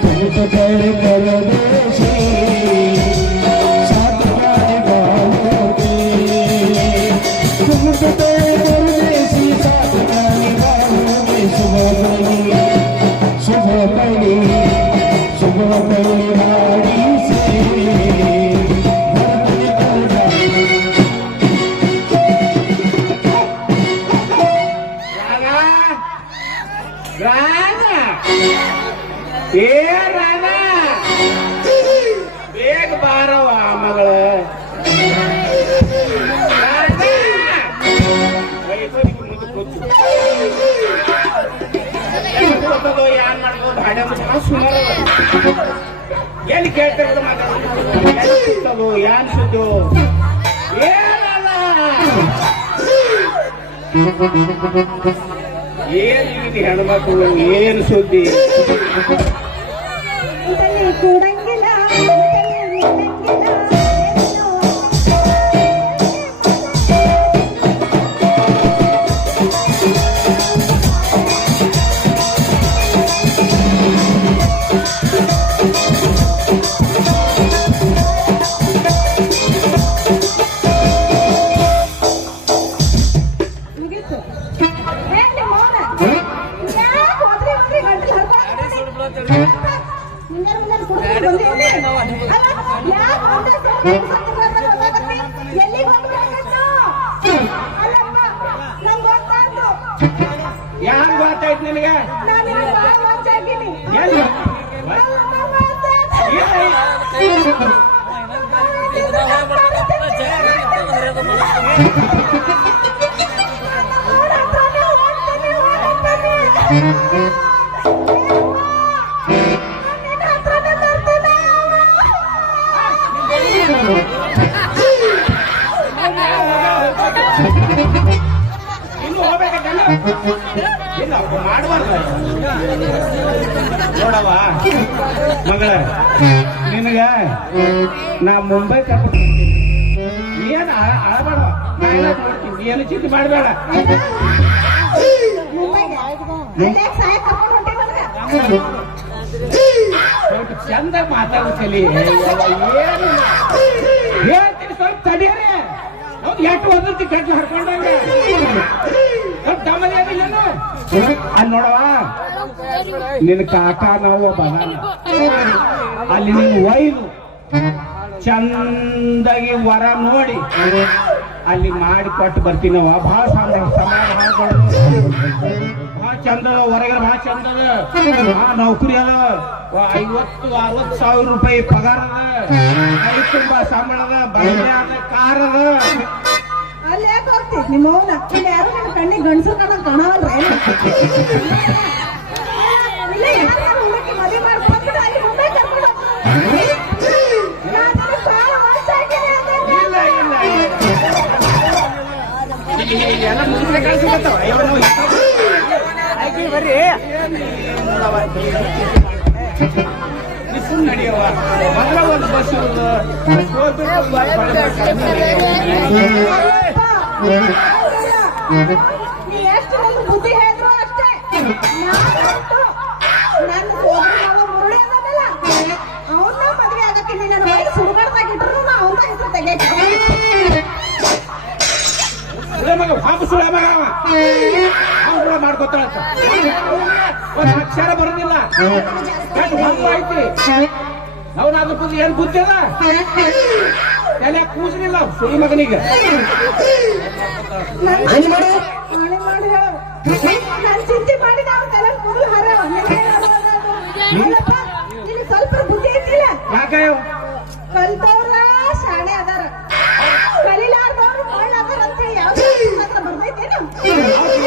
तुम तो बड़े परदेसी साथ निभाओगे तुम तो बड़े परदेसी साथ निभाओगे सुबह पड़ी वाड़ी से ಏ ರಾಧ ಬೇಗ ಬಾರವ ಮಗಳ ಏನ್ ಮಾಡ್ಬೋದು ಹಾಡ ಸುಮಾರು ಎಲ್ಲಿ ಕೇಳ್ತಿರೋದು ಮಾತಾಡೋದು ಏನ್ ಸುದ್ದು ಏನಲ್ಲ ಏನ್ ಇದು ಹೆಣ್ಮಕ್ಳು ಏನು ಸುದ್ದಿ ಕೂಡಂಗಿಲ್ಲ ಯಾರು ಗೊತ್ತಾಯ್ತು ನಿನಗೆ ಇನ್ನು ಹೋಗ್ಬೇಕಲ್ಲ ಇಲ್ಲ ಮಾಡಬಾರ್ದು ನೋಡವ ಮಗಳ ನಿನಗ ನಾ ಮುಂಬೈ ಕರ್ಕೊಂಡು ಏನ್ ಅಳಬೇಡ ಏನು ಚಿಂತೆ ಮಾಡಬೇಡ ಸ್ವಲ್ಪ ಚಂದ ಮಾತಾಡ್ತಲಿ ಏನು ಹೇಳ್ತೀನಿ ಸ್ವಲ್ಪ ತಡಿಯರಿ ಅವ್ನು ಎಷ್ಟು ಓದಿರ್ತಿ ಕಟ್ಟು ಹರ್ಕೊಂಡಂಗ ಸ್ವಲ್ಪ ದಮನಿ ಆಗಿಲ್ಲೇನು ಅಲ್ಲಿ ನೋಡವ ನಿನ್ನ ಕಾಕ ನಾವು ಬದಾನ ಅಲ್ಲಿ ನಿನ್ನ ವೈನು ಚಂದಾಗಿ ವರ ನೋಡಿ ಅಲ್ಲಿ ಮಾಡಿ ಕೊಟ್ಟು ಬರ್ತೀನವ ಭಾಳ ಸಮಾಧಾನ ಭಾಳ ಚಂದ ಹೊರಗೆ ಭಾಳ ಚಂದದ ನೌಕರಿ ಅದ 50-60 ಸಾವಿರ ರೂಪಾಯಿ ಪಗಾರ ಅದ ಕೈ ತುಂಬಾ ಸಂಬಳ ಅದ ಬಂಗ್ಲೆ ಅದ ಕಾರ್ ಅದ ಅಲ್ಲಿ ಯಾಕೆ ಹೋಗ್ತಿ ನಿಮ್ಮ ಮೌನ ಇಲ್ಲಿ ಯಾರು ನನ್ನ ಕಣ್ಣಿಗೆ ಗಂಡಸರು ನನ್ನ ಕಾಣವಲ್ರ ಇಲ್ಲ ಯಾರು ಹುಡುಕಿ ಮದುವೆ ಮಾಡ್ಕೊಂಡು ಅಲ್ಲಿ ಮುಂಬೈ ಕರ್ಕೊಂಡು ಎಲ್ಲ ಮುಂದೆ ಕಳ್ಸಿಕೊಡ್ತಾವ ಆಯ್ಕೆ ಬರ್ರಿ ಸುಮ್ಮನೆ ನಡೆಯವ ಮೊದಲ ಒಂದು ಬಸ್ ನೀ ಎಷ್ಟು ಒಂದು ಬುದ್ಧಿ ಹೇಳಿದ್ರು ಅಷ್ಟೇ ನನ್ನ ಮುರುಳಿ ಅದಲ್ಲ ಅವನ್ನ ಮದುವೆ ಆಗಕ್ಕೆ ನನ್ನ ವಯಸ್ಸು ಸುಡುಗಾಡ್ದಾಗಿಟ್ರು ನಾ ಅವನ ಹೆಸರು ತೆಗಿಯಕ್ಕೆ ಮಗ ಹಾಪು ಸುಳ ಮಗ ಅವ ಮಾಡ್ಕೊತಾಳ ಒಂದು ಅಕ್ಷರ ಬರೋದಿಲ್ಲ ಐತಿ ಅವನ ಅದ್ರ ಬುದ್ಧಿ ಏನ್ ಬುದ್ಧಿ ಅದ ಎಲ್ಲ ಕೂಸಲಿಲ್ಲ ಸುಳಿ ಮಗನಿಗೆ ಮಾಡಿ ನಾನು ಚಿಂತೆ ಮಾಡಿ ನಾವು ತಲೆ ಕೂದಲು ಹರವ ಇಲ್ಲಿ ಸ್ವಲ್ಪ ಬುದ್ಧಿ ಐತಿಲ್ಲ ಯಾಕೆ ಕಲ್ತವ್ರ ಶಾಣೆ ಅದಾರ ಕಲಿಲಾರ್ದವ್ರು ಮಳ್ಳ ಅದಾರ ಅಂತ ಯಾವ್ದು ಬರ್ತೈತೇನು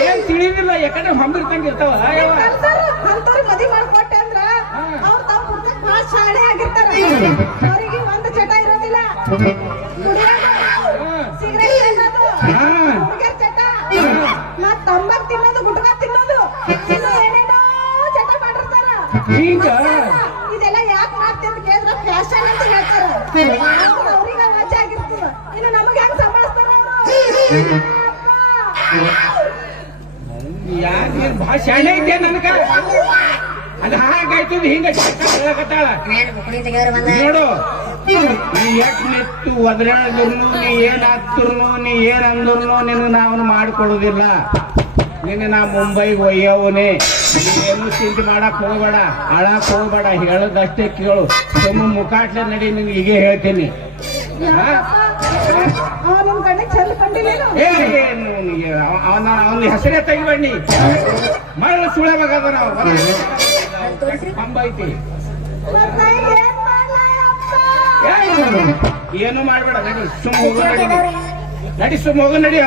ಏನ್ ತಿಳಿದಿಲ್ಲ ಯಾಕಂದ್ರೆ ಹಂಬಿರ್ತಂಗ ಇರ್ತಾವ ಅಂತವ್ರಿಗೆ ಮದುವೆ ಮಾಡ್ಕೊಟ್ಟೆ ಅಂದ್ರ ಅವ್ರು ತಮ್ಮ ಪುಸ್ತಕ ಭಾಳ ಶಾಣೆ ಆಗಿರ್ತಾರ ಅವರಿಗೆ ಒಂದು ಚಟ ಇರೋದಿಲ್ಲ ಸಿಗರೇಟ್ ಅನ್ನೋದು ಹುಡುಗಿಯರ್ ಚಟ ಮತ್ ತಂಬಾಕ್ ತಿನ್ನೋದು ಗುಟ್ಕ ತಿನ್ನೋದು ಇನ್ನು ಏನೇನೋ ಚಟ ಮಾಡಿರ್ತಾರ ಇದೆಲ್ಲ ಯಾಕೆ ಮಾಡ್ತಿ ಅಂತ ಕೇಳಿದ್ರೆ ಫ್ಯಾಷನ್ ಅಂತ ಹೇಳ್ತಾರ ಅವ್ರಿಗೆ ವಾಚ ಆಗಿರ್ತದ ಇನ್ನು ನಮಗೆ ಹೆಂಗ್ ಸಂಭಾಳಿಸ್ತಾರ ಯಾಕೆ ಭಾಳ ಶಾಣೆ ಐತೆ ನನಗ ಮಾಡಿದ್ ಹಿಂಗ ಹೇಳಕತ್ತಾಳ ನೋಡು. ನೀ ಎಟ್ ನಿತ್ತು ಒದರಾಡಿದ್ರು ನೀ ಏನ್ ಹಾಕ್ತಿರ್ನು ನೀ ಏನ್ ಅಂದ್ರು ನಿನ್ನ ನಾವು ಮಾಡಿಕೊಡುದಿಲ್ಲ. ನಿನ್ನ ನಾ ಮುಂಬೈಗೆ ಒಯ್ಯವನೇ. ಏನು ಚಿಂತೆ ಮಾಡಕ್ ಹೋಗ್ಬೇಡ, ಅಳಕ್ ಹೋಗ್ಬೇಡ, ಹೇಳದಷ್ಟೇ ಕೇಳು. ಸುಮ್ಮ ಮುಖಾಟ್ಲೆ ನಡಿ, ನಿನ್ಗೆ ಹೀಗೆ ಹೇಳ್ತೀನಿ. ಅವ ನಿಮ್ ಕಡೆ ಚಂದ ಕಂಡಿಲ್ಲೇನು? ಅವನ ಹೆಸರೇ ತೆಗಿಬೇಡಿ. ಮರಳು ಸುಳೆ ಬೇಕಾದ ನಾವು ಐತಿ. ಮತ್ತ್ ನಾ ಏನ್ ಮಾಡ್ಲಾ ಅಪ್ಪ? ಏನು ಮಾಡ್ಬೇಡ, ನಡಿ ಸುಮ್ಮ ಹೋಗೋ ನಡಿ, ನಡಿ ಸುಮ್ಮ ಹೋಗೋ ನಡಿ.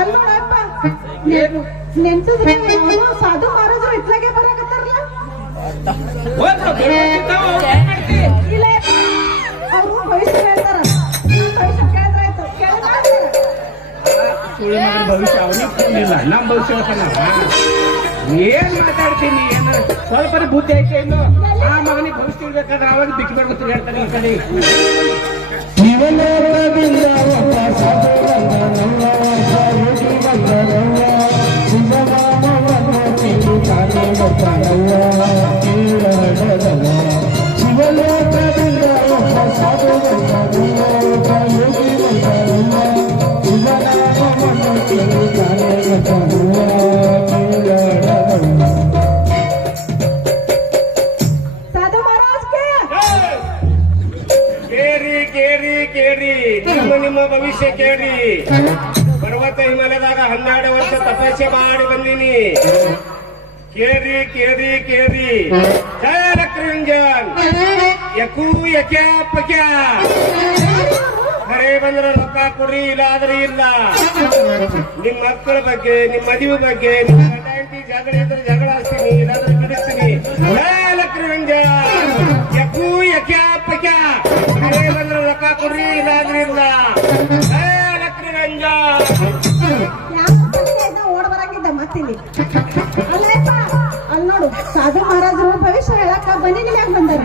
ಅಲ್ಲಪ್ಪ ನೆನ್ಸಿದ್ರೆ ಅವನು ಸಾಧು ಮಹಾರಾಜರು ಇತ್ಲಾಗೆ ಬರಾಕತ್ತಾರಲ್ಲ. ಇಲ್ಲ ಅವರು ಭವಿಷ್ಯ ಹೇಳ್ತಾರ. ಭವಿಷ್ಯ ಕೇಳಿದ್ರಾಯ್ತು, ಸುಳಿ ಮಗನ ಭವಿಷ್ಯ ಅವನಿಗೆ ತಿಳಿಲ್ಲ, ನಮ್ಮ ಭವಿಷ್ಯ ಹೇಳ್ತಾನ. ಏನ್ ಮಾತಾಡ್ತೀನಿ, ಏನು ಸ್ವಲ್ಪ ಬುದ್ಧಿ ಐತೆ ಇನ್ನು. ಆ ಮಗನಿಗೆ ಭವಿಷ್ಯ ತಿಳ್ಬೇಕಾದ್ರೆ ಅವಾಗ ಬಿಟ್ಟು ಬರ್ಬೇಕು ಹೇಳ್ತಾನೆ. ಈ ಕಡೆ ಶಿವಲೋಕದಿಂದ ಒಬ್ಬ ಸಾಧು ಬಂದನವ್ವ, ಯೋಗಿ ಬಂದನವ್ವ, ಶಿವನಾಮವನ್ನು ಕೇಳಿ ತಾನೇ ಬರ್ತಾನವ್ವ, ಕೇಳದವ. ಶಿವಲೋಕದಿಂದ ಒಬ್ಬ ಸಾಧು ಬಂದನವ್ವ, ಯೋಗಿ ಬಂದನವ್ವ, ಶಿವನಾಮವನ್ನು ಕೇಳಿ ತಾನೇ ಬರ್ತಾನವ್ವ, ಕೇಳದವ. ಸಾಧು ಮಹಾರಾಜ್ಗೆ ಕೇರಿ ಕೇರಿ ಕೇರಿ, ನಿಮ್ಮ ಭವಿಷ್ಯ ಕೇರಿ. ಪರ್ವತ ಹಿಮಾಲಯದಾಗ 12 ವರ್ಷ ತಪಸ್ಸೆ ಮಾಡಿ ಬಂದೀನಿ. ಕೇರಿ ಕೇರಿ ಕೇರಿ. ಜಯ ಲಕ್ಷ್ಮೀರಂಜನ್. ಯಕೂ ಯಕ್ಯಾ ಪಕ್ಯಾ. ಖರೆ ಬಂದ್ರೆ ರೊಕ್ಕ ಕೊಡ್ರಿ, ಇಲ್ಲಾದ್ರೆ ಇಲ್ಲ. ನಿಮ್ ಮಕ್ಕಳ ಬಗ್ಗೆ, ನಿಮ್ ಮದುವೆ ಬಗ್ಗೆ, ನಿಮ್ ಗಂಡ ಹೆಂಡತಿ ಜಗಳ ಇದ್ರೆ ಜಗಳ ಹಚ್ತೀನಿ, ಇಲ್ಲಾದ್ರೆ ಬಿಡಿಸ್ತೀನಿ. ಜಯ ಲಕ್ಷ್ಮೀರಂಜನ್. ಯಕೂ ಯಕ್ಯಾ ಪಕ್ಯಾ. ಖರೆ ಬಂದ್ರೆ ರೊಕ್ಕ ಕೊಡ್ರಿ, ಇಲ್ಲಾದ್ರೆ ಇಲ್ಲ. ಜಯ ಲಕ್ಷ್ಮೀರಂಜನ್. ಓಡ್ ಬರಂಗಿದ್ದ ಮತ್ತಿಲ್ಲಿ. ಅಲ್ಲಪ್ಪ ಅಲ್ಲಿ ನೋಡು, ಸಾಧು ಮಹಾರಾಜರು ಭವಿಷ್ಯ ಹೇಳಕ್ಕ ಬನ್ನಿ ಯಾಕೆ ಬಂದಾರ?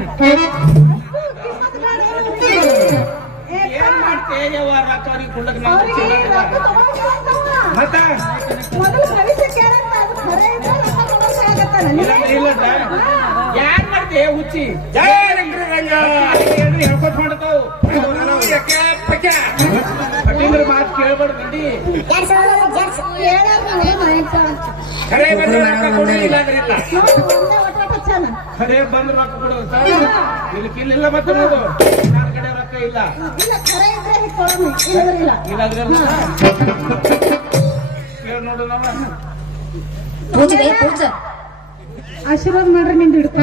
ಏನ್ ಮಾಡ್ತೇವೆ ರೊಕ್ಕ ಅವ್ರಿಗೆ ಕೊಡಕ್ ನಾವು ಅವ್ರಿಗೆ ರೊಕ್ಕ ತಗೊಂಡ್ಬಂದವ್ವ. ಮತ್ತ ಮೊದಲು ಭವಿಷ್ಯ ಕೇಳಂತ ಅದು ಖರೆ ಇದ್ರೆ ರೊಕ್ಕ ತಗೊಂಡ್ ಹೇಳಕತ್ತಾನ. ಇಲ್ಲದ ಯಾರ್ ಮಾಡ್ತೇ ಹುಚ್ಚಿ. ಜಯ ಲಕ್ಷ್ಮೀರಂಜನ್. ಹೇಳ್ಕೊಟ್ ಮಾಡ್ತಾವ್. ಯಕ್ಯಾ ಪಕ್ಯಾ. ಕಟೀಂದ್ರ ಮಾತು ಕೇಳ್ಬಾರ್ದು ನಡಿ. ಖರೆ ಬಂದ್ರೆ ರೊಕ್ಕ ಕೊಡ್ರಿ, ಇಲ್ಲಾದ್ರೆ ಇಲ್ಲ. ಖರೆ ಬಂದ್ ರೊಕ್ಕ ಕೊಡೋದು ಸರ್. ಇಲ್ಲ ಮತ್ತೆ ನೋಡು, ನನ್ನ ಕಡೆ ರೊಕ್ಕ ಇಲ್ಲ, ಇಲ್ಲಾದ್ರೆ ಕೇಳಿ ನೋಡು. ನಮ್ಮ ಆಶೀರ್ವಾದ ಮಾಡ್ರಿ, ನಿಂದು ಹಿಡ್ಕೊ.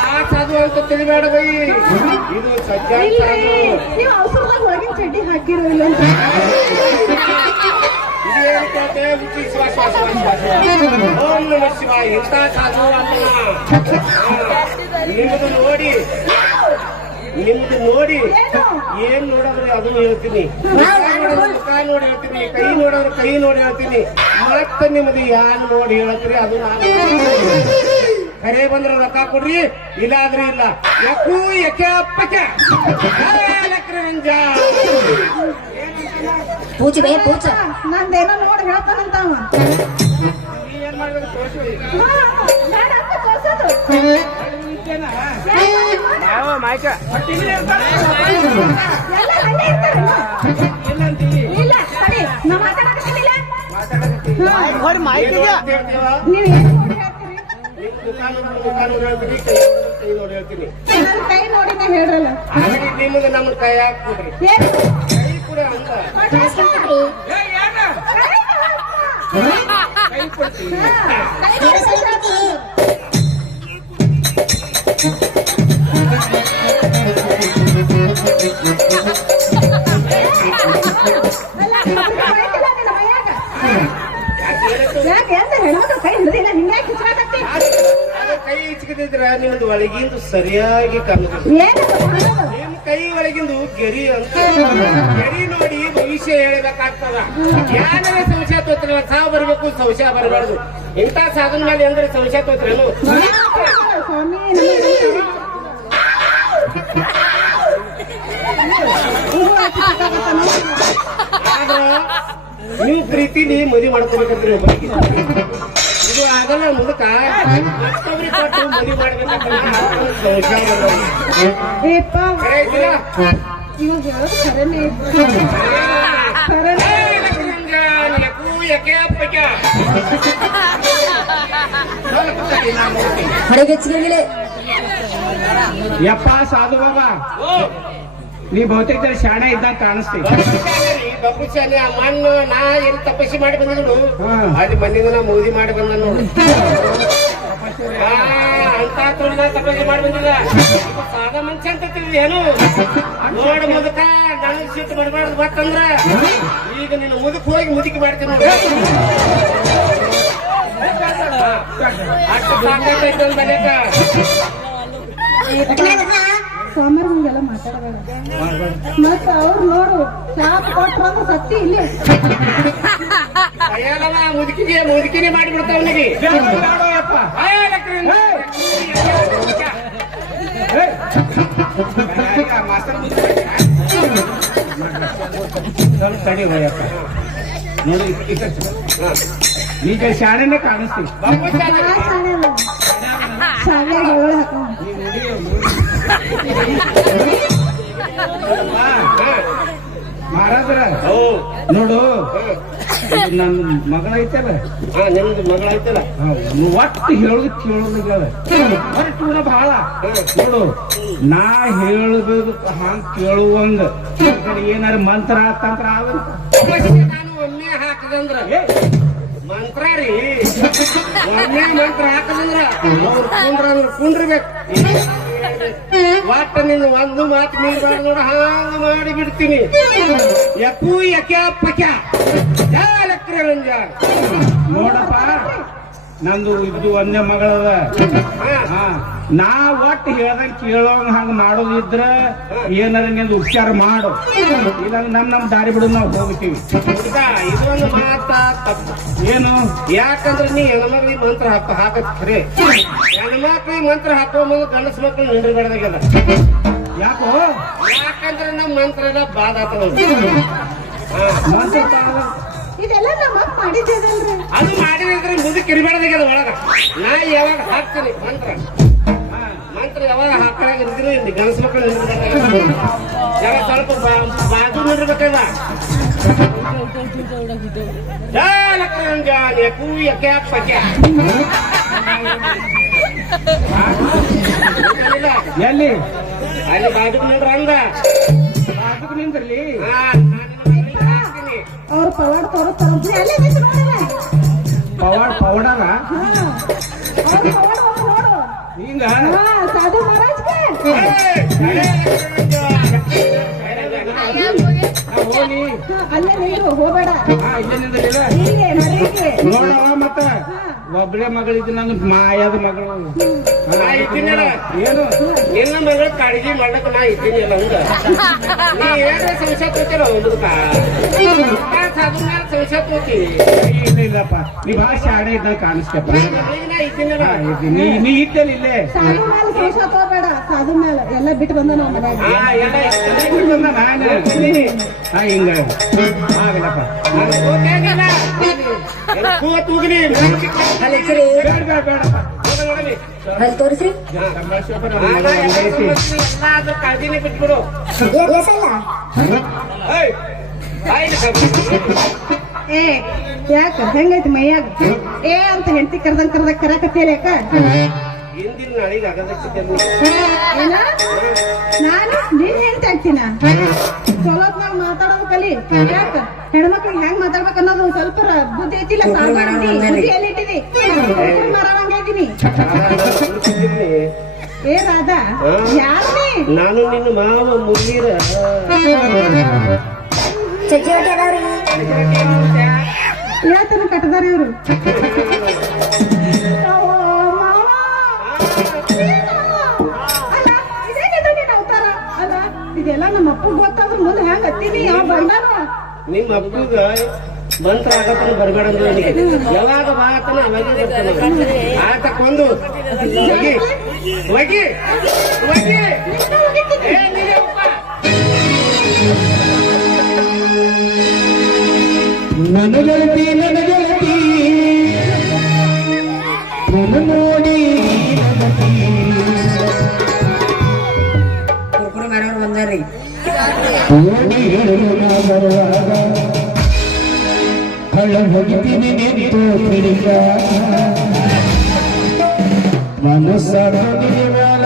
ಆ ಸಾಧು ಅಂತ ತಿಳಿಬೇಡ ಬೈ, ಇದು ಸಜ್ಜಾನ್ ಸಾಧು. ನೀವು ಅವಸರದಾಗ ಒಳಗಿನ ಚಡ್ಡಿ ಹಾಕಿರೋ ಇಲ್ಲ ಅಂತ. ಇದೇನು ಕೇಳ್ತೆ? ಹುಚ್ಚಿ ಶ್ವಾಸ ಶ್ವಾಸ ಶ್ವಾಸ. ಓಂ ನಮಃ ಶಿವಾಯ. ಇಂಥ ಸಾಧು ಅಲ್ಲ. ನಿಮ್ಮದು ನೋಡಿ ಏನ್ ನೋಡಿದ್ರೆ ಅದು ಹೇಳ್ತೀನಿ. ಮುಖ ನೋಡಿ ಹೇಳ್ತೀನಿ, ಕೈ ನೋಡಿದ್ರೆ ಕೈ ನೋಡಿ ಹೇಳ್ತೀನಿ. ಮತ್ತೆ ನಿಮ್ದು ಯಾನ್ ನೋಡಿ ಹೇಳ್ತೀರಿ ಅದು ನಾನು. ಖರೆ ಬಂದ್ರೆ ರೊಕ್ಕ ಕೊಡ್ರಿ, ಇಲ್ಲಾದ್ರೆ ಇಲ್ಲ. ಯಕೂ ಯಕೆ ಅಪ್ಪಕ್ಕೆ ನಂದೇನೋ ನೋಡಿ ಹೇಳ್ತಾನಂತ ಅವ. ಏನ್ ಮಾಡ್ಬೇಕು ತೋರಿಸಿ. ಬೇಡ ಅಂತ ತೋರ್ಸೋದು. ಯಾವ ಮಾಯ್ಕ ಎಲ್ಲ ಹಂಗೆ ಇರ್ತಾರಲ್ಲ. ಏನಂತೀವಿ ಇಲ್ಲ ಸರಿ, ನಾ ಮಾತಾಡಕತ್ತಿಲ್ಲ. ನೀವು ಏನು ನೋಡಿ ಹೇಳ್ತೀರಿ? ಕೈ ನೋಡಿ ಹೇಳ್ತೀನಿ. ನನ್ನ ಕೈ ನೋಡಿ ನಾ ಹೇಳ್ರಲ್ಲ. ನಿಮಗೆ ನಮ್ಮ ಕೈ ಹಾಕ್ಬಿಡ್ರಿ. ಏನು? ಕೈ ಕೂಡ ಅಂತ ಕೈ ಕೊಡ್ತೀವಿ. ಯಾಕೆ ಅಂತ ಹೆಣ್ಮಕ್ಳು ಕೈ ಹಿಡಿದಿಲ್ಲ, ಹಿಂಗ್ಯಾಕೆ ಕಿಚ್ಚಾಕತ್ತಿ? ಕೈ ಇಚ್ಕದಿದ್ರ ನಿಮ್ದು ಒಳಗಿಂದು ಸರಿಯಾಗಿ ಕಾಣುತ್ತೆ. ಏನು ಮಾಡೋದು? ನಿಮ್ ಕೈ ಒಳಗಿಂದು ಗೆರಿ ಅಂತ ಗೆರಿ ನೋಡಿ ಭವಿಷ್ಯ ಹೇಳಬೇಕಾಗ್ತದ. ಯಾರೇ ಸಂಶಯ ತೋತ್ರ ಸಾವು ಬರಬೇಕು, ಸಂಶಯ ಬರಬಾರ್ದು. ಇಂಥ ಸಾಧನ ಮೇಲೆ ಅಂದ್ರೆ ಸಂಶಯ ತೋತ್ರೇನು? ಸ್ವಾಮಿ ಆದ್ರ ನೀವು ಪ್ರೀತಿಲಿ ಮದುವೆ ಮಾಡ್ಕೋಬೇಕಂದ್ರೆ ಒಬ್ಬರಿಗೆ ಇದು ಆಗಲ್ಲ ಮುದುಕ ಮತ್ತೊಬ್ರಿಗೆ ಕೊಟ್ಟು ಮದುವೆ ಮಾಡ್ಬೇಕಂದ್ರೆ ಏಪ್ಪ ಖರೆ ಐತಿಲ್ಲ? ಇವಾಗ ಹೇಳೋದು ಖರೇನೆ ಐತಿ. ಖರೇನೆ. ಯಪ್ಪ ಸಾಧು ಬಾಬಾ ನೀ ಬಹುತೇಕ ಶಾಣೆ ಇದ್ದಾಗ ಕಾಣಿಸ್ತಿ. ತಪಸ್ಸಲ್ಲಿ ಆ ಮಣ್ಣು ನಾ ಎಲ್ಲಿ ತಪಸ್ಸಿ ಮಾಡಿ ಬಂದ ನೋಡು ಹಾ. ಅಲ್ಲಿ ಮಣ್ಣಿಂದ ನಾ ಮೋದಿ ಮಾಡಿ ಬಂದ ನೋಡು ಅಂತ ನಾ ತಪಸ್ಸಿ ಮಾಡಿ ಬಂದಿಲ್ಲ ಸಾದಾ ಮನುಷ್ಯ ಅಂತ ತಿಳಿದಿ ಏನು ನೋಡು ಮುದುಕ ನನಗ್ ಸಿಟ್ಟು ಬರಬಾರ್ದು ಮತ್ತಂದ್ರ ಈಗ ನಿನ್ನ ಮುದುಕ್ ಹೋಗಿ ಮುದುಕಿ ಮಾಡ್ತೀನಿ ನೋಡಿ ಅಷ್ಟು ಸಾಕಾಯ್ತು ಒಂದ್ ಮನೆಕ ಸೋಮವಾರ ಮುಂದೆಲ್ಲ ಮಾತಾಡಬೇಡ ಮತ್ತ ಅವ್ರು ನೋಡು ಶಾಪ್ ಕೊಟ್ರಂದ್ರ ಸತ್ತಿ ಇಲ್ಲಿ ಅಯ್ಯಲ್ಲವ ಮುದುಕಿನೇ ಮಾಡಿಬಿಡ್ತಾವ ಅವನಿಗೆ ಯಪ್ಪ ಸ್ವಲ್ಪ ತಡಿ ಹೋಯಪ್ಪ ನೋಡಿ ಈಗ ಶಾಣೆನೇ ಕಾಣಿಸ್ತೀವಿ. ಶಾಲ್ಯಾಗ ಹೇಳೋದ್ ಹಾಕೋಣ. ಮಹಾರಾಜ್ರ ನೋಡು ನನ್ನ ಮಗಳ ಐತಲ್ಲ ನಿಮ್ದು ಮಗಳಾಯ್ತಲ್ಲ ಒಟ್ಟು ಹೇಳುದು ಕೇಳುದಿಲ್ಲ ಒಟ್ಟು ಬಹಳ ನೋಡು ನಾ ಹೇಳುದು ಹಂಗ ಕೇಳುವಂಗ ಏನಾರ ಮಂತ್ರ ತಂತ್ರ ಆಗಂತ ನಾನು ಒಮ್ಮೆ ಹಾಕದಂದ್ರ ಮಂತ್ರ ರೀ ಒಮ್ಮೆ ಮಂತ್ರ ಹಾಕದಂದ್ರ ಅವ್ರು ಕುಂಡ್ರಬೇಕು ಒಟ್ಟ ನೀನು ಒಂದು ಮಾತು ಮೀರ್ಬಾರ್ದು ನೋಡ ಹಾಂಗ ಮಾಡಿ ಬಿಡ್ತೀನಿ ಯಪ್ಪು ಯಕ್ಯಾ ಪಕ್ಯ ನೋಡಪ್ಪ ನಂದು ಇದು ಒಂದೇ ಮಗಳದ ನಾ ಒಟ್ಟು ಹೇಳ್ದಂಗ ಕೇಳೋಂಗ ಹಂಗ ಮಾಡೋದಿದ್ರ ಏನಾರ ನಿಂದು ಉಪಚಾರ ಮಾಡು ಇಲ್ಲ ನಮ್ ದಾರಿ ಬಿಡು ನಾವು ಹೋಗ್ತೀವಿ. ಇದೊಂದು ಮಾತ ತಪ್ಪು ಏನು ಯಾಕಂದ್ರೆ ನೀ ಹೆಣ್ಮಕ್ಳಿಗೆ ಮಂತ್ರ ಹಾಕತ್ ಖರೆ ಹೆಣ್ಮಕ್ಳಿಗೆ ಮಂತ್ರ ಹಾಕೋ ಮುಂದೆ ಗಂಡಸ ಮಕ್ಳು ನಿಂದ್ರಬೇಡ್ದಾಗ್ಯದ ಯಾಕೋ ಯಾಕಂದ್ರೆ ನಮ್ ಮಂತ್ರ ಎಲ್ಲ ಬಾದ ಆತದ ಮಂತ್ರ ಇದೆಲ್ಲ ನಮ್ಮ ಅಪ್ಪ ಮಾಡಿದ್ದೇದಲ್ರಿ ಅದು ಮಾಡಿದ್ರೆ ಮುದುಕ್ ಇರಬೇಡ್ದಾಗ್ಯದ ಒಳಗ ನಾ ಯಾವಾಗ ಹಾಕ್ತೀನಿ ಮಂತ್ರ ಯಾವಾಗ ಹಾಕಿದ್ರೆ ಇಲ್ಲಿ ಗಂಡಸ ಮಕ್ಕಳು ನಿಂದ್ರಬೇಕಾಗ ಸ್ವಲ್ಪ ಬಾಜು ನಿಂದ್ರಬೇಕದ ಎಲ್ಲಿ ಅಲ್ಲಿ ಬಾಜು ನಿಂದ್ರ ಅಂದ ಬಾಜುಕ್ ನಿಂದ್ರಲ್ಲಿ ಹಾಕ್ತೀನಿ ಅವ್ರ ಪವಾಡ ತೋರಿಸ್ತಾರ ಅಲ್ಲೇ ನಿಂತು ನೋಡಲ್ಲ ಪೌಡರ ಅವ್ರ ಪವಾಡ ನೋಡು ಹಿಂಗ ಸಾಧು ಮಹಾರಾಜ್ಗೆ ಹೋಗಿ ಅಲ್ಲೇ ನೀರು ಹೋಗಬೇಡ ಇಲ್ಲೇ ನಿಂದ್ರಲಿಲ್ಲ ಹೀಗೆ ನಡೀಗೆ ನೋಡವ ಮತ್ತ ಒಬ್ಬಳೆ ಮಗಳಿದ್ದು ನನ್ನ ಮಾಯದ ಮಗಳು ನಾ ಇದ್ದೀನಲ್ಲ ಏನು ನಿನ್ನ ಮಗಳ ಕಾಳಜಿ ಮಾಡಕ್ ನಾ ಇದ್ದೀನಿಲ್ಲ ಹಂಗ ನೀ ಏನ್ರ ಸಂಶಯ ತೋತಿರ ಹುಡುಗ ಸಂಶಯ ತೋತೀವಿ ಇಲ್ಲ ಇಲ್ಲಪ್ಪ ನೀ ಭಾಳ ಶಾಣೆ ಇದ್ದಾಗ ಕಾಣಿಸ್ತಪ್ಪ ಈಗ ನಾ ಇದ್ದೀನಿಲ್ಲ ನೀ ಇದ್ದಲ್ಲಿ ಇಲ್ಲೇ ಸಾಧು ಮೇಲೆ ಸಂಶಯ ತಗೋಬೇಡ ಸಾಧು ಮೇಲೆ ಎಲ್ಲ ಬಿಟ್ಟು ಬಂದ ನಾವು ಮನ್ಯಾಗ ಎಲ್ಲ ನಾನು ಹಿಂಗ ಆಗಲ್ಲಪ್ಪ ತೂಗಲಿ ಅಲ್ಲಿ ತೋರಿಸ್ರಿ ಎಲ್ಲ ಕಾಳಜಿನೇ ಬಿಟ್ಬಿಡು ಎಸಲ್ಲ ಏ ಯಾಕ ಹೆಂಗೈತಿ ಮೈಯಾಗ ಏ ಅಂತ ಹೆಂಡತಿ ಕರ್ದಂಗ ಕರಕತ್ತೇಲ ಯಾಕ ಹಿಂದಿನ ನಾಳಿಗೆ ಆಗದಕ್ಕಿದ್ದೆ ಏನ ನಾನು ನಿನ್ ಹೆಂಡತಿ ಆಗ್ತೀನ ಚಲೋತ್ ನಾವ್ ಮಾತಾಡೋದು ಕಲಿ ಯಾಕ ಹೆಣ್ಮಕ್ಳಿಗೆ ಹೆಂಗ್ ಮಾತಾಡ್ಬೇಕು ಅನ್ನೋದು ಸ್ವಲ್ಪ ಬುದ್ಧಿ ಐತಿಲ್ಲ ಸಾಧಾರಣ ಬುದ್ಧಿ ಎಲ್ಲಿ ಇಟ್ಟಿದಿ ಮಾರಾವಂಗ ಇದೀನಿ ಏ ರಾಧಾ ಯಾರೇ ನಾನು ನಿನ್ನ ಮಾವ ಮುರಳೀರ ಚಜ್ಜಿ ಹೊಟ್ಟೆ ಅದಾವ್ರಿ ಯಾತನ ಕಟ್ಟದಾರ ಇವ್ರು ಇದೆಲ್ಲ ನಮ್ಮ ಅಪ್ಪ ಗೊತ್ತಾದ್ರ ಮುಂದೆ ಹೆಂಗ್ ಹತ್ತೀನಿ ಯಾವ ಬಂದಾರ ನಿಮ್ಮ ಅಪ್ಪಗ ಮಂತ್ರ ಆಗತ್ತನ ಬರ್ಬೇಡ ಅಂದ್ರೆ ನನಗೆ ಯಾವಾಗ ಬಾಗತ್ತನ ಅವಾಗೆ ಬರ್ತಾನ ಆತಕ್ಕೊಂದು ಹೋಗಿ ಹೋಗಿ ಹೋಗಿ ಏ ನೀನೇ ಒಪ್ಪ ನನ್ನ ಗೆಳತಿ ನನ್ನ ನೋಡಿ ನಗತಿ. ಕುರ್ಕುರು ಮನೆಯವ್ರು ಬಂದಾರ್ರಿ. ಓಡಿ ಹೇಳು ನಾ ಬರುವಾಗ ಹಳ್ಳ ಹೋಗಿದ್ದೀನಿ ನಿಂತು ತಿಳಿಗ ಮನಸ್ಸಾಗ ನಿವಾಲ.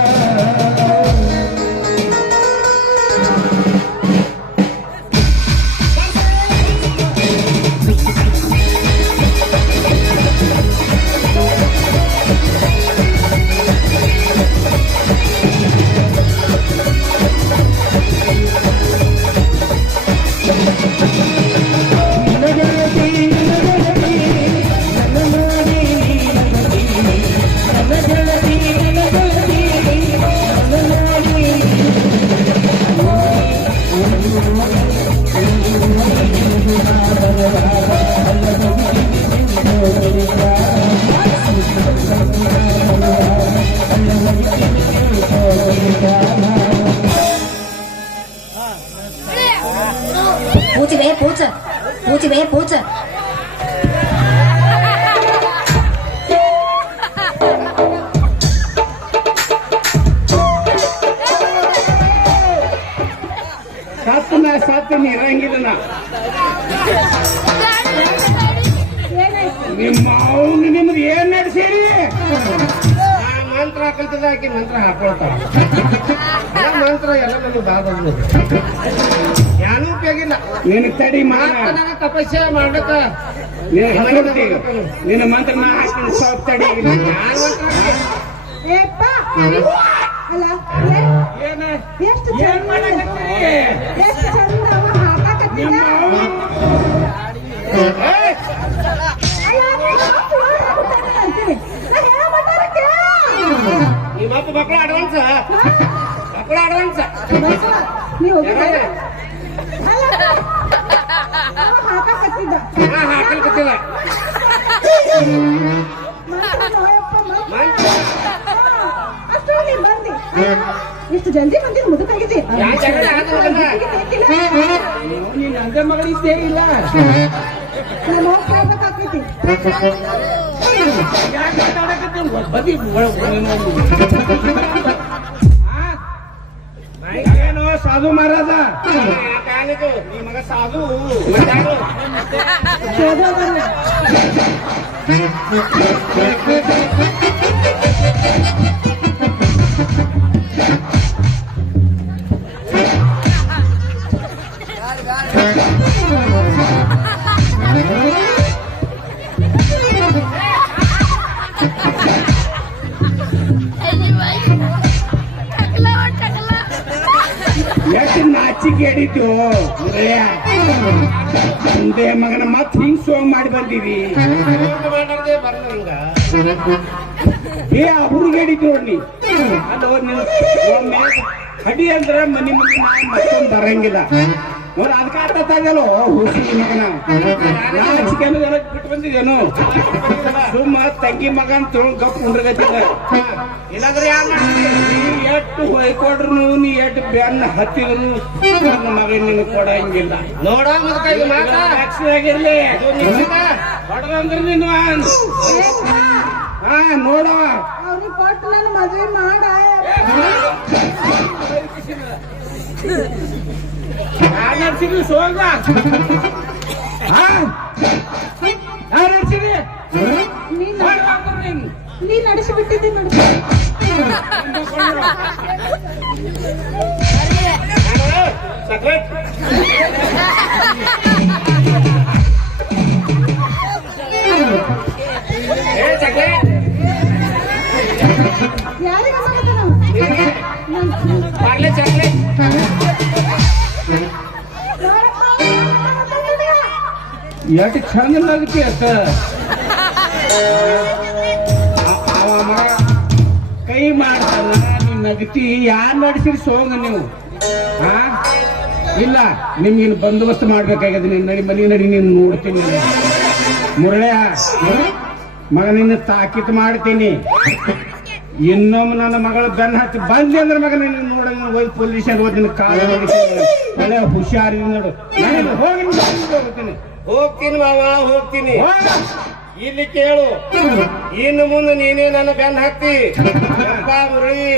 पूछ ಸತ್ತು ಇರಂಗಿಲ್ಲ ನಾ ನಿಮ್ಮ ಅವನು ನಿಮ್ದು ಏನ್ ನಡೆಸಿರಿ ಮಂತ್ರ ಹಾಕಲ್ತದ ಆಕಿ ಮಂತ್ರ ಹಾಕೊಳ್ತಾರ ಮಂತ್ರ ಎಲ್ಲ ನಮಗೆ ಬಾಬು ಯಾನೂ ಉಪಯೋಗಿಲ್ಲ ನಿನ್ ತಡಿ ಮಾಡ ತಪಸ್ಸೆ ಮಾಡಕ ನಿನ್ನ ಮಂತ್ರ ನಾ ಹಾಕಿ ಸ್ವಲ್ಪ ತಡಿ ಎಷ್ಟು ಚಂದ ಹಾಕಕತ್ತಿದ ನಿಮ್ಮಪ್ಪ ಮಕ್ಕಳು ಅಡ್ವಾನ್ಸ್ ನೀವು ಹಾಕಕತ್ತಿದ್ದ ಹಾಕಲ್ಕತ್ತಿಲ್ಲ ಅಷ್ಟು ನೀ ಬಂದಿ ಇಷ್ಟು ಜಲ್ದಿ ಬಂದಿ ಮುದುಕಾಗಿದೆ ನೀನ್ ಅಂದ ಮಗಳಿದ್ದೇ ಇಲ್ಲ ನಮ್ಮ ಕಾಯ್ಬೇಕಾಗ್ತೈತಿ ಏನೋ ಸಾಧು ಮಹಾರಾಜ ಈ ಮಗ ಸಾಧು ಎಷ್ಟು ನಾಚಿಕೆ ಹೇಳಿದ್ದು ಒಂದೇ ಮಗನ ಮತ್ ಹಿಂಗ್ ಸೋಂಗ್ ಮಾಡಿ ಬಂದಿರಿ ಏ ಆ ಹುಡುಗ ಹೇಳಿದ್ದು ನೋಡಿ ಅದು ಒಮ್ಮೆ ಹಡಿ ಅಂದ್ರ ಮನಿ ಮುಂದೆ ಮತ್ತೊಂದು ಬರಂಗಿಲ್ಲ ನೋಡ್ರಿ ಅದಕ್ಕೆ ಅರ್ಥ ತಾಗಲ್ಲ ಹುಸಿ ಮಗನ ನಾಚಿಕೆ ಅನ್ನೋದೆಲ್ಲ ಬಿಟ್ಟು ಬಂದಿದ್ದೇನು ಸುಮ್ಮ ತಂಗಿ ಮಗನ್ ತೊಗೊಂಡ್ ಗಪ್ ಉಂಡ್ರಗತ್ತಿದ ಇಲ್ಲಾಂದ್ರೆ ಎಷ್ಟು ಹೊಯ್ಕೊಡ್ರು ನೀ ಎಷ್ಟು ಬೆನ್ನ ಹತ್ತಿದ್ರು ನನ್ನ ಮಗ ನಿನ್ ಕೊಡಂಗಿಲ್ಲ ನೋಡ ಆಗಿರ್ಲಿ ಹೊಡೆದಂದ್ರೆ ನೀನು ಹಾ ನೋಡ ಅವ್ರಿಗೆ ಕೊಟ್ಟು ನಾನು ಮದ್ವೆ ಮಾಡ ಯಾರು ನಡ್ಸಿದ್ರಿ ಸೋಗ ಯಾರು ನಡ್ಸಿದ್ರಿ ನೀ ನಡೆಸಿಬಿಟ್ಟಿದ್ದೆ ನೋಡಿ ಯಾರಿಗೆ ಪಾರ್ಲೆ ಚಾಕ್ಲೇಟ್ ಎಷ್ಟು ಚಂದ ನಗತಿ ಅತ್ತ ಅವ ಮಗ ಕೈ ಮಾಡ್ತಾನ ನೀನ್ ನಗತಿ ಯಾರು ನಡೆಸಿರಿ ಸೋಂಗ ನೀವು ಹಾ ಇಲ್ಲ ನಿಮ್ಗಿನ್ ಬಂದೋಬಸ್ತ್ ಮಾಡ್ಬೇಕಾಗ್ಯದ ನೀನ್ ನಡಿ ಮನೆ ನಡಿ ನೀನು ನೋಡ್ತೀನಿ ಮುರಳ್ಯ ಮಗ ನಿನ್ನ ತಾಕೀತು ಮಾಡ್ತೀನಿ ಇನ್ನೊಮ್ಮೆ ನನ್ನ ಮಗಳು ಬೆನ್ನ ಹತ್ತಿ ಬಂದಿ ಅಂದ್ರೆ ಮಗ ನಿನ್ನ ನೋಡ ಹೋಗಿ ಪೊಲೀಸ್ ಹೋಗಿ ನಿನ್ನ ಕಾಲ ಒಳ್ಳೆ ಹುಷಾರಿ ನೋಡು ಹೋಗಿ ಹೋಗ್ತೀನಿ ಹೋಗ್ತೀನಿ ಮಾವ ಹೋಗ್ತೀನಿ ಹೋಗ. ಇಲ್ಲಿ ಕೇಳು ಇನ್ನು ಮುಂದೆ ನೀನೇ ನನ್ನ ಬೆನ್ನ ಹತ್ತಿ ಅಪ್ಪ ಮುರಳಿ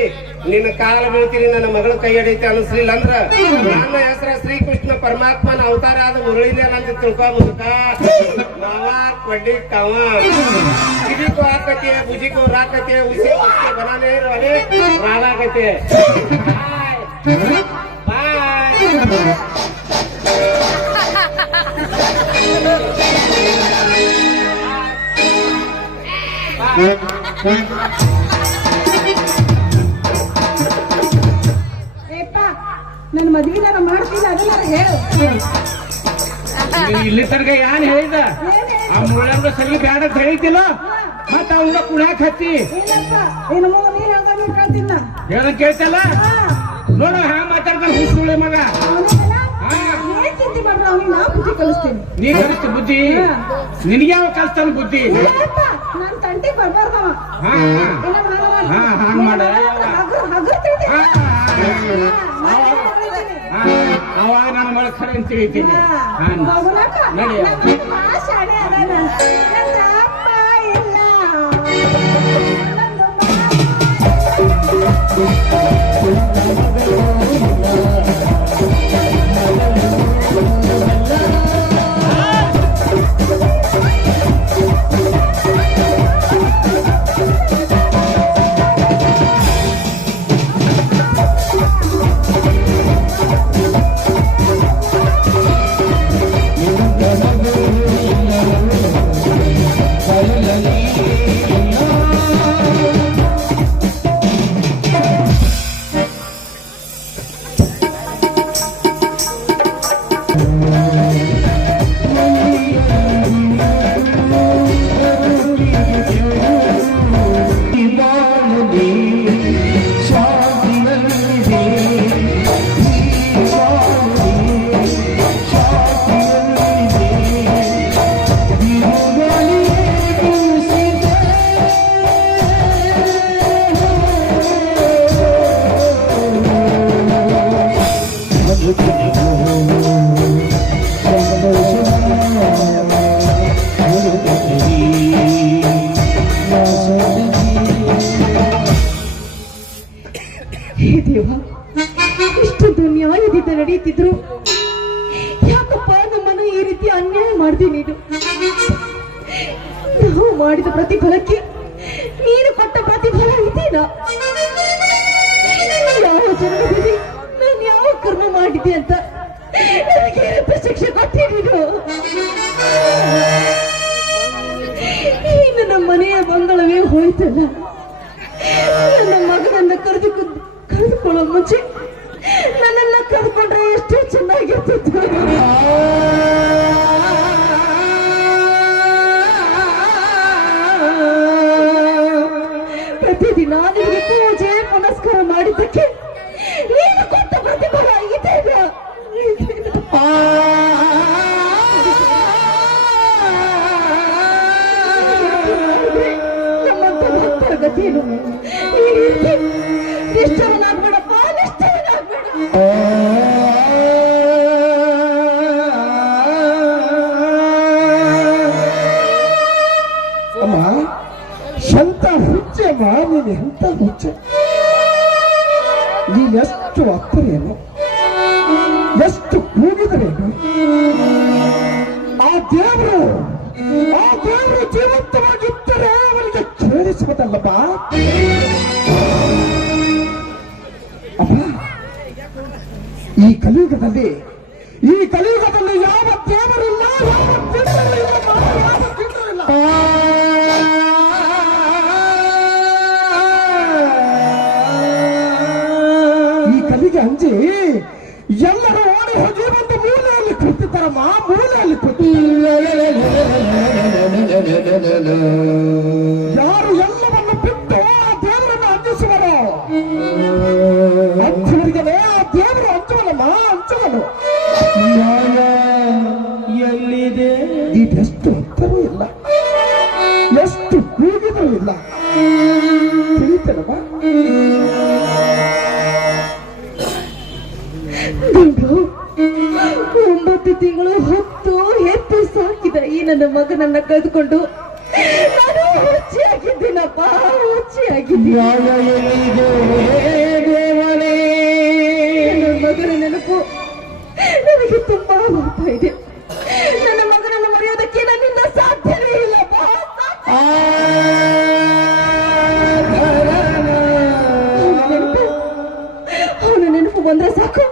ನಿನ್ನ ಕಾಲ ಬೀಳ್ತೀನಿ ನನ್ನ ಮಗಳ ಕೈ ಹಿಡಿತಿ ಅನಿಸ್ಲಿಲ್ಲ ಅಂದ್ರ ನನ್ನ ಹೆಸರ ಶ್ರೀಕೃಷ್ಣ ಪರಮಾತ್ಮನ ಅವತಾರ ಆದ ಮುರಳಿನೇ ಅಂತ ತಿಳ್ಕೊ ಮುದುಕ ಮಾವ ಕೊಡ್ಡಿ ಕವ ಕಿಡಿಕೋ ಹಾಕತೆ ಬುಜಿಕೋ ರಾಕತೆ ಉಸಿ ಬನಾನೇ ಅಲೆ ರಾಗಾಕತೆ ಬಾಯ್ ಏಪ್ಪ ನನ್ನ ಮದ್ವಿ ನಾನು ಮಾಡ್ತೀನಿ ಅದನ್ನ ಹೇಳು ನೀನ್ ಇಲ್ಲಿ ತನಕ ಏನ್ ಹೇಳಿದ ಆ ಮುಳ್ಳಂಗ ಸರಿ ಬ್ಯಾಡ ಅಂತ ಹೇಳಿದ್ದಿಲ್ಲ ಮತ್ತ ಅವನ್ನ ಕುಣ್ಯಾಕ್ ಹತ್ತಿ ಏನಪ್ಪ ಇನ್ನು ಮೂಗ ನೀನ್ ಹಂಗ ನೀನ್ ಕಳ್ತಿನ್ನ ಹೇಳ ಕೇಳ್ತಲ್ಲ ನೋಡ ಹಾ ಮಾತಾಡ್ತಾನೆ ಹುಸುಳೆ ಮಗ ಏನ್ ಚಿಂತೆ ಮಾಡ್ರ ಅವ್ನಿಗೆ ನಾ ಬುದ್ಧಿ ಕಲಿಸ್ತೀನಿ ನೀ ಕಲಿಸ್ತಿ ಬುದ್ಧಿ ನಿನ್ಗೆ ಯಾವ ಕಲಿಸ್ತಾನ ಬುದ್ಧಿ ಇಲ್ಲಪ್ಪ ನಾನ್ ತಂಟಿ ಬರ್ಬಾರ್ದವ ಹಾ ಹಾ ಹಾಂಗ್ ಮಾಡ ಅವಾಗ ನಾನು ಮಳಖರೆ ಅಂತ ತಿಳಿತೀನಿ ನಡಿ ಇಷ್ಟೊಂದು ನ್ಯಾಯದಿಂದ ನಡೀತಿದ್ರು ಯಾಕಪ್ಪ ನಮ್ಮನ್ನು ಈ ರೀತಿ ಅನ್ಯಾಯ ಮಾಡ್ದಿ ನೀನು ನಾವು ಮಾಡಿದ ಪ್ರತಿಫಲಕ್ಕೆ ನೀನು ಕೊಟ್ಟ ಪ್ರತಿಫಲ ಇದೀನಾ ಯಾವ ಜನ್ಮದಲ್ಲಿ ನಾನು ಯಾವ ಕರ್ಮ ಮಾಡಿದ್ದೆ ಅಂತ ನನಗೆ ಏನಂತ ಶಿಕ್ಷೆ ಕೊಟ್ಟಿ ನೀನು ನನ್ನ ಮನೆಯ ಮಂಗಳವೇ ಹೋಯ್ತಲ್ಲ ನನ್ನ ಮಗನನ್ನ ಕರೆದುಕೊಳ್ಳೋ ಮುಂಚೆ ನನ್ನನ್ನ ಕರೆದುಕೊಂಡ್ರೆ ಎಷ್ಟು ಚೆನ್ನಾಗಿರ್ತಿತ್ತು ಪ್ರತಿದಿನ ನಿನಗೆ ಪೂಜೆ ಪುನಸ್ಕಾರ ಮಾಡಿದ್ದಕ್ಕೆ ನೀನು ಕೊಟ್ಟ ಪ್ರತಿಫಲ ಇದೆಯಾ ನಮ್ಮಂತ ಭಕ್ತರ ಗತಿಯನ್ನು ನಿಷ್ಠವನಾಗ್ಬೇಡಪ್ಪ ನಿಷ್ಠವನಾಗ್ಬೇಡ ಅಮ್ಮ ಎಂತ ಹುಚ್ಚೆಮ್ಮ ನೀನು ಎಂತ ಹುಚ್ಚೆ ನೀನೆಷ್ಟು ಅತ್ತರೇನು ಎಷ್ಟು ಕೂಗಿದರೇನು ಆ ದೇವರು ಜೀವಂತವಾಗಿದ್ದರೆ ಅವನಿಗೆ ಕೇಳಿಸುವುದಲ್ಲಪ್ಪ ಅಪ್ಪ ಈ ಕಲಿಯುಗದಲ್ಲಿ ಯಾವ ದೇವರಿಲ್ಲ ಯಾವ ದೇವರಿಲ್ಲ ಯಾವ ದೇವರಿಲ್ಲ ಈ ಕಲಿಗೆ ಅಂಜಿ ಎಲ್ಲರೂ ಓಡಿ ಹೋಗಿ ಒಂದು ಮೂಲೆಯಲ್ಲಿ ಕೂತಿದ್ದಾರಮ್ಮ ಮೂಲೆಯಲ್ಲಿ ಯಾರು ಎಲ್ಲವನ್ನು ಬಿಟ್ಟು ಆ ದೇವರನ್ನು ಅಂಜಿಸುವರು ಅಂಚುವರಿಗೆ ಆ ದೇವರು ಅಂಚುವನಮ್ಮ ಅಂಚುವನು ಎಲ್ಲಿದೆ ಇದೆಷ್ಟು ಹತ್ತರೂ ಇಲ್ಲ ಎಷ್ಟು ಕೂಗಿದರೂ ಇಲ್ಲ ತಿಳಿತೇನಮ್ಮ ಗಂಡು 9 ತಿಂಗಳು ಹೊತ್ತು ಸಾಕಿದ ಈ ನನ್ನ ಮಗನನ್ನ ಕಳೆದುಕೊಂಡು ನಾನು ಹುಚ್ಚಿಯಾಗಿದ್ದೀನಪ್ಪ, ಹುಚ್ಚಿಯಾಗಿದ್ದೀನಿ. ನನ್ನ ಮಗನ ನೆನಪು ನನಗೆ ತುಂಬಾ ಬರ್ತಾ ಇದೆ. ನನ್ನ ಮಗನನ್ನು ಮರೆಯೋದಕ್ಕೆ ನನ್ನಿಂದ ಸಾಧ್ಯವೇ ಇಲ್ಲಪ್ಪ. ಅವನ ನೆನಪು ಬಂದ್ರೆ ಸಾಕು,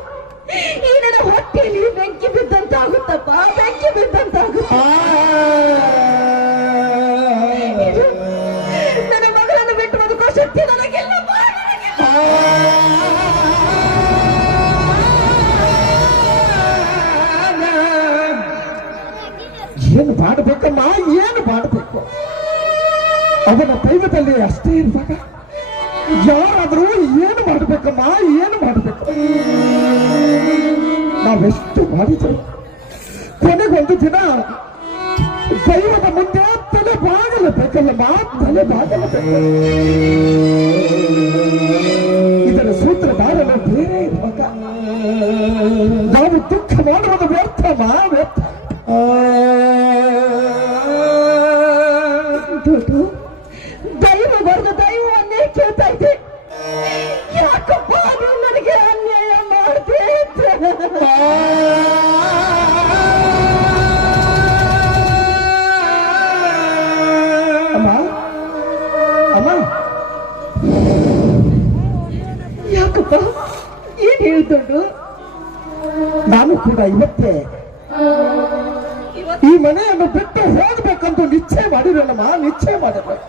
ಈ ನನ್ನ ಹೊಟ್ಟೆಯಲ್ಲಿ ಬೆಂಕಿ ಬಿದ್ದಂತಾಗುತ್ತಪ್ಪ, ಬೆಂಕಿ ಬಿದ್ದಂತಾಗುತ್ತೆ. ನನ್ನ ಮಗನನ್ನು ಬಿಟ್ಟು ಬದುಕೋ ಶಕ್ತಿ ನನಗೆಲ್ಲಪ್ಪ. ಏನು ಮಾಡಬೇಕಮ್ಮ, ಏನು ಮಾಡಬೇಕು? ಅವನ ದೈವದಲ್ಲಿ ಅಷ್ಟೇ ಇರುವಾಗ ಯಾರಾದ್ರೂ ಏನು ಮಾಡಬೇಕಮ್ಮ, ಏನು ಮಾಡಬೇಕು? ನಾವೆಷ್ಟು ಮಾಡಿದ್ರು ಕೊನೆಗೊಂದು ದಿನ ದೈವದ ಮುಂದೆ ತಲೆ ಬಾಗಲೇಬೇಕಲ್ಲಮ್ಮ, ತಲೆ ಬಾಗಲೇಬೇಕು. ಇದರ ಸೂತ್ರಧಾರನು ಬೇರೆ ಇರುವಾಗ ನಾವು ದುಃಖ ಮಾಡುವುದು ವ್ಯರ್ಥಮ್ಮ, ವ್ಯರ್ಥ. ದೊಡ್ಡ ದೈವ ವರ್ಗ ದೈವವನ್ನೇ ಕೇಳ್ತಾ ಇದ್ದೆ. ಯಾಕಪ್ಪ ನೀವು ನನಗೆ ಅನ್ಯಾಯ ಮಾಡ್ದೆ? ಅಮ್ಮ ಅಮ್ಮ, ಯಾಕಪ್ಪ ಏನ್ ಹೇಳ್ದೊಡ್ಡು? ನಾನು ಕೂಡ ಇವತ್ತೇ ಈ ಮನೆಯನ್ನು ಬಿಟ್ಟು ಹೋಗ್ಬೇಕಂತ ನಿಶ್ಚಯ ಮಾಡಿರಲ್ಲಮ್ಮ, ನಿಶ್ಚಯ ಮಾಡಿರ್ಬೇಕು.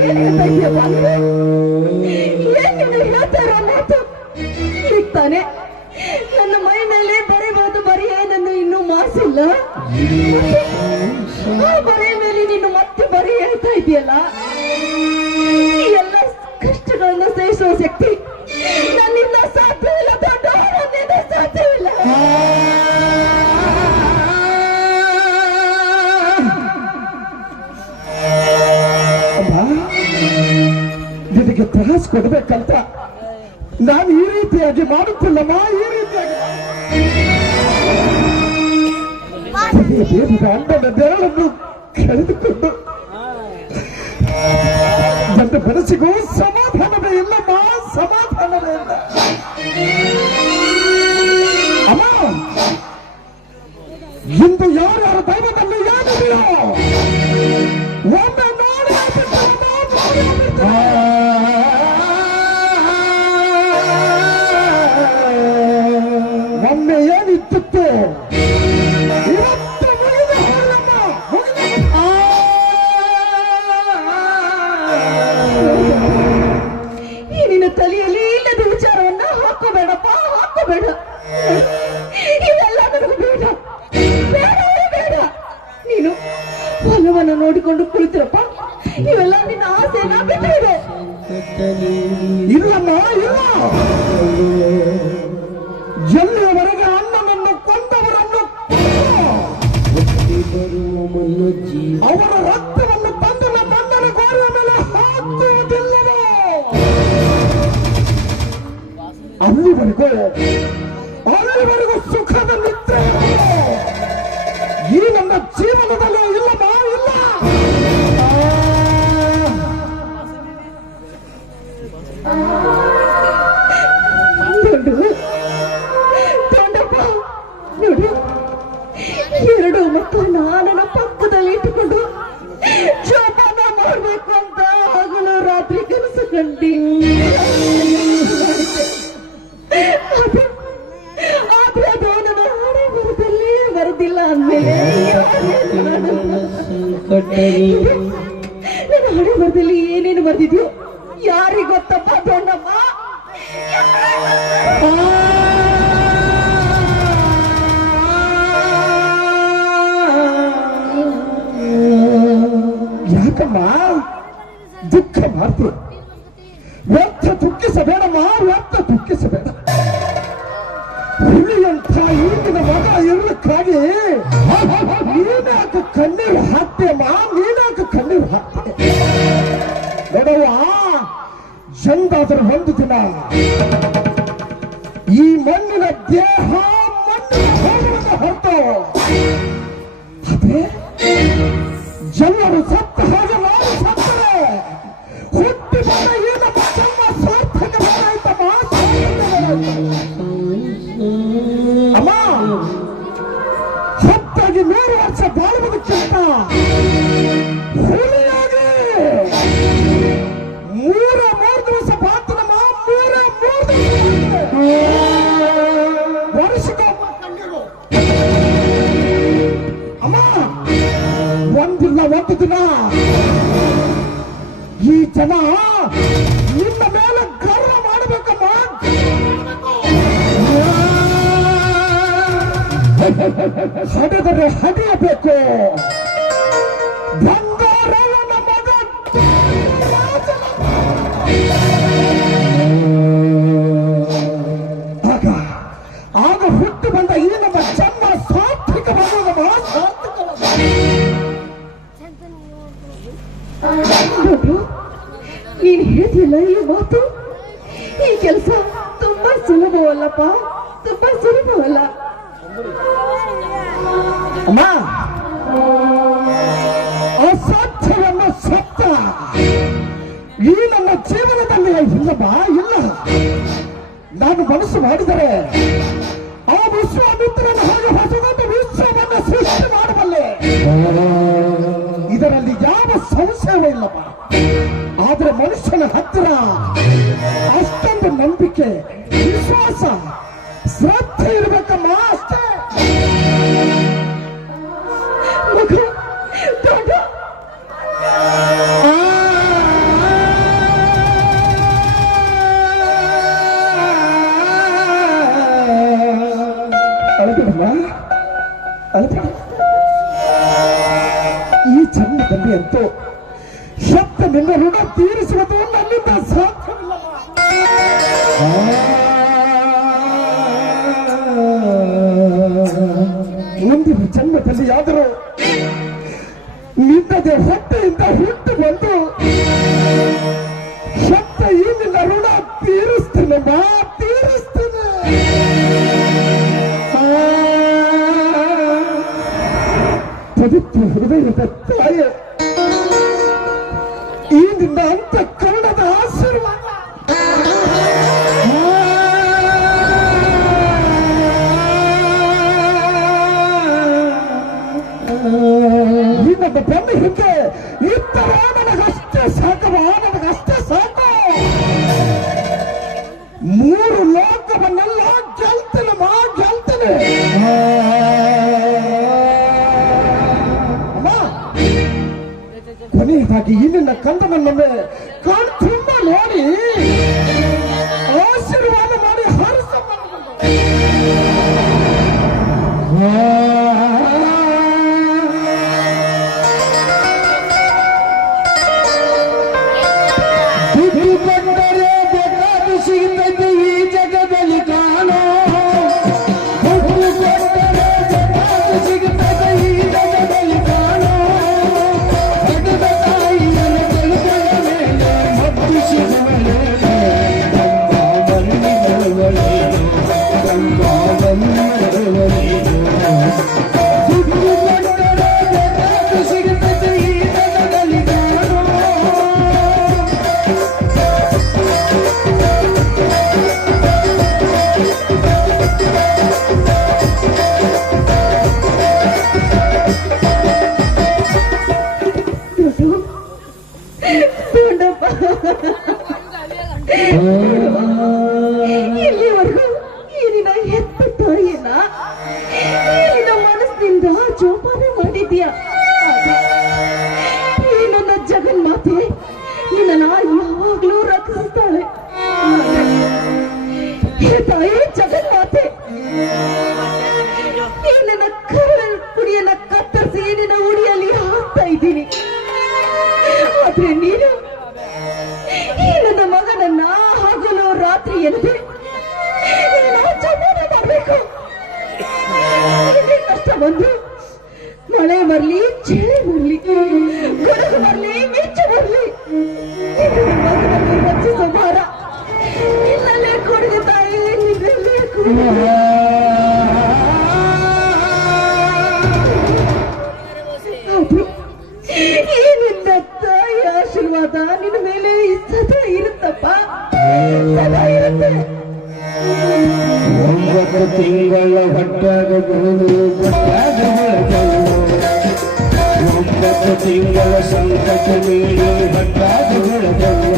ಏನ್ ಹೇಳ್ತಾ ಇದೀಯಪ್ಪ ನೀನು? ಏನ್ ನೀನು ಹೇಳ್ತಾ ಇರೋ ಮಾತು? ಈಗ ತಾನೆ ನನ್ನ ಮೈ ಮೇಲೆ ಬರೆಬಹುದು ಬರೆಯೇ ನನ್ನ ಇನ್ನೂ ಮಾಸಿಲ್ಲ. ಆ ಬರೆಯ ಮೇಲೆ ನೀನು ಮತ್ತೆ ಬರೆ ಹೇಳ್ತಾ ಇದೆಯಲ್ಲ. ಈ ಎಲ್ಲ ಕಷ್ಟಗಳನ್ನ ಸಹಿಸುವ ಶಕ್ತಿ ನನ್ನಿಂದ ಸಾಧ್ಯವಿಲ್ಲ ದೊಡ್ಡ, ನನ್ನಿಂದ ಸಾಧ್ಯವಿಲ್ಲ. ನಿನಗೆ ತ್ರಾಸ ಕೊಡ್ಬೇಕಂತ ನಾನು ಈ ರೀತಿಯಾಗಿ ಮಾಡುತ್ತಿಲ್ಲಮ್ಮ, ಈ ರೀತಿಯಾಗಿ ದೇವರ ಅಣ್ಣನ ಬೆರಳನ್ನು ಕಳೆದುಕೊಂಡು ನನ್ನ ಮನಸ್ಸಿಗೂ ಸಮಾಧಾನವೇ ಇಲ್ಲಮ್ಮ, ಸಮಾಧಾನವೇ ಇಲ್ಲ. ಅಮ್ಮ, ಇಂದು ಯಾರ್ಯಾರ ದೈವದಲ್ಲಿ ಏನಿದೆಯೋ ಒಮ್ಮೆ ನೋಡಿ ಒಮ್ಮೆ ಏನಿತ್ತು ಇವತ್ತು ಮುಗಿದ ಹೋಗಲಮ್ಮ, ಈ ನಿನ್ನ ತಲೆಯಲ್ಲಿ ಇಲ್ಲದ ವಿಚಾರವನ್ನ ಹಾಕೋಬೇಡಪ್ಪ, ಹಾಕೋಬೇಡ. ಇವೆಲ್ಲ ನನಗೆ ಬೇಡ, ಬೇಡವೇ ಬೇಡ. ನೀನು ಹೊಲವನ್ನು ನೋಡಿಕೊಂಡು ಕುಳಿತಿರಪ್ಪ, ಇವೆಲ್ಲ ನಿನ್ನ ಆಸೆಯನ್ನ ಬಿಟ್ಟಿದೆ. ಇಲ್ಲಮ್ಮ, ಇಲ್ಲ. ಎಲ್ಲಿಯವರೆಗೆ ಅಣ್ಣನನ್ನು ಕೊಂದವರನ್ನು ಅವರ ರಕ್ತವನ್ನು ತಂದು ನಮ್ಮ ಅಣ್ಣನ ಗೋರಿಯ ಮೇಲೆ ಹಾಕುವುದಿಲ್ಲವೋ ಅಲ್ಲಿವರೆಗೂ ಸುಖದ ನಿದ್ರೆ ಈ ನನ್ನ ಜೀವನದಲ್ಲಿ ಇಲ್ಲಮ್ಮ, ಇಲ್ಲ. ತೊಂಡಪ್ಪ ನೋಡು, ಎರಡು ಮಕ್ಕಳನ್ನ ನನ್ನ ಪಕ್ಕದಲ್ಲಿ ಇಟ್ಟುಕೊಂಡು ಜೋಪಾನ ಮಾಡ್ಬೇಕು ಅಂತ ಹಗಲು ರಾತ್ರಿ ಕೆಲಸ ಕಂಡಿ. ಆದ್ರೆ ಅದು ನನ್ನ ಹಣೆ ಬರದಲ್ಲಿ ಬರದಿಲ್ಲ ಅಂದ್ಮೇಲೆ ನನ್ನ ಹಣೆ ಬರದಲ್ಲಿ ಏನೇನು ಬರ್ದಿದ್ಯೋ ಯಾರಿಗ್ ಗೊತ್ತಪ್ಪ ದೊಡ್ಡಮ್ಮ? ಯಾಕಮ್ಮ ದುಃಖ ಮಾಡ್ತೀಯ? ವ್ಯರ್ಥ ದುಃಖಿಸಬೇಡಮ್ಮ, ವ್ಯರ್ಥ ದುಃಖಿಸಬೇಡ. ಹುಲಿಯಂಥ ಈಗಿನ ಮಗ ಇರಲಿಕ್ಕಾಗಿ ನೀನಾಕ ಕಣ್ಣೀರು ಹಾಕ್ತೇಮ್ಮ, ನೀನಾಕ ಕಣ್ಣೀರು ಹಾಕ್ತೆ ನೋಡವ್ವ. ಎಂದಾದರೂ ಒಂದು ದಿನ ಈ ಮಣ್ಣಿನ ದೇಹ ಮಣ್ಣಿನ ಹೋಗುವುದ ಹೊರತು ಅವರು ಸತ್ತ ಹಾಗೆ ನಾವು ಸತ್ತರೆ ಹುಟ್ಟಿ ಬಂದ ಈ ನಮ್ಮ ಜನ್ಮ ಸಾರ್ಥಕವಾಯಿತಮ್ಮ. ಅಮ್ಮ, ಹತ್ತಾಗಿ 100 ವರ್ಷ ಬಾಳುವುದಕ್ಕಿಂತ ಹುಲಿಯಾಗಿ 3 ದಿವಸ ಬಾತನಮ್ಮ. 3 ವರ್ಷಕ್ಕೊಬ್ಬ ಕಂಡಿರು ಅಮ್ಮ. ಒಂದಿಲ್ಲ ಒಂದು ದಿನ ಈ ಜನ ನಿನ್ನ ಮೇಲೆ ಗರ್ವ ಮಾಡಬೇಕಮ್ಮ. ಹಡೆದರೆ ಹಡೆಯಬೇಕು. ಬಂಗಾರವನ ಮಗ ಆಗ ಹುಟ್ಟು ಬಂದ ಈ ನಮ್ಮ ಜನ್ಮ ಸಾತ್ವಿಕವಾದ ನೀನ್ ಹೇಳ್ತಿಲ್ಲ ಈ ಮಾತು. ಈ ಕೆಲಸ ತುಂಬಾ ಸುಲಭವಲ್ಲಪ್ಪ, ತುಂಬಾ ಸುಲಭವಲ್ಲ. ಅಮ್ಮ, ಅಸಾಧ್ಯವನ್ನು ಸತ್ಯ ಈ ನನ್ನ ಜೀವನದಲ್ಲಿ ಇಲ್ಲಮ್ಮ, ಇಲ್ಲ. ನಾನು ಮನಸ್ಸು ಮಾಡಿದರೆ ಆ ವಿಶ್ವಾಮಿತ್ರನ ಹಾಗೆ ಹೊಸದೊಂದು ವಿಶ್ವವನ್ನು ಸೃಷ್ಟಿ ಮಾಡಬಲ್ಲೆ. ಇದರಲ್ಲಿ ಯಾವ ಸಂಶಯವೂ ಇಲ್ಲಮ್ಮ. ಆದ್ರೆ ಮನುಷ್ಯನ ಹತ್ತಿರ ಅಷ್ಟೊಂದು ನಂಬಿಕೆ, ವಿಶ್ವಾಸ, ಶ್ರದ್ಧೆ ಇರಬೇಕಮ್ಮ, ಅಷ್ಟೇ. ಮಗು, ದೊಡ್ಡ ಈ ಜನ್ಮದಲ್ಲಿ ಅಂತೂ ಶಬ್ದ ನಿನ್ನ ಋಣ ತೀರಿಸುವುದು ನನ್ನಿಂದ ಸಾಧ್ಯವಿಲ್ಲ. ಮುಂದಿನ ಜನ್ಮದಲ್ಲಿ ಆದರೂ ನಿನ್ನದೇ ಹೊಟ್ಟೆಯಿಂದ ಹುಟ್ಟು ಬಂದು ಶಬ್ದ ಈ ನಿನ್ನ ಋಣ ತೀರಿಸ್ತೇನಮ್ಮ, ತೀರಿಸ್ತೇನೆ. ಪವಿತ್ರ ಹೃದಯದ ತಾಯಿ, ಈ ನಿನ್ನ ಅಂತ ಕನ್ನಡದ ಆಶೀರ್ವಾದ ಈ ನನ್ನ ಬೆನ್ನ ಹಿಂದೆ ಇತ್ತರ ನನಗಷ್ಟೇ ಸಾಕವಾ, ನನಗಷ್ಟೇ ಸಾಕು. 3 ಲೋಕವನ್ನೆಲ್ಲ ಗೆಲ್ತೇನೆ ಮಾ, ಗೆಲ್ತೇನೆ. ಕೊನೆಯದಾಗಿ ಈ ನಿನ್ನ ಕಂದನನ್ನೊಮ್ಮೆ ಕಾಣ್ ತುಂಬ ನೋಡಿ ಆಶೀರ್ವಾದ ಮಾಡಿ ಹರಿಸ. ಬಂದರೆ ಬೇಕಾದ ಸಿಗುತ್ತದೆ ಈ ಜಗದಲ್ಲಿ ಕಾಣೋ. ಸಿಗುತ್ತದೆ ಈ ಜಗದಲ್ಲಿ ಕಾಣೋ. ಇಲ್ಲಿವರೆಗೂ ಈ ನಿನ್ನ ಹೆತ್ತ ತಾಯಿಯನ್ನ ನಿನ್ನ ಮನಸ್ಸಿನಿಂದ ಜೋಪಾನ ಮಾಡಿದ್ಯಾ. ಈ ನನ್ನ ಜಗನ್ಮಾತೆ ನಿನ್ನ ಯಾವಾಗ್ಲೂ ರಕ್ಷಿಸ್ತಾಳೆ. ಹೇ ತಾಯಿ ಜಗನ್ಮಾತೆ, ಈ ನನ್ನ ಕರಳ ಕುಡಿಯನ್ನ ಕತ್ತರಿಸಿ ನಿನ್ನ ಉಡಿಯಲ್ಲಿ ಹಾಕ್ತಾ ಇದ್ದೀನಿ. ಆದ್ರೆ ನೀನು ಈ ನನ್ನ ಮಗನನ್ನ ಹಗಲು ರಾತ್ರಿ ಎನ್ನದೆ ಜಮಾನ ಮಾಡ್ಬೇಕು. ಕಷ್ಟ ಬಂದು ಮಳೆ ಬರ್ಲಿ, ಚಳಿ ಬರ್ಲಿ, ಗುಡುಗು ಬರ್ಲಿ, ಮಿಂಚು ಬರ್ಲಿ, ಮಗನನ್ನು ರಕ್ಷಿಸೋ ಭಾರ ನಿನ್ನಲ್ಲೇ ಕೂಡಿದೆ ತಾಯಿ, ನಿನ್ನಲ್ಲೇ ಕೂಡಿದೆ. ಈ ಹೊಟ್ಟಾದ ಬೆಳಗವು 9 ತಿಂಗಳ ಸಂಕಟ ನೀಡಿ ಹೊಟ್ಟಾದ ಬೆಳಗವು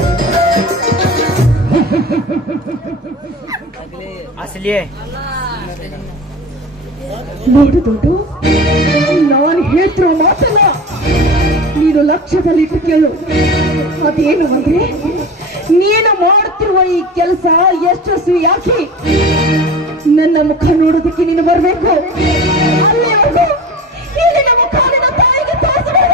ನೋಡು ದೊಡ್ಡು, ನಾನು ಹೇಳ್ತಿರೋ ಮಾತಲ್ಲ ನೀನು ಲಕ್ಷ್ಯದಲ್ಲಿ ಇಟ್ಟು ಕೇಳು. ಅದೇನು ಅಂದ್ರೆ, ನೀನು ಮಾಡುತ್ತಿರುವ ಈ ಕೆಲಸ ಯಶಸ್ವಿಯಾಗಿ ನನ್ನ ಮುಖ ನೋಡೋದಕ್ಕೆ ನೀನು ಬರಬೇಕು. ಅಲ್ಲಿವರೆಗೂ ಇಲ್ಲಿ ನಮ್ಮ ಕಾಲಿನ ತಾಯಿಗೆ ತೋರಿಸಬೇಡ.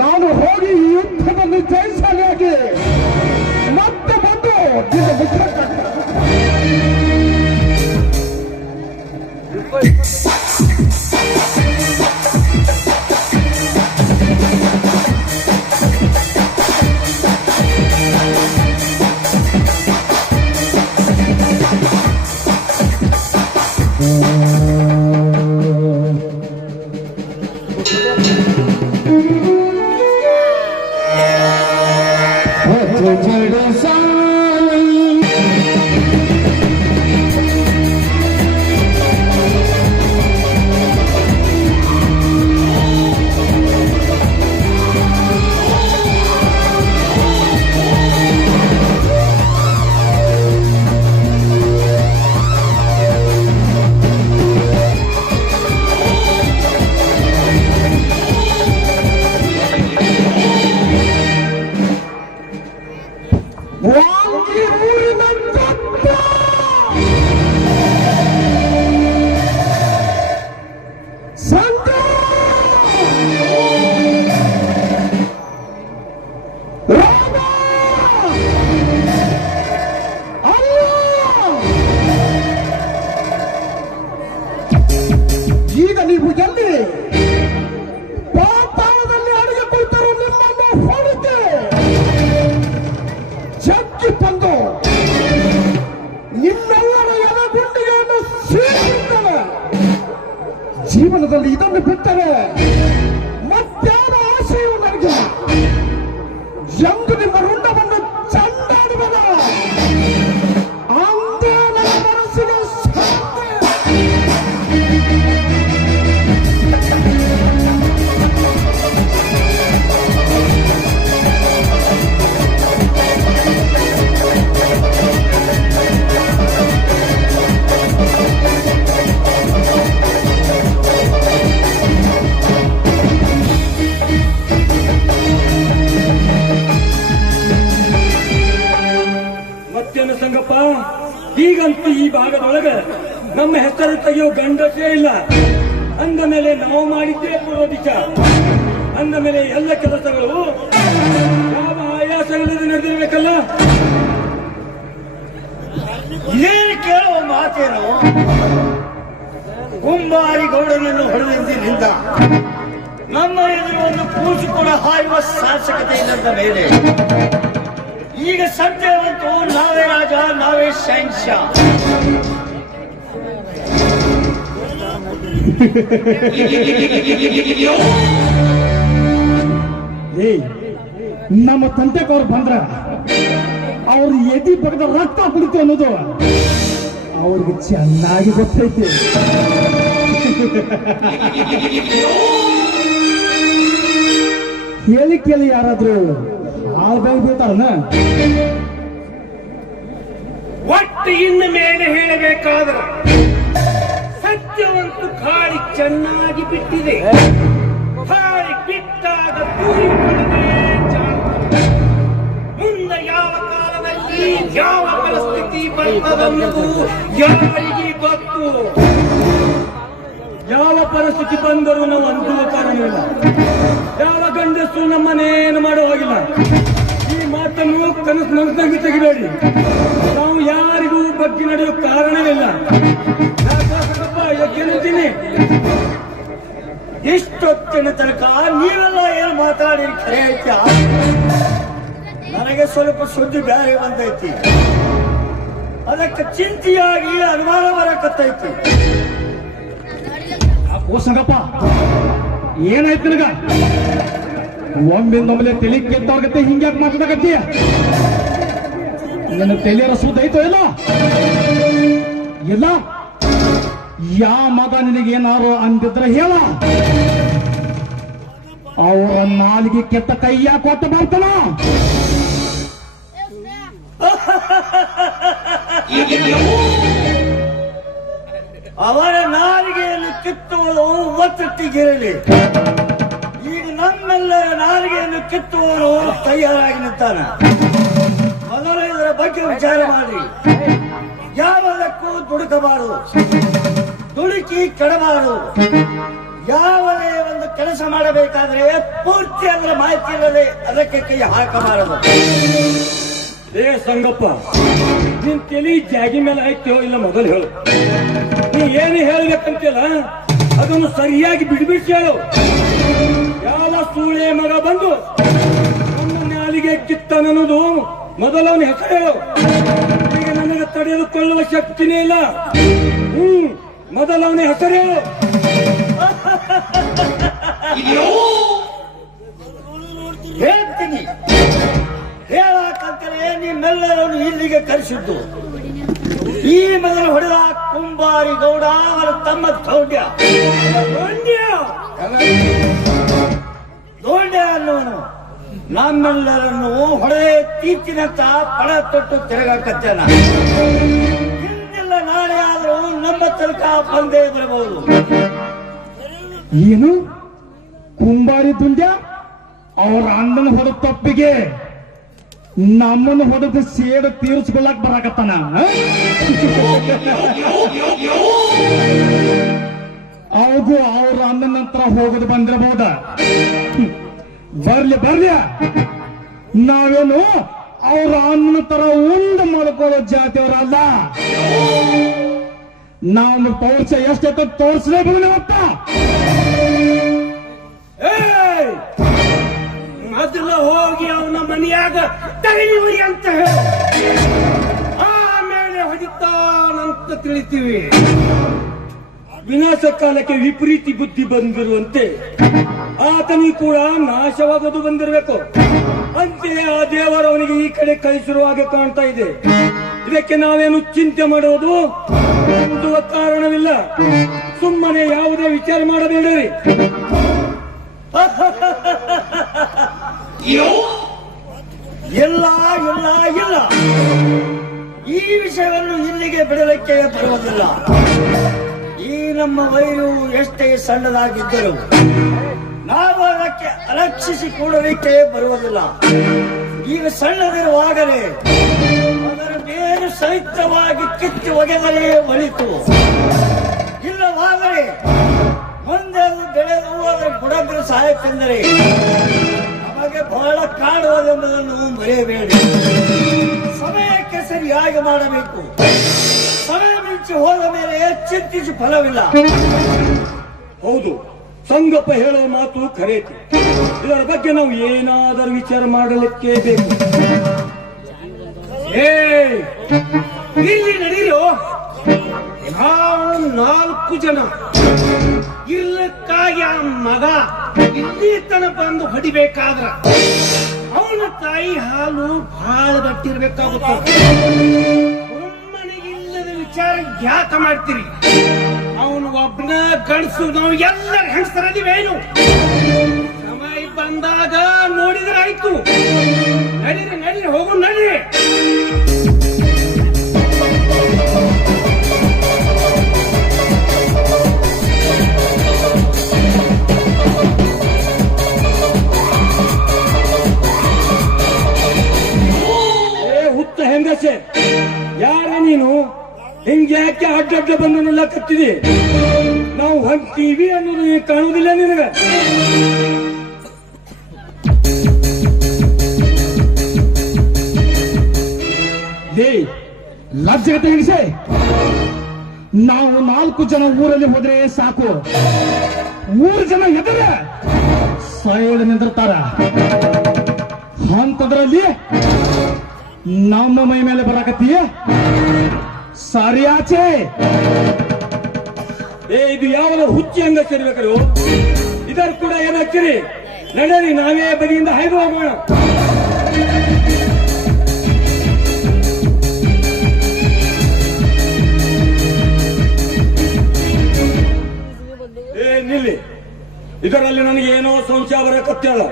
ನಾನು ಹೋಗಿ ಈ ಯುದ್ಧದಲ್ಲಿ ಜಯಶಾಲಿಯಾಗಿ ಮತ್ತೆ ಬಂದು ನಿನ್ನ ಮುಖ ಈಗ ನೀವು ಎಲ್ಲಿ ಪಾತಾಳದಲ್ಲಿ ಅಡುಗೆ ಕುಳಿತರು ನಿಮ್ಮನ್ನು ಹೊಡೆದು ಜಗ್ಗಿ ಬಂದು ನಿಮ್ಮೆಲ್ಲರ ಎಲೆಗುಂಡಿಗೆಯನ್ನು ಸೇರಿಸುತ್ತವೆ. ಜೀವನದಲ್ಲಿ ಇದನ್ನು ಬಿಟ್ಟರೆ ಮತ್ಯಾವ ಆಶೆಯೂ ನನಗೆ ಎಂದು ನಿಮ್ಮ ರುಂಡವನ್ನು ಚಂಡಾಡುವನ ಅಂದೇ ಭಾಗದೊಳಗ ನಮ್ಮ ಹೆಸರು ತೆಗೆಯೋ ಗಂಡಸೇ ಇಲ್ಲ. ಅಂದ ಮೇಲೆ ನಾವು ಮಾಡಿದ್ದೇ ಪೂರ್ವ ದಿಶಾ. ಅಂದ ಮೇಲೆ ಎಲ್ಲ ಕೆಲಸಗಳು ಯಾವ ಆಯಾಸವಿಲ್ಲದೆ ನಡೆದಿರಬೇಕಲ್ಲ. ಏನು ಕೇಳುವ ಮಾತೇನು? ಕುಂಬಾರಿ ಗೌಡನನ್ನು ಹೊಡೆದಿದ್ದರಿಂದ ನಮ್ಮ ಎದುರು ಒಂದು ಕೂಸು ಕೂಡ ಹಾಯುವ ಸಾರ್ಥಕತೆ ಇಲ್ಲದ ಮೇಲೆ ಈಗ ಸದ್ಯವಂತೂ ನಾವೇ ರಾಜ, ನಾವೇ ಶಹನ್ಶಾ. ನಮ್ಮ ತಂಟೆಕವ್ರು ಬಂದ್ರ ಅವ್ರ ಎದಿ ಬಗ್ದ ರಕ್ತ ಕುಡಿತು ಅನ್ನೋದು ಅವ್ರಿಗೆ ಚೆನ್ನಾಗಿ ಗೊತ್ತೈತಿ. ಹೇಳಿ ಕೇಳಿ ಯಾರಾದ್ರೂ ಆಳ್ಬಾಗ್ ಬೀಳ್ತಾರನ? ಒಟ್ಟು ಇನ್ನು ಮೇಲೆ ಹೇಳಬೇಕಾದ್ರೆ ಸತ್ಯವಂತೂ ಗಾಳಿ ಚೆನ್ನಾಗಿ ಬಿಟ್ಟಿದೆ. ಗಾಳಿ ಬಿಟ್ಟಾಗ ಮುಂದೆ ಯಾವ ಕಾಲದಲ್ಲಿ ಯಾವ ಪರಿಸ್ಥಿತಿ ಬರ್ತದನ್ನೋದು ಯಾರಿಗೆ ಗೊತ್ತು. ಯಾವ ಪರಿಸ್ಥಿತಿ ಬಂದರೂ ನಾವು ಅಂದುವ ಕಾರಣವಿಲ್ಲ. ಯಾವ ಗಂಡಸು ನಮ್ಮನ್ನೇನು ಮಾಡುವ ಹಾಗಿಲ್ಲ. ಈ ಮಾತನ್ನು ಮನಸ್ಸಿನಾಗಿ ತೆಗಿಬೇಡಿ. ನಾವು ಯಾರಿಗೂ ಬಗ್ಗೆ ನಡೆಯುವ ಕಾರಣವಿಲ್ಲ. ಗೆಲ್ತೀನಿ. ಇಷ್ಟೊತ್ತಿನ ತನಕ ನೀವೆಲ್ಲ ಏನು ಮಾತಾಡಿ ಖರೆ ಐತಿ. ನನಗೆ ಸ್ವಲ್ಪ ಸುದ್ದಿ ಬೇರೆ ಬಂದೈತಿ. ಅದಕ್ಕೆ ಚಿಂತೆಯಾಗಿ ಅನುಮಾನ ಬರಕತ್ತೈತಿ. ಓ ಸಂಗಪ್ಪ, ಏನಾಯ್ತು ನಿನಗ? ಒಮ್ಮಿಂದೊಮ್ಮೆಲೆ ತಲೆ ಕೆಟ್ಟವ್ರಗತ್ತೆ ಹಿಂಗ್ಯಾಕ್ ಮಾತಾಡಕತ್ತೀಯ? ನಿನ್ನ ತಲೆಯರ ಸುದ್ದ ಐತೋ ಇಲ್ಲ? ಇಲ್ಲ. ಯಾ ಮಗ ನಿನಗೇನಾರು ಅಂದಿದ್ರೆ ಹೇಳ. ಅವರ ನಾಲಿಗೆ ಕೆಟ್ಟ ಕೈಯ ಕೊಟ್ಟು ಬರ್ತಾನ. ಅವರ ನಾಲಿಗೆಯನ್ನು ಕಿತ್ತುವುದು ಒತ್ತಟ್ಟಿಗಿರಲಿ. ಈಗ ನಮ್ಮೆಲ್ಲರ ನಾಲಿಗೆಯನ್ನು ಕಿತ್ತುವವರು ತಯಾರಾಗಿ ನಿಂತಾನ. ಮೊದಲು ಇದರ ಬಗ್ಗೆ ವಿಚಾರ ಮಾಡಿ. ಯಾವುದಕ್ಕೂ ದುಡುಕಬಾರದು, ದುಡುಕಿ ಕೆಡಬಾರದು. ಯಾವುದೇ ಒಂದು ಕೆಲಸ ಮಾಡಬೇಕಾದ್ರೆ ಪೂರ್ತಿ ಅದರ ಮಾಹಿತಿ ಇಲ್ಲದೆ ಅದಕ್ಕೆ ಕೈ ಹಾಕಬಾರದು. ಏ ಸಂಗಪ್ಪ, ನಿನ್ ತಲೆ ಜಾಗಿ ಮೇಲೆ ಆಯ್ತೋ ಇಲ್ಲ ಮೊದಲು ಹೇಳು. ನೀ ಏನು ಹೇಳ್ಬೇಕಂತಿಲ್ಲ ಅದನ್ನು ಸರಿಯಾಗಿ ಬಿಡ್ಬಿಟ್ಟು ಹೇಳು. ಯಾವ ಸೂಳೆ ಮಗ ಬಂದು ನಮ್ಮ ನಾಲಿಗೆ ಕಿತ್ತನನ್ನೋದು ಮೊದಲು ಅವನ ಹೆಸರು ಹೇಳು. ಈಗ ನನಗೆ ತಡೆದುಕೊಳ್ಳುವ ಶಕ್ತಿನೇ ಇಲ್ಲ. ಮೊದಲು ಅವನ ಹೆಸರು ಹೇಳು. ಹೇಳ್ತೀನಿ, ಹೇಳಕ್ಕಂತಲೇ ನಿಮ್ಮೆಲ್ಲರನ್ನು ಇಲ್ಲಿಗೆ ಕರೆಸಿದ್ದು. ಈ ಮೊದಲು ಹೊಡೆದ ಕುಂಬಾರಿ ಗೌಡ ಅವರ ತಮ್ಮ ದೌಡ್ಯ ಅನ್ನೋನು ನಮ್ಮೆಲ್ಲರನ್ನು ಹೊಡೆದೇ ತೀರ್ಚಿನಂತ ಪಣ ತೊಟ್ಟು ತಿರುಗಾಕತ್ತೇನ. ಹಿಂದೆಲ್ಲ ನಾಳೆ ಆದರೂ ನಮ್ಮ ತನಕ ಬಂದೇ ಬರಬಹುದು. ಏನು ಕುಂಬಾರಿ ದುಂಡ್ಯ ಅವ್ರ ಅಣ್ಣನ ಹೊಡೆದ ತಪ್ಪಿಗೆ ನಮ್ಮನ್ನು ಹೊಡೆದು ಸೇಡು ತೀರಿಸ್ಕೊಳ್ಳಕ್ ಬರಾಕತ್ತಾನ? ಅವಗೂ ಅವ್ರ ಅಣ್ಣನ ನಂತರ ಹೋಗೋದು ಬಂದಿರಬಹುದ. ಬರ್ಲಿ ಬರ್ಲಿ, ನಾವೇನು ಅವ್ರ ಅಣ್ಣನ ತರ ಉಂಡು ಮಾಡ್ಕೊಳ್ಳೋ ಜಾತಿಯವರಲ್ಲ. ನಾವು ತೋರ್ಸ ಎಷ್ಟೈತ ತೋರಿಸಲೇಬಹುದು. ಮೊದಲು ಹೋಗಿ ಅವನ ಮನೆಯಾಗ ತಡೆಯುವಿ ಅಂತ ಹೇಳಿ ಆಮೇಲೆ ಹೊಡಿತಾನಂತ ತಿಳಿತೀವಿ. ವಿನಾಶ ಕಾಲಕ್ಕೆ ವಿಪರೀತಿ ಬುದ್ಧಿ ಬಂದಿರುವಂತೆ ಆತನಿಗೆ ಕೂಡ ನಾಶವಾಗೋದು ಬಂದಿರಬೇಕು. ಅಂತೆಯೇ ಆ ದೇವರು ಅವನಿಗೆ ಈ ಕಡೆ ಕಳಿಸಿರುವ ಹಾಗೆ ಕಾಣ್ತಾ ಇದೆ. ಇದಕ್ಕೆ ನಾವೇನು ಚಿಂತೆ ಮಾಡುವುದು ಹೊಂದುವ ಕಾರಣವಿಲ್ಲ. ಸುಮ್ಮನೆ ಯಾವುದೇ ವಿಚಾರ ಮಾಡಬೇಡಿರಿ. ಇಲ್ಲ ಇಲ್ಲ ಇಲ್ಲ, ಈ ವಿಷಯವನ್ನು ಇಲ್ಲಿಗೆ ಬಿಡಲಿಕ್ಕೆ ಬರುವುದಿಲ್ಲ. ಈ ನಮ್ಮ ವೈರು ಎಷ್ಟೇ ಸಣ್ಣದಾಗಿದ್ದರು ನಾವು ಅದಕ್ಕೆ ಅಲಕ್ಷಿಸಿ ಕೂಡಲಿಕ್ಕೆ ಬರುವುದಿಲ್ಲ. ಈಗ ಸಣ್ಣದಿರುವಾಗಲೇ ಅದರ ಬೇರು ಸಹಿತವಾಗಿ ಕಿತ್ತು ಒಗೆದರೆ ಒಳಿತು. ಇಲ್ಲವಾದರೆ ಮುಂದೆ ಅದು ಬೆಳೆದು ಅದರ ಬುಡಗಳು ಸಾಯತ್ತೆಂದರೆ ನಮಗೆ ಬಹಳ ಕಾಡುವುದೆಂಬುದನ್ನು ಮರೆಯಬೇಡಿ. ಸಮಯಕ್ಕೆ ಸರಿಯಾಗಿ ಮಾಡಬೇಕು. ಸಮಯ ಮಿಂಚಿ ಹೋದ ಮೇಲೆ ಚಿಂತಿಸಿ ಫಲವಿಲ್ಲ. ಹೌದು, ಸಂಗಪ್ಪ ಹೇಳುವ ಮಾತು ಖರೇತಿ. ಇದರ ಬಗ್ಗೆ ನಾವು ಏನಾದರೂ ವಿಚಾರ ಮಾಡಲಿಕ್ಕೆ ಬೇಕು. ಇಲ್ಲಿ ನಡೀರು. ನಾವು 4 ಜನ ಇರ್ಲಕ್ಕಾಗಿ ಆ ಮಗ ಇಲ್ಲಿ ತನ ಬಂದು ಹೊಡಿಬೇಕಾದ್ರ ಅವನ ತಾಯಿ ಹಾಲು ಬಹಳ ಗಟ್ಟಿರ್ಬೇಕಾಗುತ್ತೆ. ಒಮ್ಮನೆಗಿಲ್ಲದ ವಿಚಾರ ಯಾಕೆ ಮಾಡ್ತೀರಿ? ಅವನು ಒಬ್ಬನ ಗಂಡಸು, ನಾವು ಎಲ್ಲರ ಹೆಂಗಸರದಿವೇನು? ಸಮಯ ಬಂದಾಗ ನೋಡಿದ್ರೆ ಆಯ್ತು. ನಡೀರಿ ನಡೀರಿ, ಹೋಗು ನಡೀರಿ. ಹುತ್ತ ಹೆಂಗಸೆ, ಯಾರ ನೀನು? ಹಿಂಗೆ ಯಾಕೆ ಅಡ್ಡ ಬಂದನೆಲ್ಲ ಕತ್ತಿದಿ? ನಾವು ಹೊಂಟೀವಿ ಅನ್ನೋದು ಕಾಣುವುದಿಲ್ಲ ನಿನಗ? ಲಜ್ಜೆಗತ್ತೆ ಹೆಂಗಸೆ, ನಾವು 4 ಜನ ಊರಲ್ಲಿ ಹೋದ್ರೆ ಸಾಕು, 3 ಜನ ಎದುರೆ ಸೈಡ್ ನಿಂದಿರ್ತಾರ. ಅಂತದ್ರಲ್ಲಿ ನಮ್ಮ ಮೈ ಮೇಲೆ ಬರಾಕತ್ತೀಯ? ಸರಿಯಾಚೆ. ಇದು ಯಾವಾಗ ಹುಚ್ಚಿ ಹಂಗ ಸೇರ್ಬೇಕಾರು? ಇದರ ಕೂಡ ಏನಾಗ್ತೀರಿ? ನಡೀರಿ, ನಾವೇ ಬದಿಯಿಂದ ಹಾಯ್ದು ಹೋಗೋಣ. ನಿಲ್ಲಿ, ಇದರಲ್ಲಿ ನನಗೆ ಏನೋ ಸಂಶಯ ಬರಕತ್ತಲ್ಲ.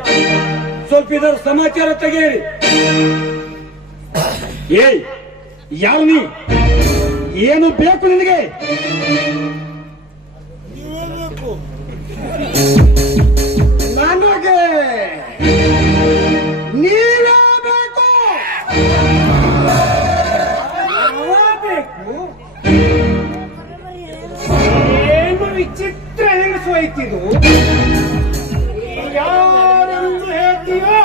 ಸ್ವಲ್ಪ ಇದರ ಸಮಾಚಾರ ತೆಗೆಯಿರಿ. ಯಾವ ನೀ? ಏನು ಬೇಕು ನಿನಗೆ? ನನಗೆ ನೀವೇ ಬೇಕು. ಏನು ವಿಚಿತ್ರ ಹೆಂಗಸು ಐತಿದು? ಯಾರೆಂದು ಹೇಳ್ತೀವೋ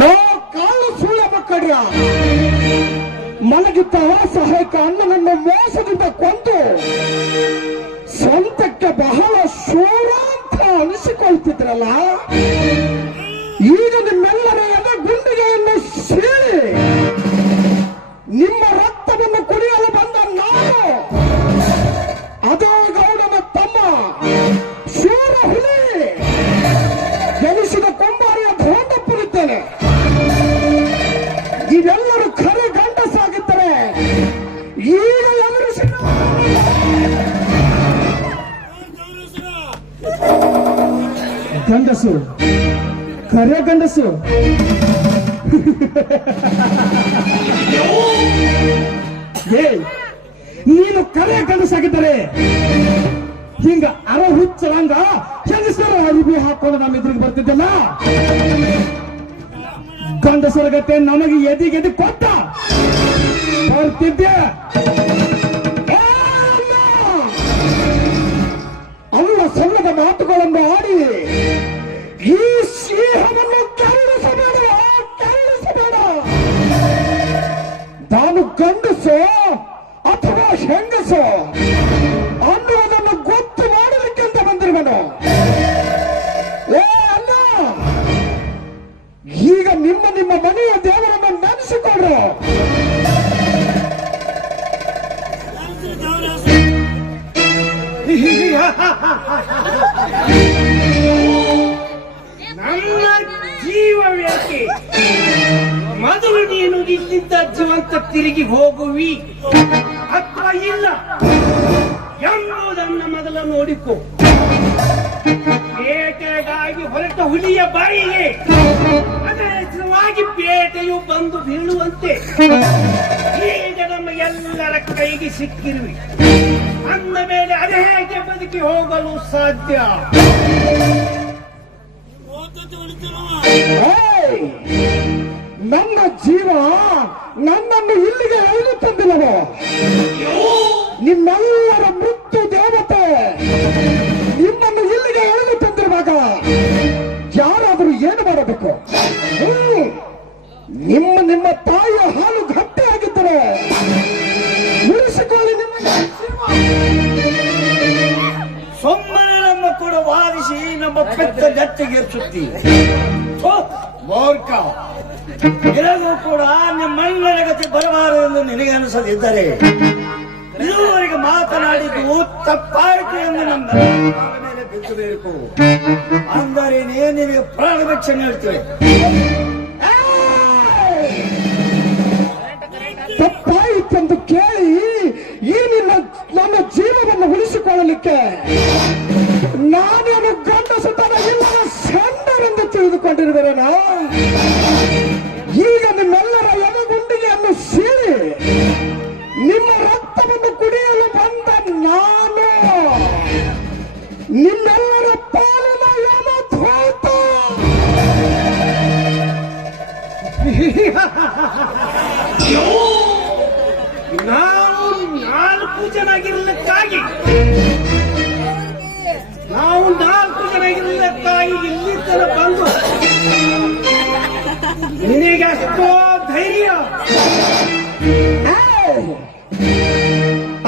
ನೋ ಕಾಳು ಸುಳ್ಳ ಮಕ್ಕಳ್ರ. ಮಲಗಿದ್ದ ಸಹಾಯಕ ಅಣ್ಣನನ್ನು ಮೋಸದಿಂದ ಕೊಂದು ಸ್ವಂತಕ್ಕೆ ಬಹಳ ಶೂರ ಅಂತ ಅನಿಸಿಕೊಳ್ತಿದ್ರಲ್ಲ, ಈಗ ನಿಮ್ಮೆಲ್ಲರ ಎದೆ ಗುಂಡಿಗೆಯನ್ನು ಸೀಳಿ ನಿಮ್ಮ ರಕ್ತವನ್ನು ಕುಡಿಯಲು ಬಂದ ನಾನು, ಅದೇ ಗೌಡನ ತಮ್ಮ ಶೂರ ಹುಲಿ ಗೆಲ್ಲಿಸಿದ ಕೊಂಬಾರಿಯ ಧೋಂಡಪ್ಪನಿದ್ದೇನೆ. ಇವೆಲ್ಲರೂ ಖರೆ ಗಂಡಸಾಗಿದ್ದರೆ ಈಗ ಎದುರಿಸಿ ಗಂಡಸು, ಖರೆ ಗಂಡಸು. ನೀನು ಕರೆ ಗಂಡಸಾಗಿದ್ದರೆ ಹಿಂಗ ಅರ ಹುಚ್ಚರಂಗ ಹೆಂಗಸರ ಅರಿವಿ ಹಾಕೊಂಡು ನಮ್ಮ ಎದುರಿಗೆ ಬರ್ತಿದ್ದಲ್ಲ. ಗಂಡಸರ ಗತೆ ನಮಗೆ ಎದಿಗೆದಿ ಕೊಟ್ಟ ಬರ್ತಿದ್ದೆ. ಅಲ್ಲ ಸಲ್ಲದ ಮಾತುಗಳನ್ನು ಆಡಿ ಈ ಸಿಂಹವನ್ನು ಕೆರಳಿಸಬೇಡ. ನಾನು ಗಂಡಸೋ ಅಥವಾ ಹೆಂಗಸೋ ಅನ್ನುವುದನ್ನು ಗೊತ್ತು ಮಾಡಲಿಕ್ಕೆ ಅಂತ ಬಂದಿರುವನು. ಅಲ್ಲ, ಈಗ ನಿಮ್ಮ ಮನೆಯ ದೇವರನ್ನು ನೆನೆಸಿಕೊಂಡ್ರು. ನಮ್ಮ ಜೀವವೇಕೆ? ಮೊದಲು ನೀನು ಇಲ್ಲಿದ್ದ ಜೀವಂತ ತಿರುಗಿ ಹೋಗುವಿ ಅಥವಾ ಇಲ್ಲ ಎಂಬುದನ್ನು ಮೊದಲು ನೋಡಿಕೊ. ಬೇಟೆಗಾಗಿ ಹೊರಟ ಹುಲಿಯ ಬಾಯಿಗೆ ಅದರ ಹೆಸರವಾಗಿ ಬೇಟೆಯು ಬಂದು ಬೀಳುವಂತೆ ಈಗ ನಮ್ಮ ಎಲ್ಲರ ಕೈಗೆ ಸಿಕ್ಕಿರುವಿ. ಅಂದ ಮೇಲೆ ಅದು ಹೇಗೆ ಬದುಕಿ ಹೋಗಲು ಸಾಧ್ಯ? ಏಯ್! ನನ್ನ ಜೀವ ನನ್ನನ್ನು ಇಲ್ಲಿಗೆ ಎಳೆದು ತಂದಿಲ್ಲವೋ? ನಿಮ್ಮೆಲ್ಲರ ಮೃತ್ಯು ದೇವತೆ ನಿಮ್ಮನ್ನು ಇಲ್ಲಿಗೆ ಎಳೆದು ತಂದಿರುವಾಗ ಯಾರಾದರೂ ಏನು ಮಾಡಬೇಕು? ನಿಮ್ಮ ತಾಯಿಯ ಹಾಲು ಗಟ್ಟಿಯಾಗಿದ್ದರೆ ಉಳಿಸಿಕೊಳ್ಳಿ ನಿಮ್ಮ ಸೊಮ್ಮನೆ ನಮ್ಮ ಕೂಡ ವಾರಿಸಿ ನಮ್ಮ ಪೆತ್ತ ನೆತ್ತಿಗೇರಿಸುತ್ತಿ. ಮೂರ್ಖ, ನಿನಗೂ ಕೂಡ ನಿಮ್ಮಣ್ಣನ ಗತಿ ಬರಬಾರದೆಂದು ನಿನಗೆ ಅನಿಸದಿದ್ದರೆ ಇದುವರೆಗೆ ಮಾತನಾಡಿದ್ದು ತಪ್ಪಾಯಿತು ಎಂದು ನಮ್ಮ ಮೇಲೆ ಬಿಚ್ಚಬೇಕು. ಅಂದರೆ ನಿನಗೆ ಪ್ರಾಣ ಭಿಕ್ಷೆ ನೀಡ್ತೇವೆ. ತಪ್ಪಾಯಿತೆಂದು ಕೇಳಿ ಈ ನನ್ನ ಜೀವವನ್ನು ಉಳಿಸಿಕೊಳ್ಳಲಿಕ್ಕೆ ನಾನೇನು ಗಂಡಸುತನ ಇಲ್ಲದ ಸಣ್ಣರೆಂದು ತಿಳಿದುಕೊಂಡಿರುವೆನಾ? ಈಗ ನಿಮ್ಮೆಲ್ಲರ ಎದೆಗುಂಡಿಗೆಯನ್ನು ಸೀಳಿ ನಿಮ್ಮ ರಕ್ತವನ್ನು ಕುಡಿಯಲು ಬಂದ ನಾನು ನಿಮ್ಮೆಲ್ಲರ ಪಾಲಿನ ಯಮಧೂತ. ನಾವು 4 ಜನ ಆಗಿರಲಿಕ್ಕಾಗಿ ಇಲ್ಲಿ ತರ ಬಂದು ನಿನಗೆ ಅಷ್ಟೋ ಧೈರ್ಯ?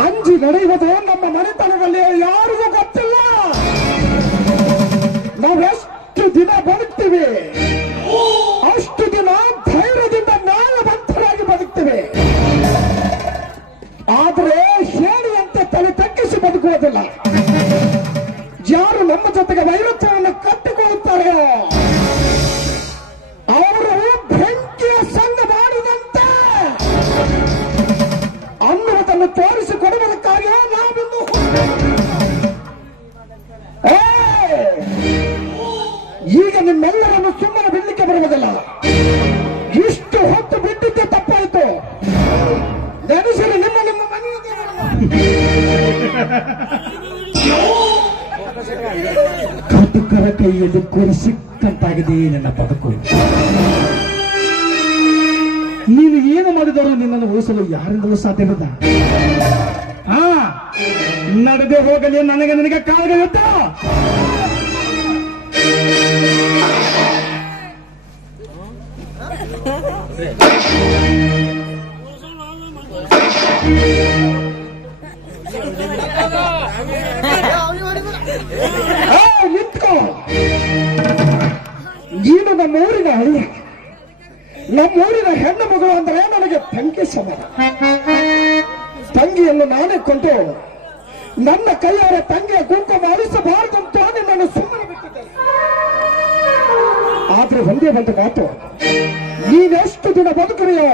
ಅಂಜಿ ನಡೆಯುವುದು ನಮ್ಮ ಮನೆತನದಲ್ಲಿ ಯಾರಿಗೂ ಗೊತ್ತಿಲ್ಲ. ನಾವೆಷ್ಟು ದಿನ ಬದುಕ್ತೀವಿ ಅಷ್ಟು ದಿನ ಧೈರ್ಯದಿಂದ ನ್ಯಾಯವಂತರಾಗಿ ಬದುಕ್ತೀವಿ. ಆದರೆ ಹೇಡಿಯಂತೆ ತಲೆ ತಗ್ಗಿಸಿ ಬದುಕುವುದಿಲ್ಲ. ಯಾರು ನಮ್ಮ ಜೊತೆಗೆ ವೈರತ್ವವನ್ನು ಕಟ್ಟಿಕೊಳ್ಳುತ್ತಾರೋ ಅವರು ಬೆಂಕಿಯ ಸಂಘ ಮಾಡಿದಂತೆ ಅನ್ನುವುದನ್ನು ತೋರಿಸಿಕೊಡುವುದಕ್ಕಾಗಿ ನಾವಿಂದು ಈಗ ನಿಮ್ಮೆಲ್ಲರನ್ನು ಸುಮ್ಮನೆ ಬಿಡಲಿಕ್ಕೆ ಬರುವುದಿಲ್ಲ. ಇಷ್ಟು ಹೊತ್ತು ಬಿಟ್ಟಿದ್ದೆ ತಪ್ಪಾಯಿತು. ನೆನೆಸಲು ನಿಮ್ಮ ಮನೆಯ ಕಟುಕರ ಕೈಯಲ್ಲಿ ಕೂಡಿ ಸಿಕ್ಕಂತಾಗಿದೆ ನನ್ನ ಬದುಕು. ನೀನು ಏನು ಮಾಡಿದರೂ ನಿನ್ನನ್ನು ಉಳಿಸಲು ಯಾರಿಂದಲೂ ಸಾಧ್ಯವಿಲ್ಲ. ನಡೆದೇ ಹೋಗಲಿ, ನನಗೆ ಕಾಲಗಲಿದ್ದ. ನಿಂತ್ಕೋ. ನೀನು ನಮ್ಮೂರಿನ ಹಳ್ಳಿ, ನಮ್ಮೂರಿನ ಹೆಣ್ಣು ಮಗಳು ಅಂದರೆ ನನಗೆ ತಂಗಿ ಸಮಾನ. ತಂಗಿಯನ್ನು ನಾನೇ ಕೊಂಡು ನನ್ನ ಕೈಯಾರ ತಂಗಿಯ ಕುಂಕುಮ ಅಳಿಸಬಾರದಂತ ನಿನ್ನನ್ನು ಸುಮ್ಮನೆ ಬಿಟ್ಟಿದ್ದೇನೆ. ಆದ್ರೆ ಒಂದೇ ಒಂದು ಮಾತು, ನೀನೆಷ್ಟು ದಿನ ಬದುಕುವೆಯೋ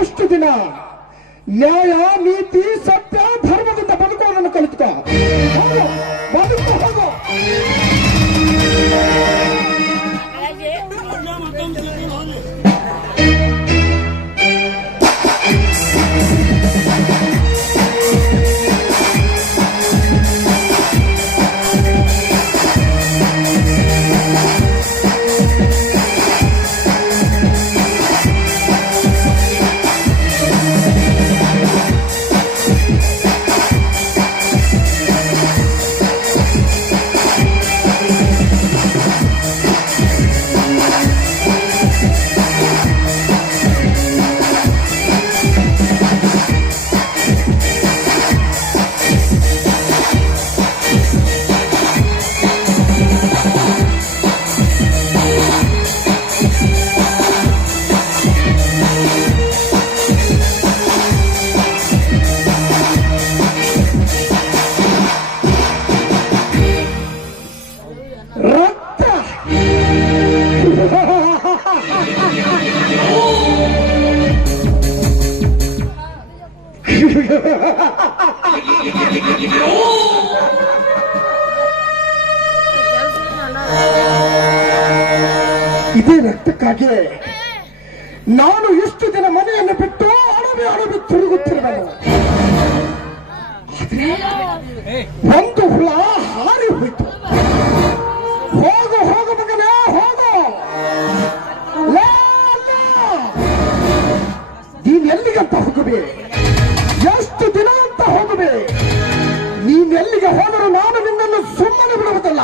ಅಷ್ಟು ದಿನ ನ್ಯಾಯ, ನೀತಿ, ಸತ್ಯ, ಧರ್ಮದಿಂದ ಬದುಕುವುದನ್ನು ಕಲಿತುಕೋ. ಬದುಕು ಹೋಗೋ. ಇದೇ ರಕ್ತಕ್ಕಾಗಿ ನಾನು ಇಷ್ಟು ದಿನ ಮನೆಯನ್ನು ಬಿಟ್ಟು ಅಡವಿ ತಿರುಗುತ್ತಿರುವೆನು. ಆದ್ರೆ ಒಂದು ಹುಳ ಹಾರಿ ಹೋಯ್ತು. ಹೋಗು ಹೋಗು ಮಗನೇ ಹೋಗು. ಲೇ ಅಲ್ಲ. ನೀನ್ ಎಲ್ಲಿಗಂತ ಹೋಗುವೆ? ಎಷ್ಟು ದಿನ ಅಂತ ಹೋಗುವೆ? ನೀನ್ ಎಲ್ಲಿಗೆ ಹೋದರೂ ನಾನು ನಿನ್ನನ್ನು ಸುಮ್ಮನೆ ಬಿಡುವುದಿಲ್ಲ.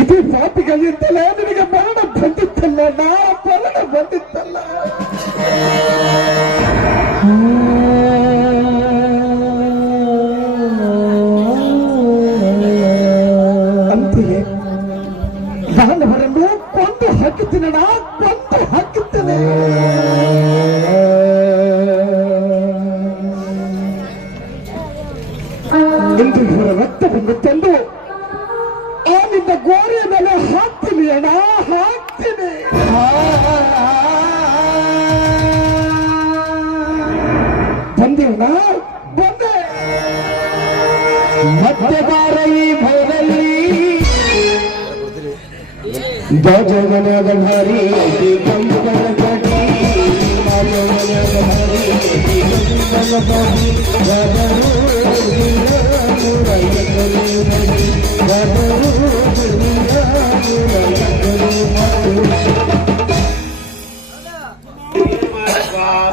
ಇದೇ ಪಾಪಿಗಳಿಂದಲೇ ನಿನಗೆ ಮರಣ ಬಂದಿತ್ತಲ್ಲ, ಮರಣ ಬಂದಿತ್ತಲ್ಲ. ಅಂತೆಯೇ ನಾನು ಹೊರನ್ನು ಕೊಂದು ಹಾಕುತ್ತೇನೆ, ಕೊಂದು ಹಾಕುತ್ತೇನೆ. ಇಂದು ಇವರ ರಕ್ತವನ್ನು ತಂದು ಆ ನಿನ್ನ ಗೋರಿಯ ಮೇಲೆ ಹಾಕ್ತೀನಿ ಅಣ್ಣ, ಹಾಕ್ತೀನಿ. ಬಂದೇವಣ್ಣ, ಬಂದೆ. ಮತ್ತೆ ಬಾರ ಈ ಭೈರಲ್ಲಿ ಧ್ವಜವನದ ಭಾರಿ ಕಂಬಳ ಕಟ್ಟಿ ಧ್ವಜವನದ ಭಾರಿ ಕಂಬಳ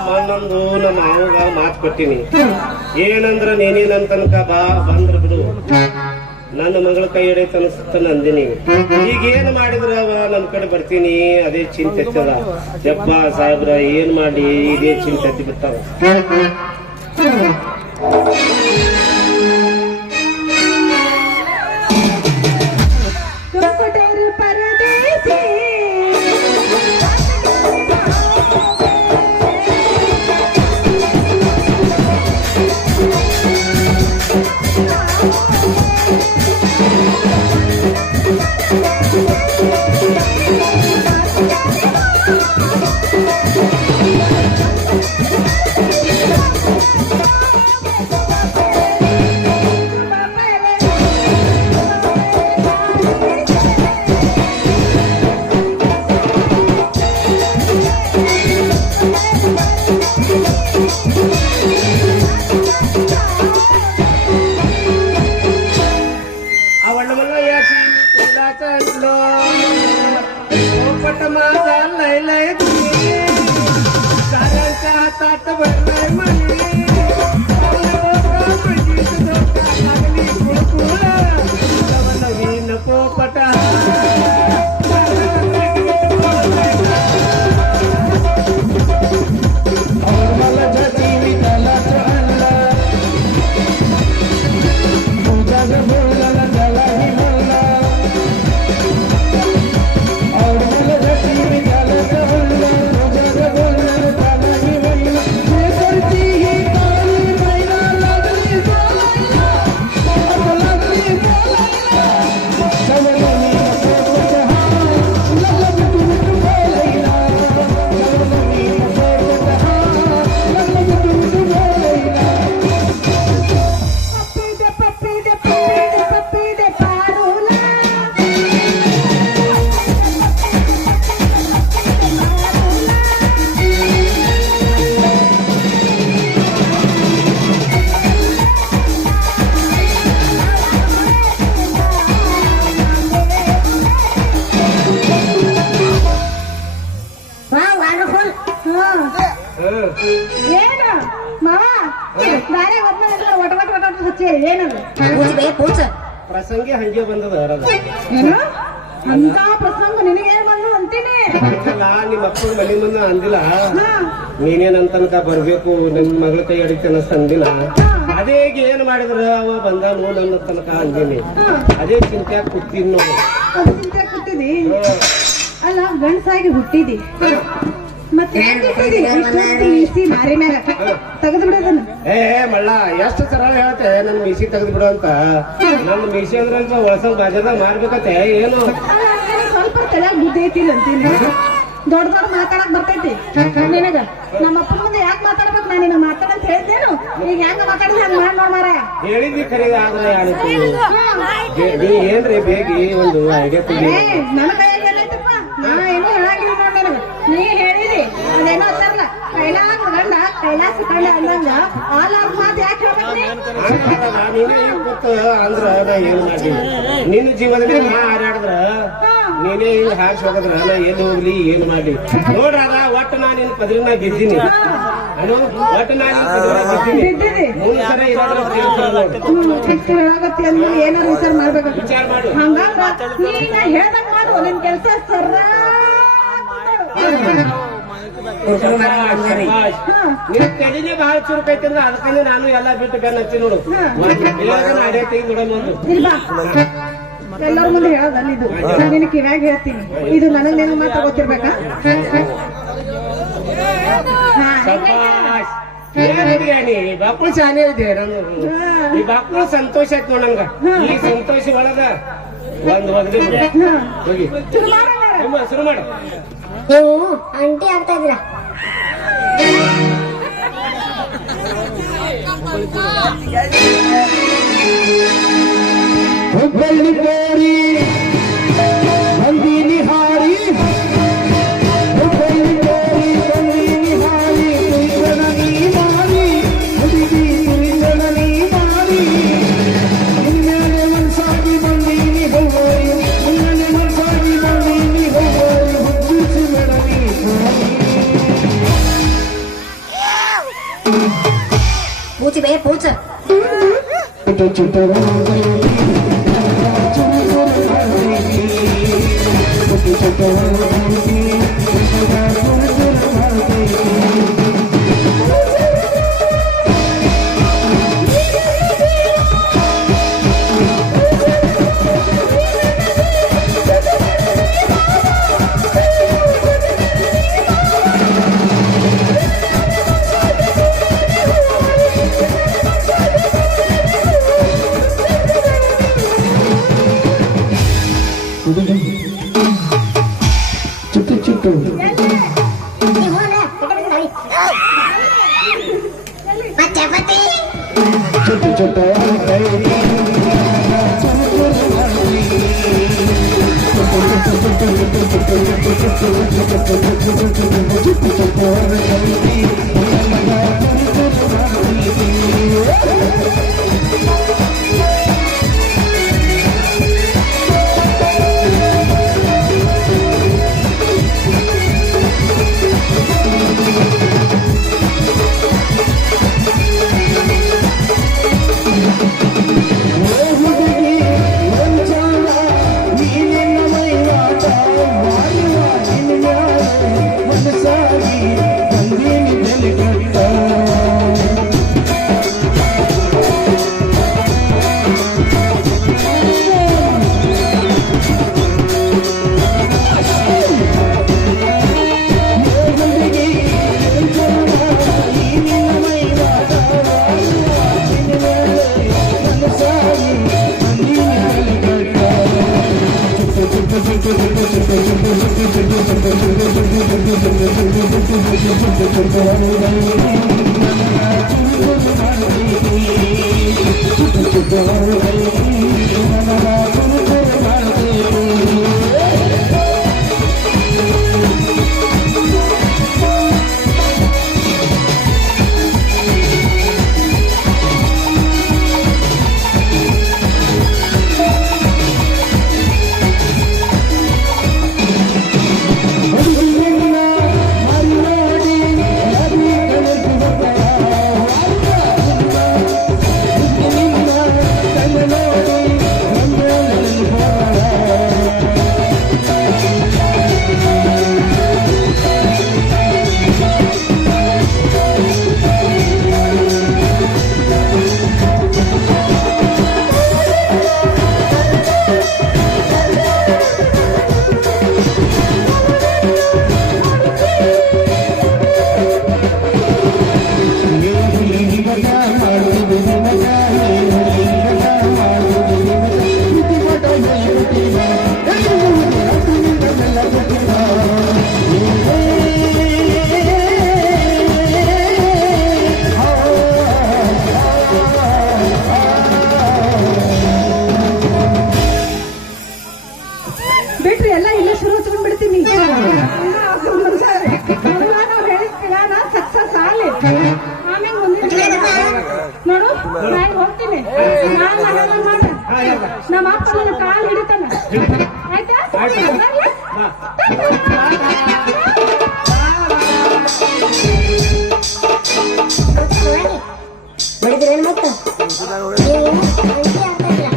ಮಣ್ಣೊಂದು ನಮ್ಮ ಮಾವಗ ಮಾತು ಕೊಟ್ಟಿನಿ. ಏನಂದ್ರ ನೀನೇನಂತ ತನಕ ಬಾ ಬಂದ್ರ ಬಿಡು, ನನ್ನ ಮಗಳ ಕೈ ಹಿಡಿತ ಅನಿಸುತ್ತ ನಂದಿನಿ. ಈಗ ಏನ್ ಮಾಡಿದ್ರ ನಮ್ ಕಡೆ ಬರ್ತೀನಿ, ಅದೇ ಚಿಂತೆ ಹತ್ತದ. ಯಪ್ಪ ಸಾಹೇಬ್ರ ಏನ್ ಮಾಡಿ ಇದೇ ಚಿಂತೆ ಹತ್ತಿ ಬಿಡ್ತಾವ. ಏನು ಮಾವ ಬಾರೆ ಒಟ್ಟು ಹಚ್ಚಿ ಏನದು ಪ್ರಸಂಗಿ ಹಂಗೆ ಬಂದದ ಏನು ಅಂತ ಪ್ರಸಂಗ ನಿನಗೇನು ಬಂದು ಅಂತೀನಿ. ನಿಮ್ಮ ಅಪ್ಪನ ಮನೆ ಮುಂದೆ ಅಂದಿಲ್ಲ, ನೀನೇನಂತ ತನಕ ಬರ್ಬೇಕು ನಿನ್ ಮಗಳ ಕೈ ಹಿಡಿತೇನ ಅಂದಿಲ್ಲ. ಅದೇ ಏನ್ ಮಾಡಿದ್ರ ಅವ ಬಂದಾನು ನನ್ನ ತನಕ ಅಂದಿನಿ. ಅದೇ ಚಿಂತೆ ಕೂತೀನಿ ನೋಡು. ಅದು ಚಿಂತೆ ಕೂತಿದಿ ಅಲ್ಲ, ಗಂಡಸಾಗಿ ಹುಟ್ಟಿದಿ ಮತ್ತೆ ಮಾರಿ ಮ್ಯಾಗ ತೆಗೆದು ಬಿಡೋದನ್ನ. ಏ ಮಳ್ಳ ಎಷ್ಟು ಸರಳ ಹೇಳ್ತೆ ನನ್ ಮೀಸಿ ತೆಗೆದು ಬಿಡು ಅಂತ. ನನ್ನ ಮೀಸಿ ಅಂದ್ರೆ ಒಳಸಂಗ್ ಬಾಜಾರ್ದಾಗ ಮಾಡ್ಬೇಕತ್ತೆ ಏನು ಸ್ವಲ್ಪ ತಲೆಯಾಗ ಬುದ್ಧಿ ಐತಿಲ್ಲ ಅಂತೀನಿ. ದೊಡ್ಡ ದೊಡ್ಡ ಮಾತಾಡಕ್ ಬರ್ತೈತಿ ನಿನಗ ನಮ್ಮ ಅಪ್ಪನ ಮುಂದೆ ಯಾಕೆ ಮಾತಾಡ್ಬೇಕು ನಾನು ನಿನಗೆ ಮಾತಾಡಂತ ಹೇಳ್ತೇನು ಈಗ ಹೆಂಗ ಮಾತಾಡಿದ ಹಂಗ ಮಾಡಿ ನೋಡ್ ಮಾರ ಹೇಳಿದ್ದಿ ಖರೀದ ಆದ್ರೆ ನೀ ಏನ್ರಿ ಬೇಗಿ ಒಂದು ಐಡಿಯಾ ಕೊಡಿ. ನನ್ನ ಕೈಯಾಗ ಏನೈತಪ್ಪ ನಾ ಏನೋ ಹೇಳಂಗಿಲ್ಲ ನೋಡ್ ನನಗ ನೀ ಹೇಳಿದಿ ಅದೇನೋ ಅಂತಾರಲ್ಲ ಕೈಲಾಸ ಗಂಡ ಕೈಲಾಸ ಕಂಡ ಅಂದಂಗ ಆಲಾಗ ಮಾತು ಯಾಕೆ ಹೇಳ್ಬೇಕು ನೀನೇ ಈಗ ಕೂತ ಅಂದ್ರ ನಾ ಏನ್ ಮಾಡಿ ನಿನ್ನ ಜೀವನದಲ್ಲಿ ನಾ ಹಾರಾಡಿದ್ರ ನೀನೇ ಹಿಂಗ್ ಹಾರಿಸಿ ಹೋಗದ್ರ ನಾ ಎಲ್ಲಿ ಹೋಗ್ಲಿ ಏನ್ ಮಾಡ್ಲಿ ನೋಡ್ರ ಅದ ಒಟ್ಟು ನಾ ನಿನ್ ಪದ್ರಿನ ಗೆದ್ದೀನಿ ಒಟ್ಟು ನಾ ನಿನ್ ಪದ್ರಿನ ಗೆದ್ದೀನಿ ಬಿದ್ದಿದಿ ಮೂರು ಸಲ ಇರೋದ್ರ ಹೇಳಾಗತ್ತಿ ಅಂದ್ರೆ ಏನಾರು ವಿಚಾರ ಮಾಡ್ಬೇಕು ವಿಚಾರ ಮಾಡು. ಹಂಗಂದ್ರ ನೀನ ಹೇಳ್ದಂಗ ಮಾಡು ನಿನ್ ಕೆಲ್ಸ ಸರ ಕುರ್ಕುರು ಮಾರವ್ರ ಬಂದಾರಿ ನಿನ್ ತಲೆನೇ ಬಹಳ ಚುರುಕೈತಿ ಅಂದ್ರೆ ಅದಕ್ಕಂದ್ರೆ ನಾನು ಎಲ್ಲಾ ಬಿಟ್ಟು ಬೆನ್ನ ಹಚ್ಚಿ ನೋಡು ಅಡೇ ತೆಗಿ ನೋಡೋಣ ಒಂದು ಎಲ್ಲರ ಮುಂದೆ ಹೇಳೋದಲ್ಲ ಇದು ನಾನು ನಿನ್ನ ಕಿವ್ಯಾಗ ಹೇಳ್ತೀನಿ ಇದು ನನಗೇನು ಮಾತ್ರ ಗೊತ್ತಿರ್ಬೇಕಾ ನೀ ಬಾಪು ಶಾನೆ ಇದೆ ನಾನು ಈ ಬಾಪು ಸಂತೋಷ ಆಯ್ತು ನೋಡಂಗ ಈ ಸಂತೋಷ ಒಳಗ ಒಂದ್ ಒಗದೆ ಹೋಗಿ ಶುರು ಮಾಡು ನೀವು ಆಂಟಿ ಆಗ್ತಾ ಇದ್ದೀರಾ ಹುಬ್ಬಳ್ಳಿ ಕೋರಿ ಬಂದೀನಿ ಹಾರಿ ಹುಬ್ಬಳ್ಳಿ ಕೋರಿ ಬಂದೀನಿ ಹಾರಿ ಕುರಿತನ ನೀ ಮಾರಿ ಹುಡುಗಿ ಕುರಿತನ ನೀ ಮಾರಿ ನಿನ್ಮೇಲೆ ಮನ್ಸಾಗಿ ಬಂದೀನಿ ಹೋಗೋರಿ ನಿನ್ಮೇಲೆ ಮನ್ಸಾಗಿ ಬಂದೀನಿ ಹೋಗೋರಿ ಹುಟ್ಟಿಸಿ ಮೇಡನಿ पूछ बे पूछ ಚುಟ್ಟು ಚುಟ್ಟು चपाती ಚುಟ್ಟು ಚುಟ್ಟು ಬರ್ತೀನಿ ನಾನ್ ಮಾಡಲ್ಲ ಮಾಡ್ರಿ ನಮ್ಮ ಅಪ್ಪ ನನ್ನ ಕಾಲ್ ಹಿಡಿತಾನ ಆಯ್ತಾ ಬರ್ಲಿ? ನೋಡಿದ್ರೇನು ಮತ್ತೆ ನೀವು ಅಂಟಿ ಆಗ್ತಾ ಇದ್ದೀರಾ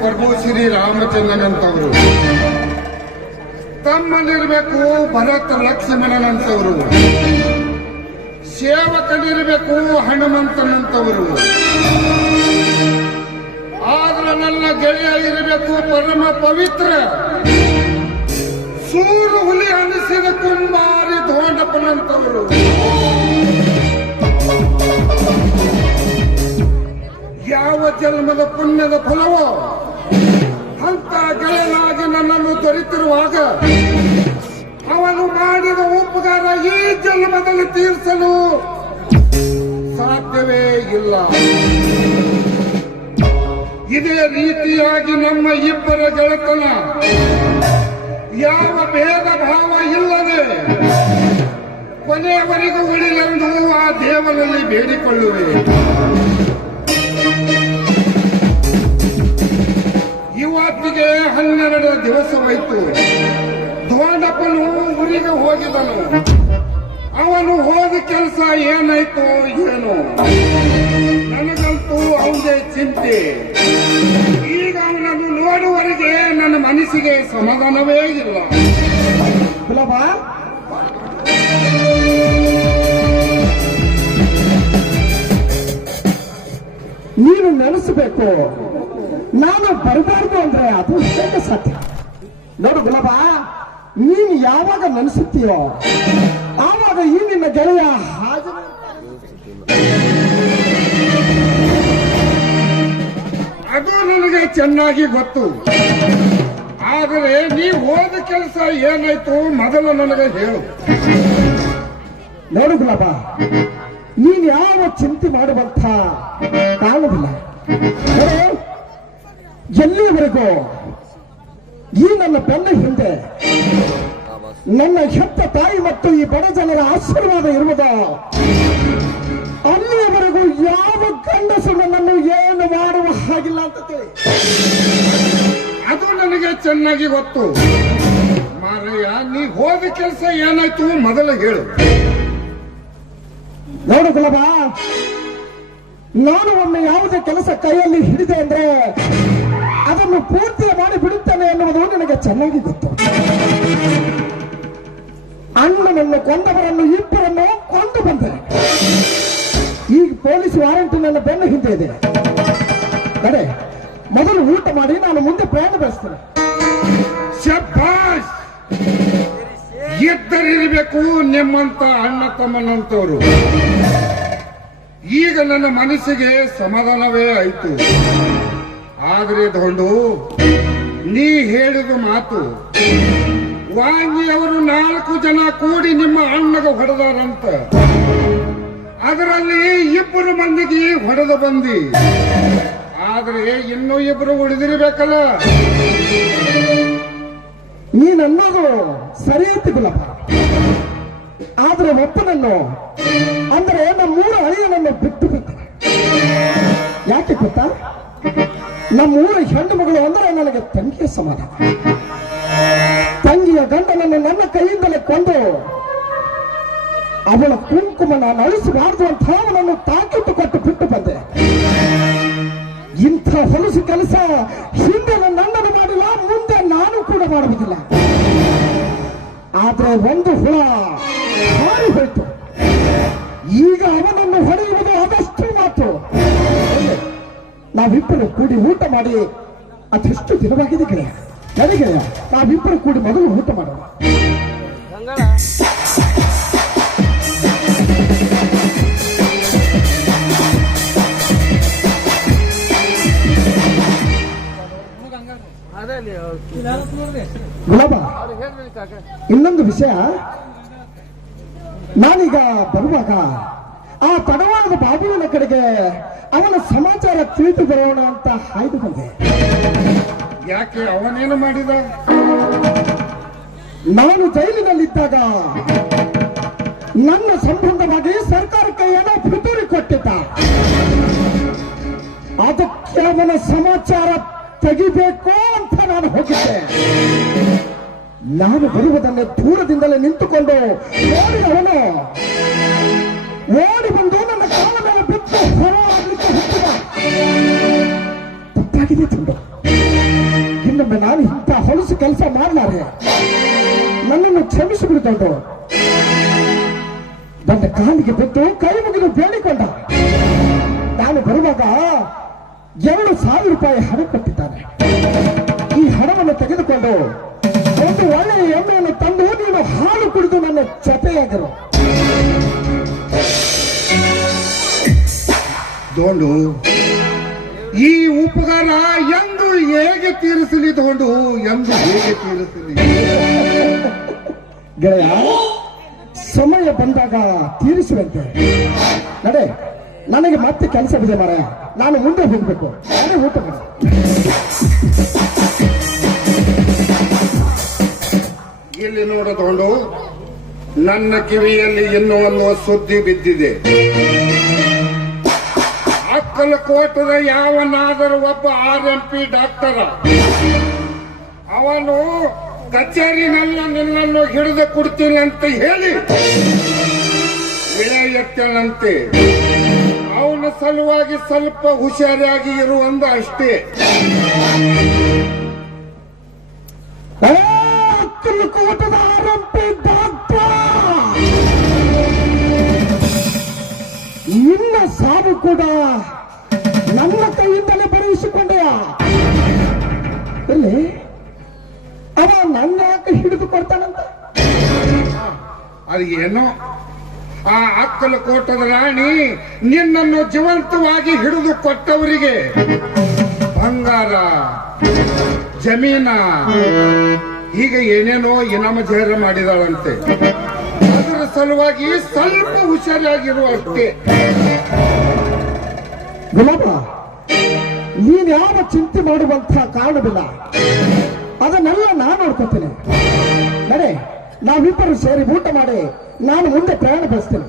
ಪ್ರಭು ಶ್ರೀ ರಾಮಚಂದ್ರನಂತವರು, ತಮ್ಮನಿರಬೇಕು ಭರತ ಲಕ್ಷ್ಮಣನಂತವರು, ಸೇವಕನಿರಬೇಕು ಹನುಮಂತನಂತವರು, ಆದ್ರೆ ನನ್ನ ಗೆಳೆಯ ಇರಬೇಕು ಪರಮ ಪವಿತ್ರ ಸೂರು ಹುಲಿ ಅನಿಸಿದ ಕುಂಬಾರಿ ಧೋಂಡಪ್ಪನಂತವರು. ಯಾವ ಜನ್ಮದ ಪುಣ್ಯದ ಫಲವೋ ಅಂತ ಗೆಳೆಯನಾಗಿ ನನ್ನನ್ನು ದೊರೆತಿರುವಾಗ ಅವನು ಮಾಡಿದ ಉಪಕಾರ ಈ ಜನ್ಮದಲ್ಲಿ ತೀರಿಸಲು ಸಾಧ್ಯವೇ ಇಲ್ಲ. ಇದೇ ರೀತಿಯಾಗಿ ನಮ್ಮ ಇಬ್ಬರ ಗೆಳೆತನ ಯಾವ ಭೇದ ಭಾವ ಇಲ್ಲದೆ ಕೊನೆಯವರೆಗೂ ಉಳಿಲೆಂದು ಆ ದೇವರಲ್ಲಿ ಬೇಡಿಕೊಳ್ಳುವೆ. ಇವತ್ತಿಗೆ 12 ದಿವಸವಾಯಿತು. ಧೋಂಡಪ್ಪನು ಊರಿಗೆ ಹೋಗಿದನು. ಅವನು ಹೋದ ಕೆಲಸ ಏನಾಯ್ತು ಏನೋ, ನನಗಂತೂ ಅವನೇ ಚಿಂತೆ. ಈಗ ಅವನನ್ನು ನೋಡುವವರೆಗೆ ನನ್ನ ಮನಸ್ಸಿಗೆ ಸಮಾಧಾನವೇ ಇಲ್ಲ. ಸುಲಭ ನೀನು ನೆನೆಸಬೇಕು, ನಾನು ಬರಬಾರ್ದು ಅಂದ್ರೆ ಅದು ಹೇಗೆ ಸಾಧ್ಯ? ನೋಡು ಗುಲಾಬ, ನೀನು ಯಾವಾಗ ನೆನೆಸುತ್ತೀಯೋ ಆವಾಗ ಈ ನಿನ್ನ ಗೆಳೆಯ ಹಾಜರು. ಅದು ನನಗೆ ಚೆನ್ನಾಗಿ ಗೊತ್ತು. ಆದರೆ ನೀವು ಹೋದ ಕೆಲಸ ಏನಾಯ್ತು ಮೊದಲು ನನಗೆ ಹೇಳು. ನೋಡು ಗುಲಾಬ, ನೀನು ಯಾವ ಚಿಂತೆ ಮಾಡುವಂತ ಕಾರಣವಿಲ್ಲ. ಎಲ್ಲಿವರೆಗೂ ಈ ನನ್ನ ಬೆನ್ನ ಹಿಂದೆ ನನ್ನ ಹೆತ್ತ ತಾಯಿ ಮತ್ತು ಈ ಬಡ ಜನರ ಆಶೀರ್ವಾದ ಇರುವುದೋ ಅಲ್ಲಿಯವರೆಗೂ ಯಾವ ಗಂಡಸು ನನ್ನನ್ನು ಏನು ಮಾಡುವ ಹಾಗಿಲ್ಲ ಅಂತ ತಿಳಿ. ಅದು ನನಗೆ ಚೆನ್ನಾಗಿ ಗೊತ್ತು. ಮಾರಯ್ಯ, ನೀ ಹೋದ ಕೆಲಸ ಏನಾಯ್ತು ಮೊದಲು ಹೇಳು. ನೋಡು ಗುಲಾಬ, ನಾನು ಒಮ್ಮೆ ಯಾವುದೇ ಕೆಲಸ ಕೈಯಲ್ಲಿ ಹಿಡಿದೆ ಅಂದ್ರೆ ಅದನ್ನು ಪೂರ್ತಿ ಮಾಡಿ ಬಿಡುತ್ತೇನೆ ಎನ್ನುವುದು ನನಗೆ ಚೆನ್ನಾಗಿ ಗೊತ್ತು. ಅಣ್ಣನನ್ನು ಕೊಂದವರನ್ನು ಇಬ್ಬರನ್ನು ಕೊಂದು ಬಂದೆ. ಈಗ ಪೊಲೀಸ್ ವಾರಂಟ್ ನನ್ನ ಬೆನ್ನ ಹಿಂದೆ ಇದೆ. ಕಡೆ ಮೊದಲು ಊಟ ಮಾಡಿ ನಾನು ಮುಂದೆ ಪ್ರಯಾಣ ಬೆಳೆಸ್ತೇನೆ. ಶಬ್ಬಾಷ್! ಇದ್ದರಿರಬೇಕು ನಿಮ್ಮಂತ ಅಣ್ಣ ತಮ್ಮನಂತವರು. ಈಗ ನನ್ನ ಮನಸ್ಸಿಗೆ ಸಮಾಧಾನವೇ ಆಯಿತು. ಆದರೆ ಧೊಂಡು, ನೀ ಹೇಳಿದ ಮಾತು, ವಾಂಗಿಯವರು 4 ಜನ ಕೂಡಿ ನಿಮ್ಮ ಅಣ್ಣಗೆ ಹೊಡೆದಾರಂತ. ಅದರಲ್ಲಿ 2 ಮಂದಿಗೆ ಹೊಡೆದು ಬಂದಿ. ಆದರೆ ಇನ್ನೂ 2 ಉಳಿದಿರಬೇಕಲ್ಲ. ನೀನನ್ನೋದು ಸರಿ ಐತಿ ಗುಲಾಬ. ಆದ್ರೆ ಒಪ್ಪನನ್ನು ಅಂದ್ರೆ ನಮ್ಮೂರ ಅಳಿಯನನ್ನು ಬಿಟ್ಟು ಬಿಟ್ಟ. ಯಾಕೆ ಗೊತ್ತಾ? ನಮ್ಮೂರ ಹೆಣ್ಣು ಮಗಳು ಅಂದ್ರೆ ನನಗೆ ತಂಗಿಯ ಸಮಾಧಾನ. ತಂಗಿ ತಾಯಿಯ ಗಂಡನನ್ನು ನನ್ನ ಕೈಯಿಂದಲೇ ಕೊಂದು ಅವಳ ಕುಂಕುಮ ನಾನು ಅಳಿಸಬಾರದು ಅಂತ ಅವನನ್ನು ತಾಕೀತು ಕೊಟ್ಟು ಬಿಟ್ಟು ಬಂದೆ. ಇಂಥ ಹೊಲಸು ಕೆಲಸ ಹಿಂದೆ ನನ್ನನ್ನು ಮಾಡಿಲ್ಲ, ಮುಂದೆ ನಾನು ಕೂಡ ಮಾಡುವುದಿಲ್ಲ. ಆದ್ರೆ ಒಂದು ಹುಳ ಹಾರಿ ಹೋಯ್ತು. ಈಗ ಅವನನ್ನು ಹೊಡೆಯುವುದು ಅದಷ್ಟು ಮಾತು. ನಾವಿಬ್ಬರು ಕೂಡಿ ಊಟ ಮಾಡಿ ಅದೆಷ್ಟು ದಿನವಾಗಿದೆ ಗೆಳೆಯ. ನನಗೆ ನಾವಿಬ್ಬರು ಕೂಡಿ ಮೊದಲು ಊಟ ಮಾಡೋಣ. ಗುಲಾಬ, ಇನ್ನೊಂದು ವಿಷಯ, ನಾನೀಗ ಬರುವಾಗ ಆ ತಡವಾದ ಬಾಬುವಿನ ಕಡೆಗೆ ಅವನ ಸಮಾಚಾರ ತಿಳಿದು ಬರೋಣ ಅಂತ ಹಾಯ್ದು ಬಂದೆ. ಯಾಕೆ ಅವನೇನು ಮಾಡಿದ? ನಾನು ಜೈಲಿನಲ್ಲಿದ್ದಾಗ ನನ್ನ ಸಂಬಂಧವಾಗಿ ಸರ್ಕಾರಕ್ಕೆ ಏನೋ ಪಿತೂರಿ ಕೊಟ್ಟಿದ್ದ. ಅದಕ್ಕೆ ಅವನ ಸಮಾಚಾರ ತೆಗಿಬೇಕು ಅಂತ ನಾನು ಹೋಗಿದ್ದೆ. ನಾನು ಬರುವುದನ್ನೇ ದೂರದಿಂದಲೇ ನಿಂತುಕೊಂಡು ಅವನು ಓಡಿ ಬಂದು ನನ್ನ ಕಾಲ ಮೇಲೆ ಬಿಟ್ಟು ಹೊರಡಲಿಕ್ಕೆ ಹುಟ್ಟಿದ. ತಪ್ಪಾಗಿದೆ ತುಂಡು. ಇನ್ನೊಮ್ಮೆ ನಾನು ಇಂಥ ಹೊಲಸು ಕೆಲಸ ಮಾಡಲಾರೆ. ನನ್ನನ್ನು ಕ್ಷಮಿಸಿಬಿಡುತ್ತಂಡು ನನ್ನ ಕಾಲಿಗೆ ಬಿದ್ದು ಕೈ ಮುಗಿದು ಬೇಡಿಕೊಂಡ. ನಾನು ಬರುವಾಗ 2,000 ರೂಪಾಯಿ ಹಣ ಕೊಟ್ಟಿದ್ದಾನೆ. ಈ ಹಣವನ್ನು ತೆಗೆದುಕೊಂಡು ಒಂದು ಒಳ್ಳೆಯ ಎಮ್ಮೆಯನ್ನು ತಂದು ನೀನು ಹಾಲು ಕುಡಿದು ನನ್ನ ಜೊತೆಯಾಗರು. ದೋಂಡು, ಈ ಉಪಕಾರ ಎಂದು ಹೇಗೆ ತೀರಿಸಲಿ? ದೋಂಡು, ಎಂದು ಹೇಗೆ ತೀರಿಸಲಿ? ಗೆಳೆಯ, ಸಮಯ ಬಂದಾಗ ತೀರಿಸುವಂತೆ. ನಡೆ, ನನಗೆ ಮತ್ತೆ ಕೆಲಸವಿದೆ ಮಾರಾಯ. ನಾನು ಮುಂದೆ ಹೋಗ್ಬೇಕು. ನಾನೇ ಊಟ ಮಾಡಿ. ಇಲ್ಲಿ ನೋಡದೋಂಡು, ನನ್ನ ಕಿವಿಯಲ್ಲಿ ಇನ್ನೂ ಒಂದು ಸುದ್ದಿ ಬಿದ್ದಿದೆ. ಅಕ್ಕಲಕೋಟದ ಯಾವನಾದರೂ ಒಬ್ಬ RMP ಡಾಕ್ಟರ ಅವನು ಕಚೇರಿನಲ್ಲಿ ನಿನ್ನನ್ನು ಹಿಡಿದು ಕೊಡ್ತೀನಿ ಅಂತ ಹೇಳಿ ವಿಳೆ ಎತ್ತನಂತೆ. ಅವನ ಸಲುವಾಗಿ ಸ್ವಲ್ಪ ಹುಷಾರಾಗಿ ಇರುವಂದ ಅಷ್ಟೇ. ಅಕ್ಕಲಕೋಟದ RMP ಡಾಕ್ಟರ್ ನಿನ್ನ ಸಾವು ಕೂಡ ನನ್ನ ಕೈಯಿಂದಲೇ ಬರೆಯಿಸಿಕೊಂಡೆಯ. ಇಲ್ಲಿ ಅವ ನನ್ನ ಯಾಕೆ ಹಿಡಿದು ಕೊಡ್ತಾನಂತ? ಅದು ಏನೋ ಆ ಅಕ್ಕಲಕೋಟದ ರಾಣಿ ನಿನ್ನನ್ನು ಜೀವಂತವಾಗಿ ಹಿಡಿದು ಕೊಟ್ಟವರಿಗೆ ಬಂಗಾರ, ಜಮೀನ, ಹೀಗೆ ಏನೇನೋ ಇನಾಮ ಜಾರಿ ಮಾಡಿದಾಳಂತೆ. ಅದರ ಸಲುವಾಗಿ ಸ್ವಲ್ಪ ಹುಷಾರಾಗಿರುವ ಅಷ್ಟೇ. ಗುಲಾಬ, ನೀನ್ ಯಾವ ಚಿಂತೆ ಮಾಡುವಂತ ಕಾರಣವಿಲ್ಲ. ಅದನ್ನೆಲ್ಲ ನಾನು ನೋಡ್ಕೊತೀನಿ. ನಡೆ, ನಾವಿಬ್ಬರು ಸೇರಿ ಊಟ ಮಾಡಿ ನಾನು ಮುಂದೆ ಪ್ರಯಾಣ ಬೆಳೆಸ್ತೇನೆ.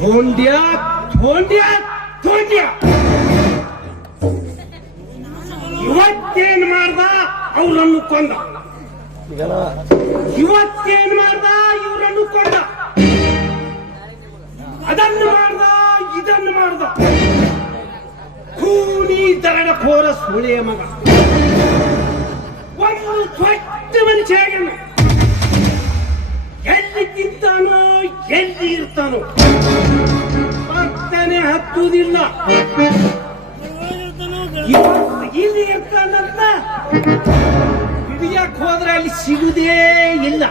ಧೋಂಡ್ಯ ಧೋಂಡ್ಯ ಧೋಂಡ್ಯ ಇವತ್ತೇನ್ ಮಾಡ್ದ? ಅವ್ರನ್ನು ಕೊಂದ. ಇವತ್ತೇನ್ ಮಾಡ್ದ? ಇವ್ರನ್ನು ಕೊಂದ. ಅದನ್ನು ಮಾಡ್ದ, ಇದನ್ನು ಮಾಡ್ದ. ಕೂಲಿ ದರಡ ಕೋರ ಸುಳಿಯ ಮಗ. ಒಂದು ದೊಡ್ಡ ಮನುಷ್ಯ ಆಗ್ಯಾನ. ಎಲ್ಲಿ ತಿಂತಾನೋ ಎಲ್ಲಿ ಇರ್ತಾನೋ ಪತ್ತನೆ ಹತ್ತುವುದಿಲ್ಲ. ಇವತ್ತು ಇಲ್ಲಿ ಇರ್ತಾನಂತ ಇಡೀ ಹುಡುಕ್ಯಾಕ್ ಹೋದ್ರೆ ಅಲ್ಲಿ ಸಿಗುದೇ ಇಲ್ಲ.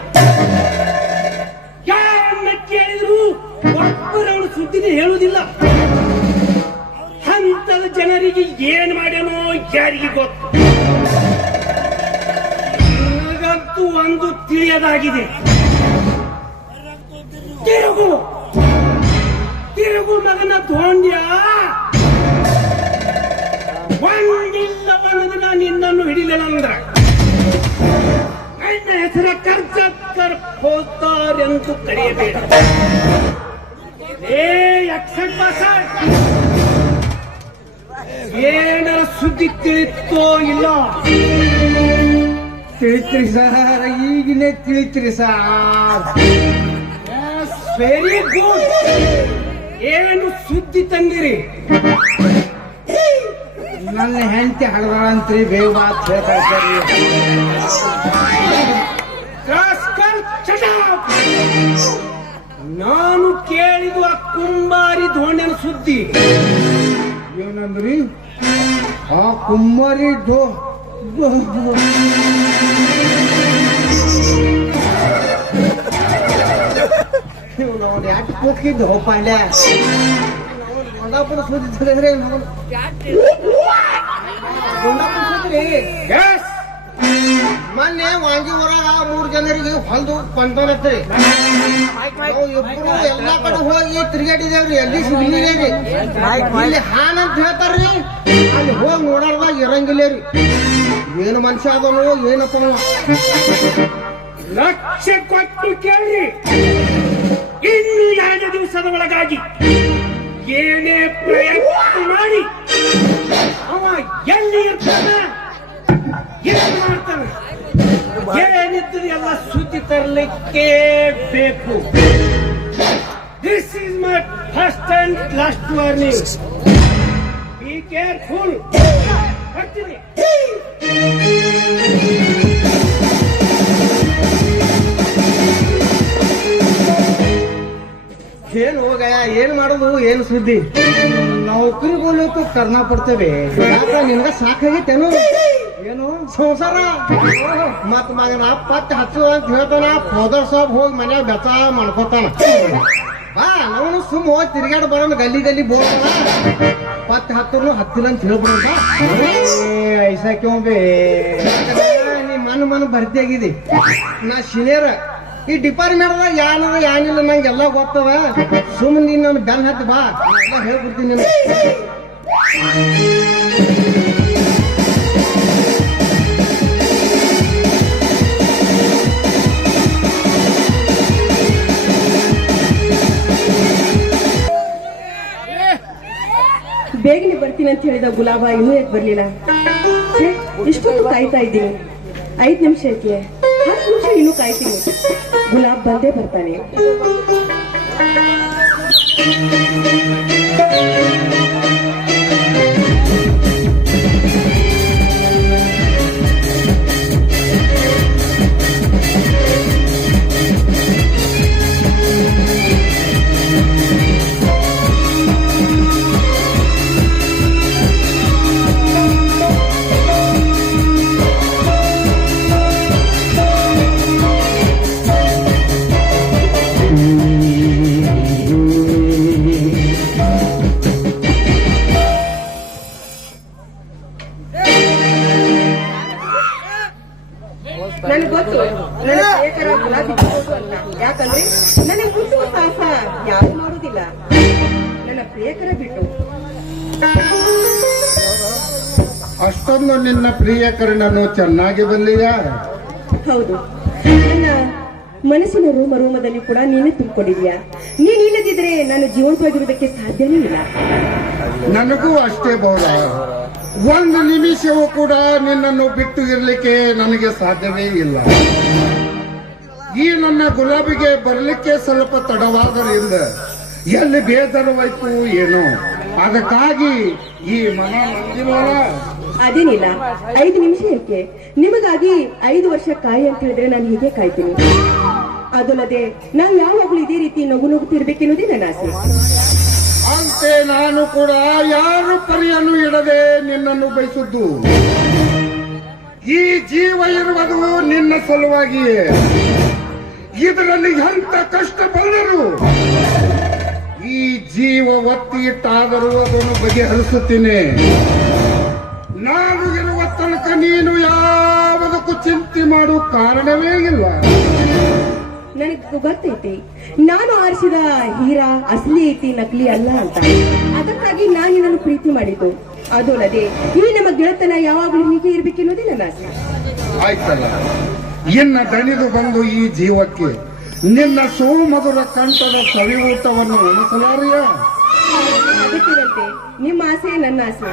ಯಾರನ್ನ ಕೇಳಿದ್ರು ಒಬ್ಬರವನು ಸುದ್ದಿನೇ ಹೇಳುವುದಿಲ್ಲ. ಅಂತದ ಜನರಿಗೆ ಏನ್ ಮಾಡ್ಯಾನೋ ಯಾರಿಗೆ ಗೊತ್ತು. ನನಗಂತೂ ಒಂದು ತಿಳಿಯದಾಗಿದೆ. ತಿರುಗು ಮಗನ ಧೋಂಡ್ಯ ಒಂದಿಲ್ಲ ಒಂದು ದಿನ ನಿನ್ನನ್ನು ಹಿಡಿಲಿಲ್ಲಂದ್ರ ನನ್ನ ಹೆಸರ ಕರ್ಜಕ್ಕರ್ ಹೋಗ್ತಾರೆಂದು ಕರೆಯಬೇಡ. ಏನಾರ ಸುದ್ದಿ ತಿಳಿತೋ ಇಲ್ಲ? ತಿಳಿತ್ರಿ ಸರ್, ಈಗಿನೇ ತಿಳಿತ್ರಿ ಸರ್. Very good. ಏನು ಸುದ್ದಿ ತಂದಿರಿ? ನನ್ನ ಹೆಂಡತಿ ಹಳದಾಳಂತ್ರಿ, ಬೇಗ ಮಾತು ಹೇಳ್ತಾರೆ. ನಾನು ಕೇಳಿದು ಆ ಕುಂಬಾರಿ ಧೋಂಡ್ಯನ ಸುದ್ದಿ. ಏನಂದ್ರಿ? ಆ ಕುಮ್ಮರಿ ನಾವು ಯಾಕೆ ಹೋಗಿದ್ದು ಪಾಂಡ್ಯ ಗೊಂಡಾಪುರ ಸುದ್ದಿ ತಿಳಿದ್ರೆ ಮೊನ್ನೆ ವಾಂಗಿ ಊರಾಗ 3 ಜನರಿಗೆ ಹೊಲ್ದು ಕೊಂಡೋನತ್ರಿ. ನಾವು ಇಬ್ರು ಎಲ್ಲಾ ಕಡೆ ಹೋಗಿ ತಿರುಗಾಡಿದೇವ್ರಿ, ಎಲ್ಲಿ ಸಿಗ್ಲಿರಿ. ಇಲ್ಲಿ ಹಾನ್ ಅಂತ ಹೇಳ್ತಾರ್ರಿ, ಅಲ್ಲಿ ಹೋಗಿ ನೋಡಾರ್ದಾಗ ಇರಂಗಿಲ್ಲ ರೀ. ಏನು ಮನುಷ್ಯ ಅದನು ಏನಪ್ಪ. ಲಕ್ಷ ಕೊಟ್ಟು ಕೇಳಿ, ಇನ್ನು 2 ದಿವಸದ ಒಳಗಾಗಿ ಏನೇ ಪ್ರಯತ್ನ ಮಾಡಿ ಅವ ಎಲ್ಲಿ ಇರ್ತಾನೆ, ಏನ್ ಮಾಡ್ತಾನೆ, ಏನಿದ್ದು ಎಲ್ಲ ಸುದ್ದಿ ತರಲಿಕ್ಕೆ ಬೇಕು. This is my first and last warning. Be careful. ಬರ್ತೀನಿ. ಏನ್ ಹೋಗಯ್ಯ, ಏನ್ ಮಾಡೋದು, ಏನ್ ಸುದ್ದಿ? ನೌಕರಿಗೆ ಹೋಗ್ಲಿಕ್ಕೂ ಕರ್ನ ಪಡ್ತೇವೆ. ಯಾಕ ನಿನ್ಗ ಸಾಕಾಗೈತೇನು? ಏನು ಸಂಸಾರ ಮತ್ ಮಗನ ಪತ್ತೆ ಹಚ್ಚು ಅಂತ ಹೇಳ್ತಾನ. ಫಾದರ್ ಸಾಬ್ ಹೋಗಿ ಮನ್ಯಾಗ ಬೆಚ್ಚ ಮಾಡ್ಕೊತಾನ. ಬಾ ನಾವು ಸುಮ್ ಹೋಗಿ ತಿರ್ಗಾಡ್ ಬರೋಣ, ಗಲ್ಲಿ ಗಲ್ಲಿ ಬೋಳೋಣ. ಪತ್ತೆ ಹತ್ತರು ಹತ್ತಿಲ್ಲ ಅಂತ ಹೇಳ್ಬಿಡ. ಐಸಾ ಕ್ಯೋಂಬೆ ನೀ ಮನ್ ಭರ್ತಿ ಆಗಿದೆ. ನಾ ಸೀನಿಯರ್ ಈ ಡಿಪಾರ್ಟ್ಮೆಂಟ್ ಯಾನದ ಯಾನಿಲ್ಲ ನಂಗೆಲ್ಲ ಗೊತ್ತದ. ಸುಮ್ಮನೆ ನೀನ್ ನನ್ನ ಬೆನ್ ಹತ್ತಿ ಬಾ, ಎಲ್ಲ ಹೇಳ್ಬಿಡ್ತೀನಿ. ಬೇಗನೆ ಬರ್ತೀನಿ ಅಂತ ಹೇಳಿದ ಗುಲಾಬ ಇನ್ನೂ ಯಾಕೆ ಬರ್ಲಿಲ್ಲ? ಇಷ್ಟೊಂದು ಕಾಯ್ತಾ ಇದ್ದೀನಿ. 5 ನಿಮಿಷ ಐತಿ, 10 ನಿಮಿಷ ಇನ್ನೂ ಕಾಯ್ತೀನಿ. ಗುಲಾಬ್ ಬಂದೇ ಬರ್ತಾನೆ. ನನಗೆ ಗೊತ್ತು ನನ್ನ ಶೇಖರ ಗುಲಾಬಿ ತಗೋದು ಅಂತ. ಯಾಕಂದ್ರೆ ನನಗೆ ಹುಟ್ಟು ಸಾಹಸ ಯಾರು ಮಾಡುದಿಲ್ಲ, ನನ್ನ ಪ್ರಿಯಕರ ಬಿಟ್ಟು. ಅಷ್ಟೊಂದು ನಿನ್ನ ಪ್ರಿಯಕರನನ್ನು ಚೆನ್ನಾಗಿ ಬಲ್ಲಿಯ? ಹೌದು, ನನ್ನ ಮನಸ್ಸಿನ ರೂಮದಲ್ಲಿ ಕೂಡ ನೀನೇ ತುಂಬಿಕೊಂಡಿದ್ಯಾ. ನೀನ್ ಇಲ್ಲದಿದ್ರೆ ನಾನು ಜೀವಂತವಾಗಿರುವುದಕ್ಕೆ ಸಾಧ್ಯನೇ ಇಲ್ಲ. ನನಗೂ ಅಷ್ಟೇ ಬಹುಳ. 1 ನಿಮಿಷವೂ ಕೂಡ ನಿನ್ನನ್ನು ಬಿಟ್ಟು ಇರಲಿಕ್ಕೆ ನನಗೆ ಸಾಧ್ಯವೇ ಇಲ್ಲ. ಈ ನನ್ನ ಗುಲಾಬಿಗೆ ಬರಲಿಕ್ಕೆ ಸ್ವಲ್ಪ ತಡವಾದರಿಂದ ಎಲ್ಲಿ ಬೇಜಾರವಾಯ್ತು ಏನೋ, ಅದಕ್ಕಾಗಿ ಈ ಮನ ನಂದಿರೋಲ್ಲ. ಅದೇನಿಲ್ಲ, 5 ನಿಮಿಷ ಏಕೆ? ನಿಮಗಾಗಿ 5 ವರ್ಷ ಕಾಯಿ ಅಂತ ಹೇಳಿದ್ರೆ ನಾನು ಹೀಗೆ ಕಾಯ್ತೀನಿ. ಅದಲ್ಲದೆ ನಾವು ಯಾವಾಗಲೂ ಇದೇ ರೀತಿ ನಗುತ್ತಿರ್ಬೇಕೆನ್ನುವುದೇ ನನ್ನ ಆಸೆ. ಅಂತೆ ನಾನು ಕೂಡ ಯಾರು ಪರಿಯನ್ನು ಇಡದೆ ನಿನ್ನನ್ನು ಬಯಸುದ್ದು. ಈ ಜೀವ ಇರುವುದು ನಿನ್ನ ಸಲುವಾಗಿಯೇ. ಇದರಲ್ಲಿ ಎಂತ ಕಷ್ಟ ಬಂದರು ಈ ಜೀವ ಒತ್ತಿ ಇಟ್ಟಾದರೂ ಅದನ್ನು ಬಗೆಹರಿಸುತ್ತೇನೆ. ನಾನು ಇರುವ ತನಕ ನೀನು ಯಾವುದಕ್ಕೂ ಚಿಂತೆ ಮಾಡೋ ಕಾರಣವೇ ಇಲ್ಲ. ನನಗೆ ಗೊತ್ತೈತಿ ನಾನು ಆರಿಸಿದ ಹೀರಾ ಅಸಲಿ ಐತಿ ನಕಲಿ ಅಲ್ಲ ಅಂತ. ಅದಕ್ಕಾಗಿ ನಾನು ನಿನ್ನನ್ನು ಪ್ರೀತಿ ಮಾಡಿದ್ದು. ಅದು ಅಲ್ಲದೆ ಈ ನಮ್ಮ ಗೆಳತನ ಯಾವಾಗಲೂ ಹೀಗೆ ಇರ್ಬೇಕೆನ್ನೋದೇ ನನ್ನ ಆಸೆ. ಆಯ್ತಲ್ಲ, ಇನ್ನ ದಣಿದು ಬಂದು ಈ ಜೀವಕ್ಕೆ ನಿನ್ನ ಸೋಮಧುರ ಕಂಠದ ಸವಿಯೂಟವನ್ನು ಉಣಿಸಲಾರಿಯ? ಅದಕ್ಕಿರಂತೆ ನಿಮ್ಮ ಆಸೆ ನನ್ನ ಆಸೆ.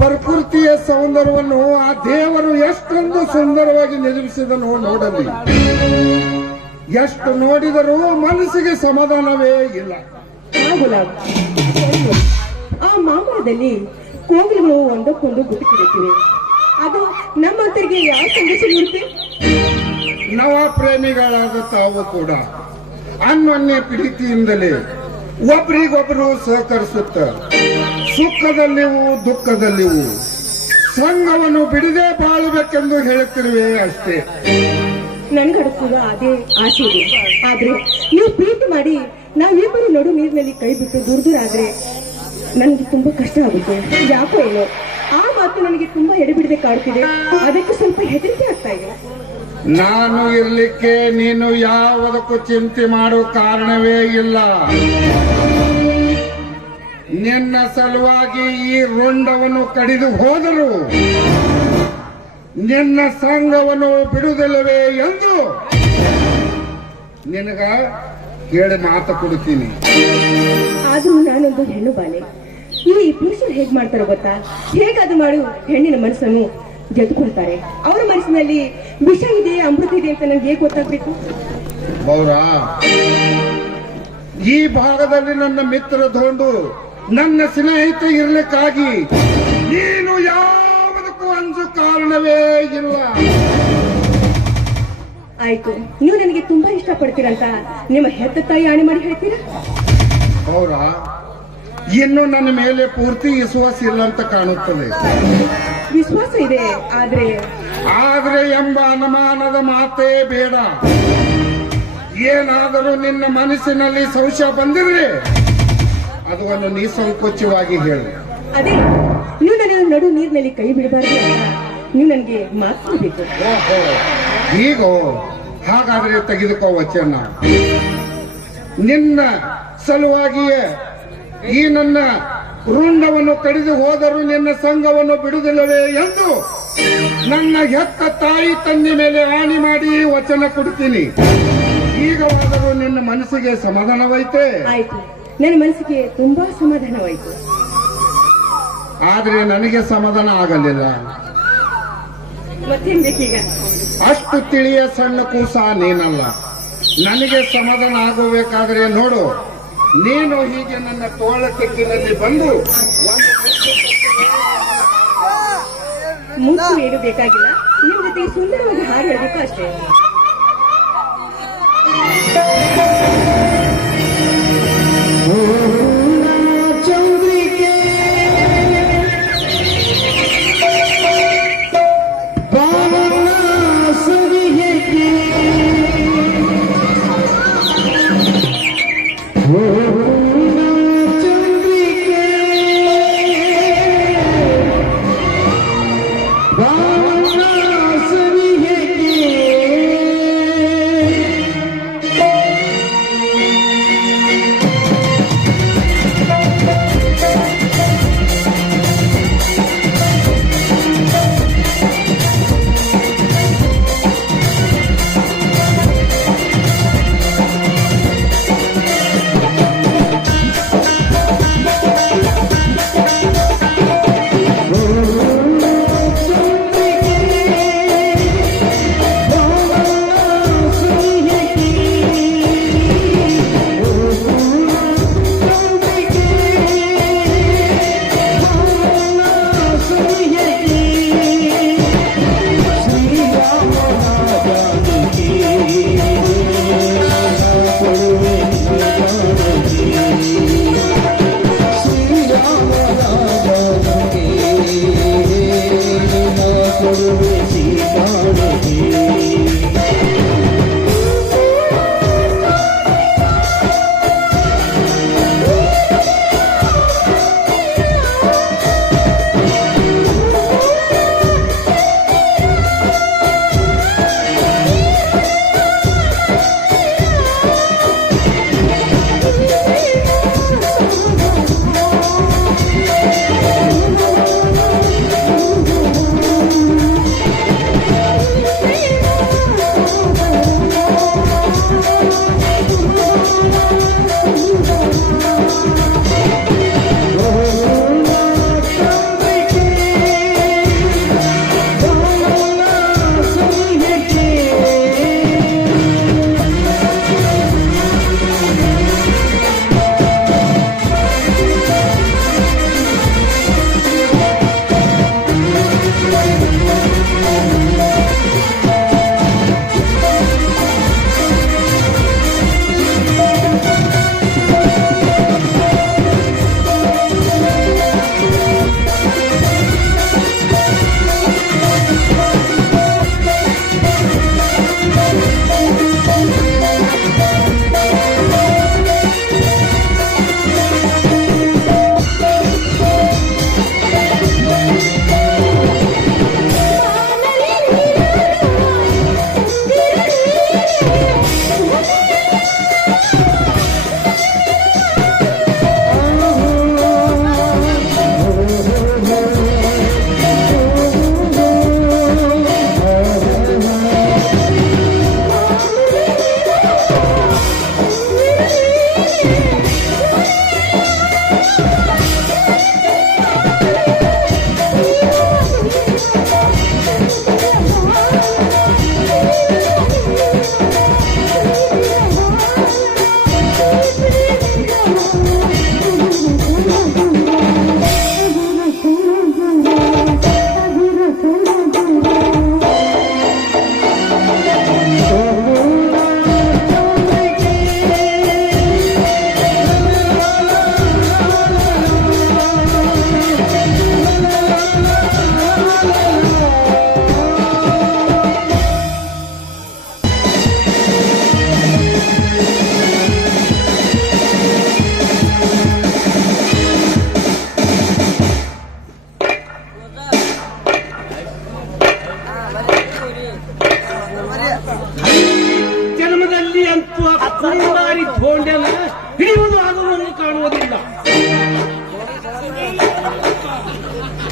ಪ್ರಕೃತಿಯ ಸೌಂದರ್ಯವನ್ನು ಆ ದೇವರು ಎಷ್ಟೊಂದು ಸುಂದರವಾಗಿ ನಿರ್ಮಿಸಿದನು ನೋಡಲಿ. ಎಷ್ಟು ನೋಡಿದರೂ ಮನಸ್ಸಿಗೆ ಸಮಾಧಾನವೇ ಇಲ್ಲ. ಆ ಮಾಮರದಲ್ಲಿ ಕೋಗಿಲೆಗಳು ಒಂದಕ್ಕೊಂದು ಗುಟುಕಿಡುತ್ತಿವೆ. ಅದು ನಮ್ಮಂತರಿಗೆ ಯಾವ ಸಂದೇಶ ನೀಡುತ್ತೆ? ನವ ಪ್ರೇಮಿಗಳಾದ ತಾವು ಕೂಡ ಅನ್ಯೋನ್ಯ ಪ್ರೀತಿಯಿಂದಲೇ ಒಬ್ಬರಿಗೊಬ್ಬರು ಸಹಕರಿಸುತ್ತ ಸುಖದಲ್ಲಿಯೂ ದುಃಖದಲ್ಲಿಯೂ ಸಂಘವನ್ನು ಬಿಡದೆ ಬಾಳಬೇಕೆಂದು ಹೇಳುತ್ತಿರುವೆ ಅಷ್ಟೇ. ನನ್ಗಡ ಕೂಡ ಅದೇ ಆಸೆ ಇದೆ. ಆದ್ರೆ ನೀವು ಪ್ರೀತಿ ಮಾಡಿ ನಾವಿಬ್ಬರು ನಡು ನೀರಿನಲ್ಲಿ ಕೈ ಬಿಟ್ಟು ದೂರ ಆದ್ರೆ ನನಗೆ ತುಂಬಾ ಕಷ್ಟ ಆಗುತ್ತೆ. ಯಾಕೋ ಏನೋ ಆ ಮಾತು ನನಗೆ ತುಂಬಾ ಎಡೆಬಿಡದೆ ಕಾಡುತ್ತಿದೆ. ಅದಕ್ಕೆ ಸ್ವಲ್ಪ ಹೆದರಿಕೆ ಆಗ್ತಾ ಇದೆ. ನಾನು ಇರ್ಲಿಕ್ಕೆ ನೀನು ಯಾವುದಕ್ಕೂ ಚಿಂತೆ ಮಾಡೋ ಕಾರಣವೇ ಇಲ್ಲ. ನಿನ್ನ ಸಲುವಾಗಿ ಈ ರುಂಡವನ್ನು ಕಡಿದು ಹೋದರು ನಿನ್ನ ಸಂಘವನ್ನು ಬಿಡುವುದಿಲ್ಲವೇ ಎಂದು ನಿನಗ ಕೇಳಿ ಮಾತು ಕೊಡುತ್ತೀನಿ. ಆದ್ರೂ ನಾನೊಂದು ಹೆಣ್ಣು ಬಾಲೆ. ಈ ಪುರುಷರು ಹೇಗ್ ಮಾಡ್ತಾರೋ ಗೊತ್ತಾ? ಹೇಗಾದ್ರೂ ಮಾಡು ಹೆಣ್ಣಿನ ಮನಸ್ಸನ್ನು ಗೆದ್ದುಕೊಳ್ತಾರೆ. ಅವರ ಮನಸ್ಸಿನಲ್ಲಿ ವಿಷ ಇದೆ, ಅಮೃತ ಇದೆ ಅಂತ ನನಗೆ ಹೇಗೆ ಗೊತ್ತಾಗ್ಬೇಕು? ಹೌದಾ? ಈ ಭಾಗದಲ್ಲಿ ನನ್ನ ಮಿತ್ರ ಧೋಂಡು ನನ್ನ ಸ್ನೇಹಿತ ಇರ್ಲಿಕ್ಕಾಗಿ ನೀನು ಯಾವುದಕ್ಕೂ ಅಂಜು ಕಾರಣವೇ ಇಲ್ಲ. ಆಯ್ತು, ನೀವು ನನಗೆ ತುಂಬಾ ಇಷ್ಟಪಡ್ತೀರಂತ ನಿಮ್ಮ ಹೆತ್ತ ತಾಯಿ ಆಣೆ ಮಾಡಿ ಹೇಳ್ತೀರಾ? ಹೌದಾ? ಇನ್ನು ನನ್ನ ಮೇಲೆ ಪೂರ್ತಿ ವಿಶ್ವಾಸ ಇಲ್ಲ ಅಂತ ಕಾಣುತ್ತದೆ. ವಿಶ್ವಾಸ ಇದೆ, ಆದ್ರೆ ಎಂಬ ಅನುಮಾನದ ಮಾತೇ ಬೇಡ. ಏನಾದರೂ ನಿನ್ನ ಮನಸ್ಸಿನಲ್ಲಿ ಸಂಶಯ ಬಂದಿದ್ರೆ ಅದನ್ನು ನಿಸಂಕೋಚವಾಗಿ ಹೇಳಿ. ಅದೇ ನೀವು ನನ್ನ ನಡು ನೀರಿನಲ್ಲಿ ಕೈ ಬಿಡಬಾರ್ದು ಅಂತ ನೀವು ನನಗೆ ಮಾತಾಡಬೇಕು. ಈಗ ಹಾಗಾದ್ರೆ ತೆಗೆದುಕೋ ವಚನ. ನಿನ್ನ ಸಲುವಾಗಿಯೇ ಈ ನನ್ನ ರುಂಡವನ್ನು ಕಡಿದು ಹೋದರೂ ನಿನ್ನ ಸಂಘವನ್ನು ಬಿಡುವುದಿಲ್ಲವೇ ಎಂದು ನನ್ನ ಹೆತ್ತ ತಾಯಿ ತಂದೆ ಮೇಲೆ ಆಣಿ ಮಾಡಿ ವಚನ ಕೊಡ್ತೀನಿ. ಈಗವಾದರೂ ನಿನ್ನ ಮನಸ್ಸಿಗೆ ಸಮಾಧಾನವೈತೆ? ಆಯ್ತು, ನನ್ನ ಮನಸ್ಸಿಗೆ ತುಂಬಾ ಸಮಾಧಾನವಾಯಿತು. ಆದ್ರೆ ನನಗೆ ಸಮಾಧಾನ ಆಗಲಿಲ್ಲ. ಮತ್ತೇನ್ ಬೇಕೀಗ? ಅಷ್ಟು ತಿಳಿಯ ಸಣ್ಣ ಕೂಸ ನೀನಲ್ಲ. ನನಗೆ ಸಮಾಧಾನ ಆಗಬೇಕಾದ್ರೆ ನೋಡು, ನೀನು ಹೀಗೆ ನನ್ನ ತೋಳ ತೆಕ್ಕಿನಲ್ಲಿ ಬಂದು ಮುತ್ತು ಏನು ಬೇಕಾಗಿಲ್ಲ, ನಿಮ್ ಜೊತೆಗೆ ಸುಂದರವಾಗಿ ಹಾಡು ಹೇಳಬೇಕು ಅಷ್ಟೇ.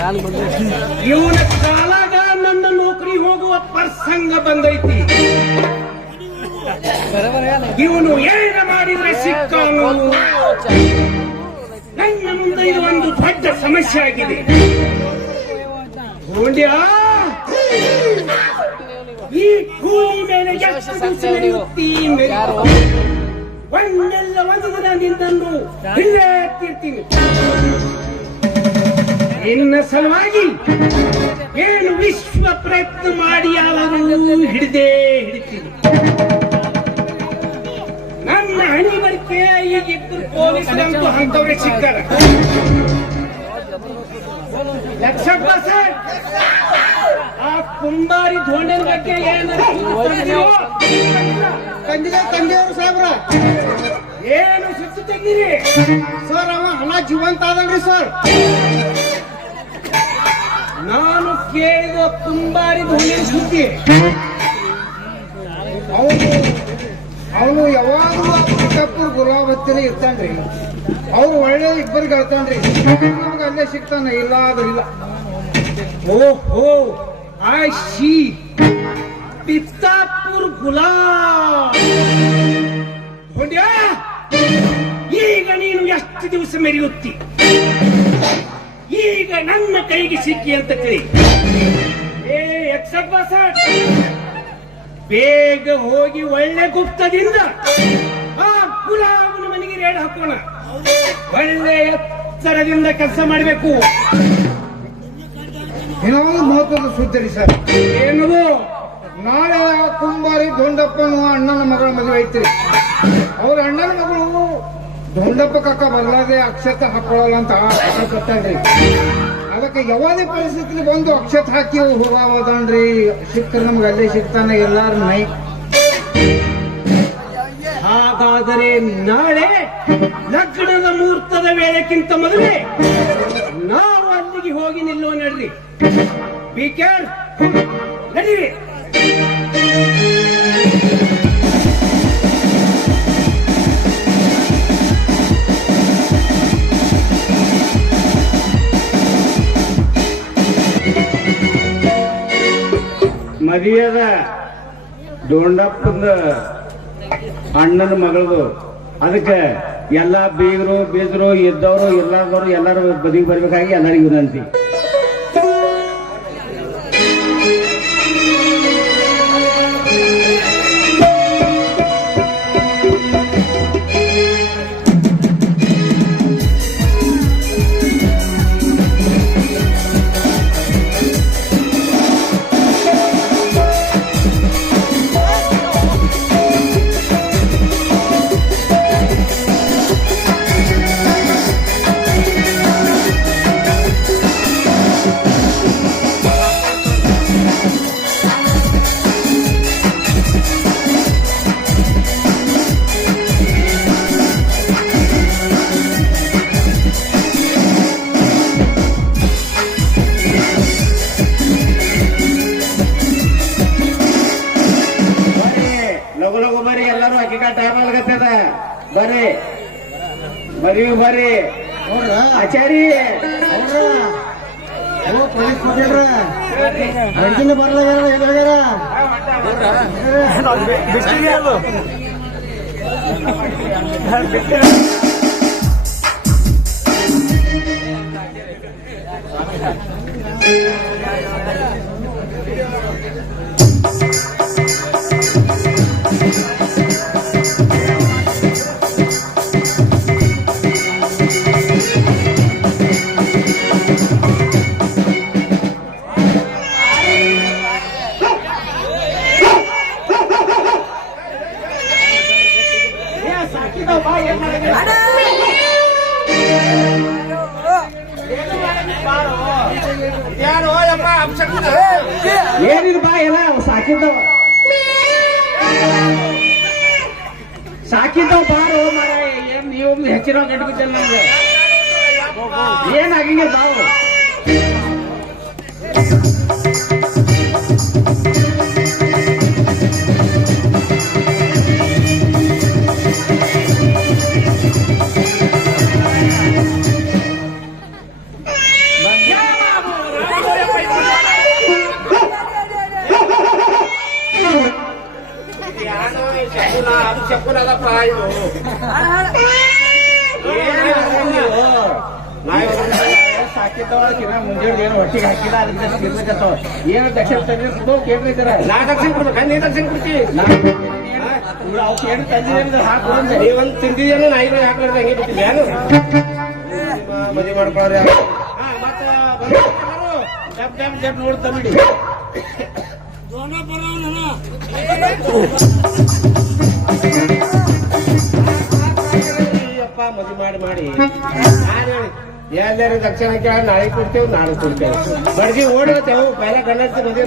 ಇವನ ಕಾಲಾಗ ನನ್ನ ನೌಕರಿ ಹೋಗುವ ಪ್ರಸಂಗ ಬಂದೈತಿ. ಇವನು ಏನ ಮಾಡಿದ್ರೆ ಸಿಕ್ಕಾನು. ನನ್ನ ಮುಂದೆ ಇದು ಒಂದು ದೊಡ್ಡ ಸಮಸ್ಯೆ ಆಗಿದೆ. ಗೋಂಡ್ಯ, ಈ ಭೂಮಿ ಮೇಲೆ ಎಷ್ಟು ದಿವಸ ನಡೆಯುತ್ತಿ? ಒಂದೆಲ್ಲ ಒಂದು ದಿನ ನಿನ್ನನ್ನು ಇಲ್ಲೇ ಎತ್ತಿರ್ತೀನಿ. ನಿನ್ನ ಸಲುವಾಗಿ ಏನು ವಿಶ್ವ ಪ್ರಯತ್ನ ಮಾಡಿ ಯಾವಾಗಲೂ ಹಿಡಿದೇ ಹಿಡಿತೀನಿ. ನನ್ನ ಹಣಿ ಬರಿಕೆ ಈಗಿಬ್ಬರು ಪೊಲೀಸರಂತೂ ಅಂತವ್ರೆ ಸಿಗ್ತಾರೆ. ಲಕ್ಷಪ್ಪ ಸರ್, ಆ ಕುಂಬಾರಿ ಧೋಂಡನ ಬಗ್ಗೆ ತಂದೆಯವರು ಸಾಹೇಬ್ರ ಏನು ಸುತ್ತು ತೆಗೀರಿ ಸರ್? ಅವ ಹಣ ಜೀವಂತ ಆದನ್ರಿ ಸರ್. ನಾನು ಕೇಳಿದ ಕುಂಬಾರಿ ಧೋಂಡನ ಸುದ್ದಿ. ಅವನು ಯಾವಾಗಲೂ ಚಿಕ್ಕಪ್ಪರು ಗುಲಾಬತ್ತಿನ ಇರ್ತಾನ್ರಿ. ಅವ್ರು ಒಳ್ಳೆ ಇಬ್ಬರಿಗೆ ಹೇಳ್ತಾನ್ರಿ, ನಮ್ಗೆ ಅಲ್ಲೇ ಸಿಗ್ತಾನ, ಇಲ್ಲ ಆದ್ರೂ ಇಲ್ಲ. ಓಹೋ, ಐ ಸಿ. ಪಿತ್ತಾಪುರ್ ಗುಲಾಬ್. ಧೋಂಡ್ಯ, ಈಗ ನೀನು ಎಷ್ಟು ದಿವಸ ಮೆರೆಯುತ್ತಿ? ಈಗ ನನ್ನ ಕೈಗೆ ಸಿಕ್ಕಿ ಅಂತ ತಿಳಿ. ಏ ಯಕ್ಷಪ್ಪ ಸರ್, ಬೇಗ ಹೋಗಿ ಒಳ್ಳೆ ಗುಪ್ತದಿಂದ ಆ ಗುಲಾಬನ ಮನೆಗೆ ರೇಡ್ ಹಾಕೋಣ. ಒಳ್ಳೆ ಎತ್ತರದಿಂದ ಕೆಲಸ ಮಾಡಬೇಕು. ಇನ್ನೊಂದು ಮಹತ್ವದ ಸುದ್ದಿ ರೀ ಸರ್. ಏನದು? ನಾಳೆ ಕುಂಬಾರಿ ಧೋಂಡಪ್ಪನ ಅಣ್ಣನ ಮಗಳ ಮದುವೆ ಐತ್ರಿ. ಅವ್ರ ಅಣ್ಣನ ಮಗಳು ಧೋಂಡಪ್ಪ ಕಕ್ಕ ಬರಲಾದೆ ಅಕ್ಷತೆ ಹಾಕೊಳ್ಳಲ್ಲ ಅಂತ ಕೊಟ್ಟನ್ರಿ. ಅದಕ್ಕೆ ಯಾವುದೇ ಪರಿಸ್ಥಿತಿ ಬಂದು ಅಕ್ಷತೆ ಹಾಕಿ ಹೋಗೋದನ್ರಿ. ಸಿಕ್ಕರೆ ನಮ್ಗೆ ಅಲ್ಲೇ ಸಿಗ್ತಾನೆ ಎಲ್ಲಾರು ನೈ. ಹಾಗಾದರೆ ನಾಳೆ ಲಗ್ನದ ಮುಹೂರ್ತದ ವೇಳೆಕ್ಕಿಂತ ಮೊದಲೇ ನಾವು ಅಲ್ಲಿಗೆ ಹೋಗಿ ನಿಲ್ಲೋ ನಡ್ರಿ. ಬಿ ಕೇರ್, ನಡೀರಿ. ಮದುವೆದ ಧೋಂಡಪ್ಪನ ಅಣ್ಣನ ಮಗಳದು. ಅದಕ್ಕೆ ಎಲ್ಲಾ ಬೀಗರು ಬೀಜರು ಇದ್ದವರು ಎಲ್ಲಾದವರು ಎಲ್ಲಾರು ಬದಿಗೆ ಬರ್ಬೇಕಾಗಿ ಎಲ್ಲರಿಗೂ ವಿನಂತಿ. ಬರ್ರಿ ಬರ್ರಿ ಬರ್ರಿ ಆಚಾರಿ ಅಡ್ಗಿನ ಬರ್ಲಾಗ್ಯಾರ ಏನಿದು ಬಾ ಎಲ್ಲ ಸಾಕಿದ್ದವ ಬಾರೋ ಮಾರ. ಏನ್ ನೀವು ಹೆಚ್ಚಿನ ಗಂಟು ಬಿದ್ದಲ್ಲ ನಮ್ಗೆ ಏನಾಗಿಂಗ ಬಾವು. ಹಾಕಿದ್ದವಳಕಿನ ಮುಂಜಾನೆ ಏನು ಹೊಟ್ಟಿಗೆ ಹಾಕಿಲ್ಲ ಅದಕ್ಕೆ ತಿರ್ಬೇಕತ್ತವ ಏನು ದಕ್ಷಿಣ ತಂದಿದ್ದು ಕೇಳ್ರಿದ್ದಾರ ನಾ ದಕ್ಷಿಣ ಕೊಡ್ಬೇಕ ನೀ ದಕ್ಷಿಣ ಕೊಡ್ತಿ ಅವ್ಕೆ ಏನು ತಂದಿದೆ ಹಾಕಿ ನೀವಂತ ತಿಂದಿದ್ದೇನೋ ನಾ ಈಗ ಹಾಕ್ಲಾರ್ದ ಹಂಗೆ ಬಿಟ್ಟಿದ್ದೆ ಏನು ಮದುವೆ ಮಾಡ್ಕೊಳ್ಳೋರು ಯಾರು ಮತ್ತೆ ಡಬ್ ಡಬ್ ಡಬ್ ನೋಡ್ತಾ ಬಿಡಿ ಅಪ್ಪ ಮದುವೆ ಮಾಡಿ ನಾನು ಎಲ್ಲರೂ ದಕ್ಷಿಣ ಕೇಳ ನಾಳೆ ಕೊಡ್ತೇವೆ ನಾಳೆ ಕೊಡ್ತೇವೆ ಬಡ್ಗಿ ಓಡೋತೇವು ಪೈಲ ಗಂಡಂತ ಮದುವೆ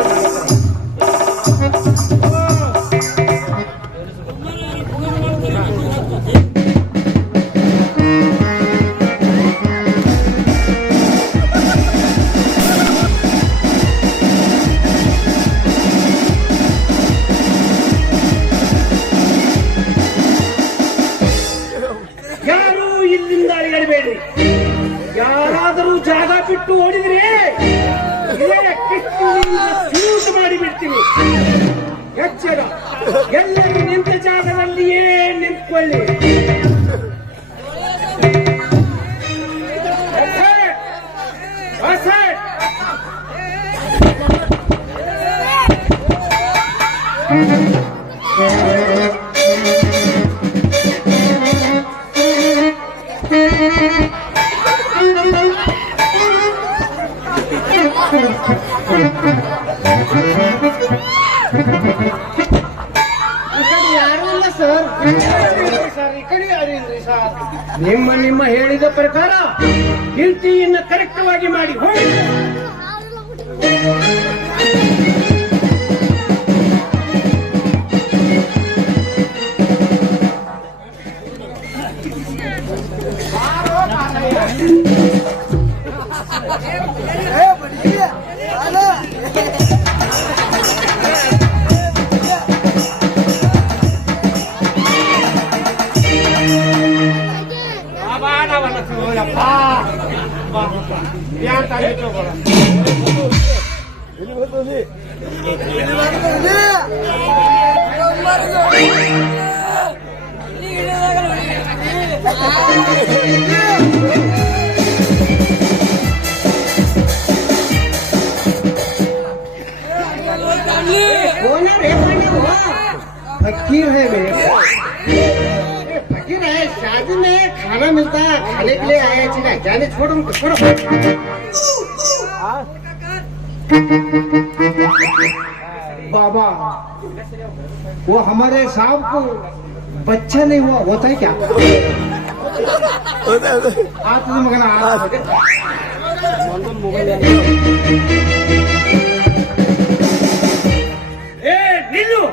ಯಾರು ಇಲ್ಲಿಂದ ಅಳಿಗಡಬೇಡ್ರಿ. ಯಾರಾದರೂ ಜಾಗ ಬಿಟ್ಟು ಓಡಿದ್ರೆ ಶೂಟ್ ಮಾಡಿ ಬಿಡ್ತೀನಿ. ಎಚ್ಚರ, ಎಲ್ಲರೂ ನಿಂತ ಜಾಗದಲ್ಲಿಯೇ ನಿಂತ್ಕೊಳ್ಳಿ. ಯಾರು ಇಲ್ಲ ಸರ್. ನಿಮ್ಮ ಹೇಳಿದ ಪ್ರಕಾರ ಡ್ಯೂಟಿಯನ್ನು ಕರೆಕ್ಟವಾಗಿ ಮಾಡಿ ಹೋಗಿ. फकीर है मेरे फकीर है. शादी में खाना मिलता है, खाने के लिए आया चीना जाने छोड़ो उनको, छोड़ो. बाबा वो हमारे साहब को बच्चा नहीं हुआ होता है क्या? आता मगन ನಿಲ್ಲು.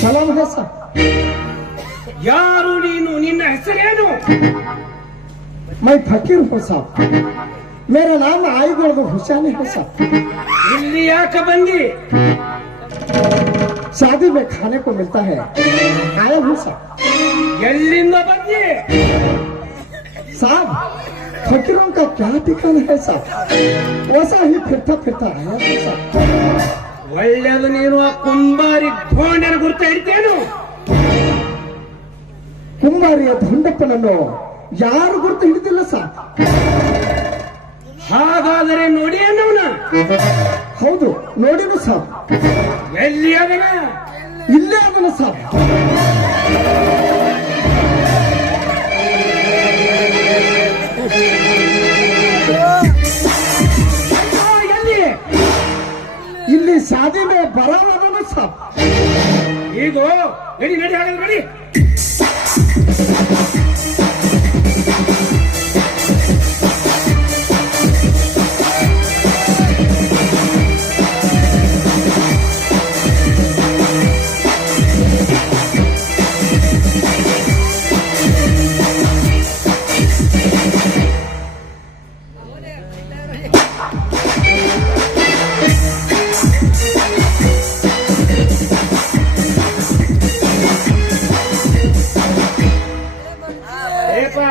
ಸಲಾಮ್ है सर. ಯಾರು ನೀನು? ನಿನ್ನ ಹೆಸರೇನು? मैं फकीर हूँ साहब. मेरा नाम आईगोड़ हुसैनी है साहब. ಇಲ್ಲಿ ಯಾಕೆ ಬಂದಿ? शादी में खाने को मिलता है, आया हूँ साहब. ಎಲ್ಲಿಂದ ಬಂದಿ? साहब फकीरों का क्या ठिकाना है साहब, वैसा ही फिरता फिरता आया हूँ साहब. ಒಳ್ಳೆಯದು. ನೀನು ಆ ಕುಂಬಾರಿ ಧೋಂಡನ ಗುರ್ತ ಹಿಡಿತೇನು? ಕುಂಬಾರಿಯ ಧೊಂಡಪ್ಪನನ್ನು ಯಾರು ಗುರುತು ಹಿಡಿದಿಲ್ಲ ಸಾಹಬ್. ಹಾಗಾದರೆ ನೋಡಿ ಅನ್ನವನ. ಹೌದು ನೋಡಿನು ಸಾಹಬ್. ಎಲ್ಲಿ ಅದನ? ಇಲ್ಲೇ ಅದನ ಸಾಹಬ್. ಎಲ್ಲಿ? ಇಲ್ಲಿ ಶಾದಿ ಮೇ ಬರಾವದನ ಸಾಹಬ್. ಈಗ ನಡಿ ನಡಿ ಹಾಗಾದ್ರೆ ನಡಿ.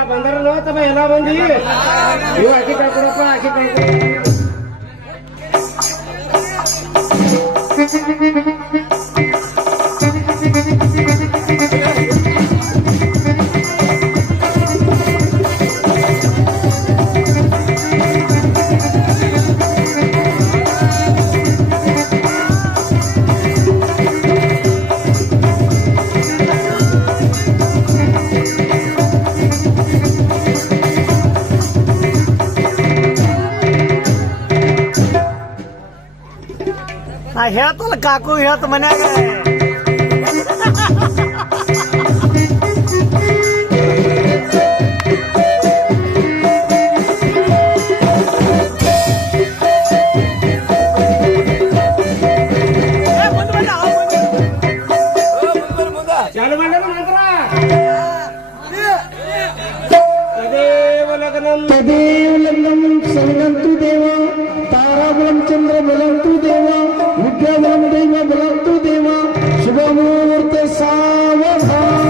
ಬಂದರ ನೋತಮ್ಮ ಎಲ್ಲ ಬಂದಿ ನೀವು ಅಕ್ಕಿ ಕೊಡಪ್ಪ ಅಕ್ಕಿ ಹೇಳ್ತಲ್ಲ ಕಾಕು ಹೇಳ್ತ ಮನ್ಯಾಗ ಚಾಲು ಮಾಡ್ಯಾರ ಮಾತ್ರ ತದೇವ ಲಗ್ನಂ ತದೇವ ಲಗ್ನಂ ಸಂಗಂತು ದೇವ ತಾರಾಬಲಂ ಚಂದ್ರ ಬಲಂತು ದೇವ ವಿದ್ಯಾಬಲಂ ದೈವ ಬಲಂತು ದೇವ ಶುಭ ಮುಹೂರ್ತ ಸಾವಧಾನ.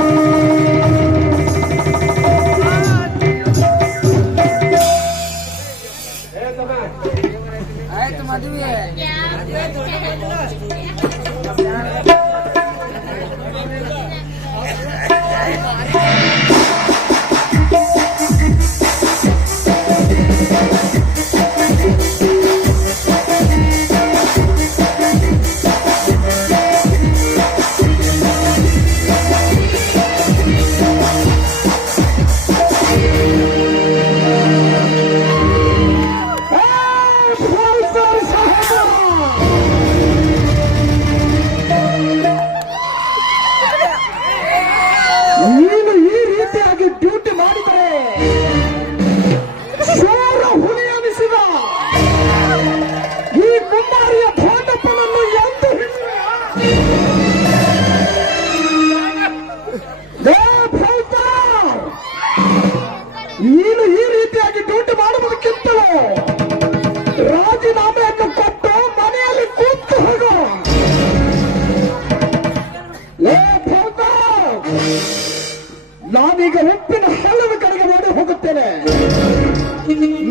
ನೀನು ಈ ರೀತಿಯಾಗಿ ಡ್ಯೂಟಿ ಮಾಡಿದರೆ ಶೂರ ಹುಲಿ ಅನಿಸಿದ ಈ ಕುಮಾರಿಯ ಭೋಂಡಪ್ಪನನ್ನು ಎಂದು ನೀನು ಈ ರೀತಿಯಾಗಿ ಡ್ಯೂಟಿ ಮಾಡುವುದಕ್ಕಿಂತಲೂ ರಾಜೀನಾಮೆಯನ್ನು ಕೊಟ್ಟು ಮನೆಯಲ್ಲಿ ಕೂತು ಹೋಗು. ನಾನೀಗ ಉಪ್ಪಿನ ಹಳ್ಳದ ಕಡೆಗೆ ಮಾಡಿ ಹೋಗುತ್ತೇನೆ.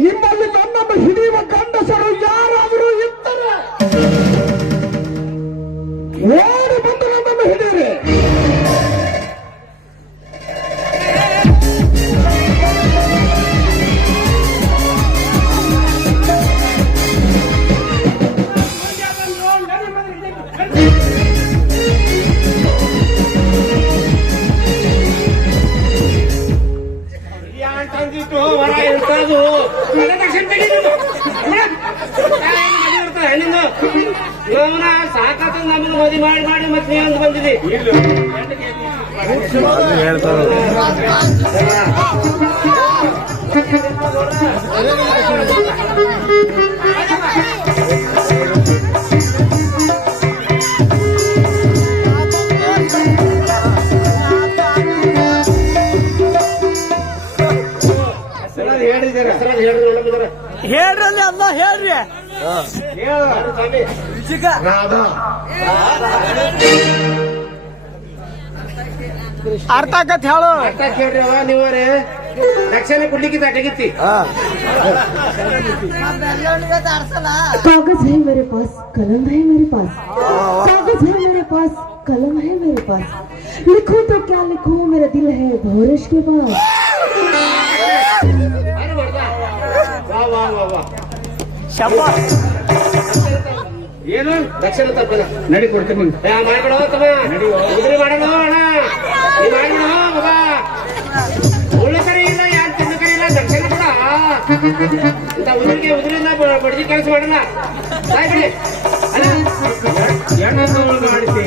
ನಿಮ್ಮಲ್ಲಿ ನನ್ನನ್ನು ಹಿಡಿಯುವ ಗಂಡಸರು ಯಾರಾದರೂ ಇದ್ದರೆ ಓಡಿ ಬಂದು ನನ್ನನ್ನು ಹಿಡಿಯಿರಿ. ತಂದಿಟ್ಟು ಹೊರ ಇರ್ತದು ತಕ್ಷಣ ತೆಗೀನು ಹೆಣ್ಣಿಂದು ಇವನ ಸಾಕಾತ ನಮಗೆ ಮದುವೆ ಮಾಡಿ ಮಾಡಿ ಮತ್ತೆ ನೀ ಅಂತ ಬಂದಿದ್ದಿ ಹೇಳ್ರಿ ಅಲ್ಲ ಹೇಳ್ರಿ ಅರ್ಥ ಆಗತ್ ಹೇಳು. ಅರ್ಥ ಕೇಳ್ರಿ ಅವ ನೀವರೇ ದಕ್ಷಿಣ ಕೊಡ್ಲಿಕ್ಕೆ ತಟಗಿತ್ತಿ कागज है मेरे पास, कलम है मेरे पास, कागज है मेरे पास, कलम है मेरे पास, लिखो तो क्या लिखो मेरा दिल है भोरेश के पास. ವಾ ವಾ ವಾ ವಾ ಏನು ದಕ್ಷಿಣ ತಪ್ಪನ ನಡಿ ಕೊಡ್ತೀನಿ ಮಾಡ್ಬಿಡೋ ತಮ್ಮ ಉದ್ರಿ ಮಾಡೋಣ ಅಣ್ಣ ನೀ ಮಾಡ್ಬಿಡೋ ಬಾಬಾ ಉಳ್ಳು ಕರಿ ಇಲ್ಲ ಯಾರು ತಿಂದು ಕರಿ ಇಲ್ಲ ದಕ್ಷಿಣ ಕೂಡ ಇಂತ ಉದ್ರಿಂದ ಬಡ್ದಿ ಕೆಲಸ ಮಾಡೋಣ ಸಾಯ್ಬಿಡಿ ಮಾಡಿಸಿ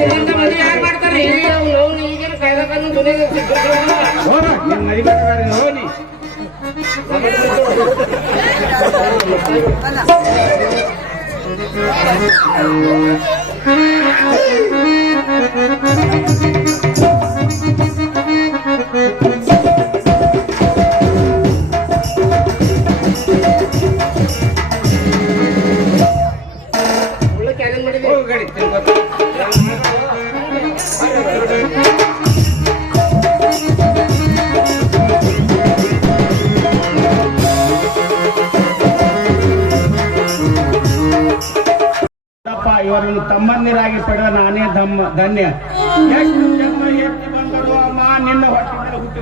ನಿನ್ನಿಂದ ಮದುವೆ ಯಾರು ಮಾಡ್ತಾರೆ ಈಗೇನು ಕಾಯ್ದಕ್ಕನ್ನು ದುನಿಯ ನಿನ್ ಮದಿ ಮಾಡ್ತಾರೆ ನೋಡಿ ಒಳ್ಳೆ ಕ್ಯಾನಲ್ ಮಾಡಿದೆ ಗಾಡಿ ಇವರನ್ನು ತಮ್ಮಂದಿರಾಗಿ ಪಡೆದ ನಾನೇ ಧನ್ಯ ಎಷ್ಟು ಜನ್ಮ ಎತ್ತಿ ಬಂದರು ಅಮ್ಮ ನಿನ್ನ ಹೊಟ್ಟೆ ಹುಟ್ಟಿ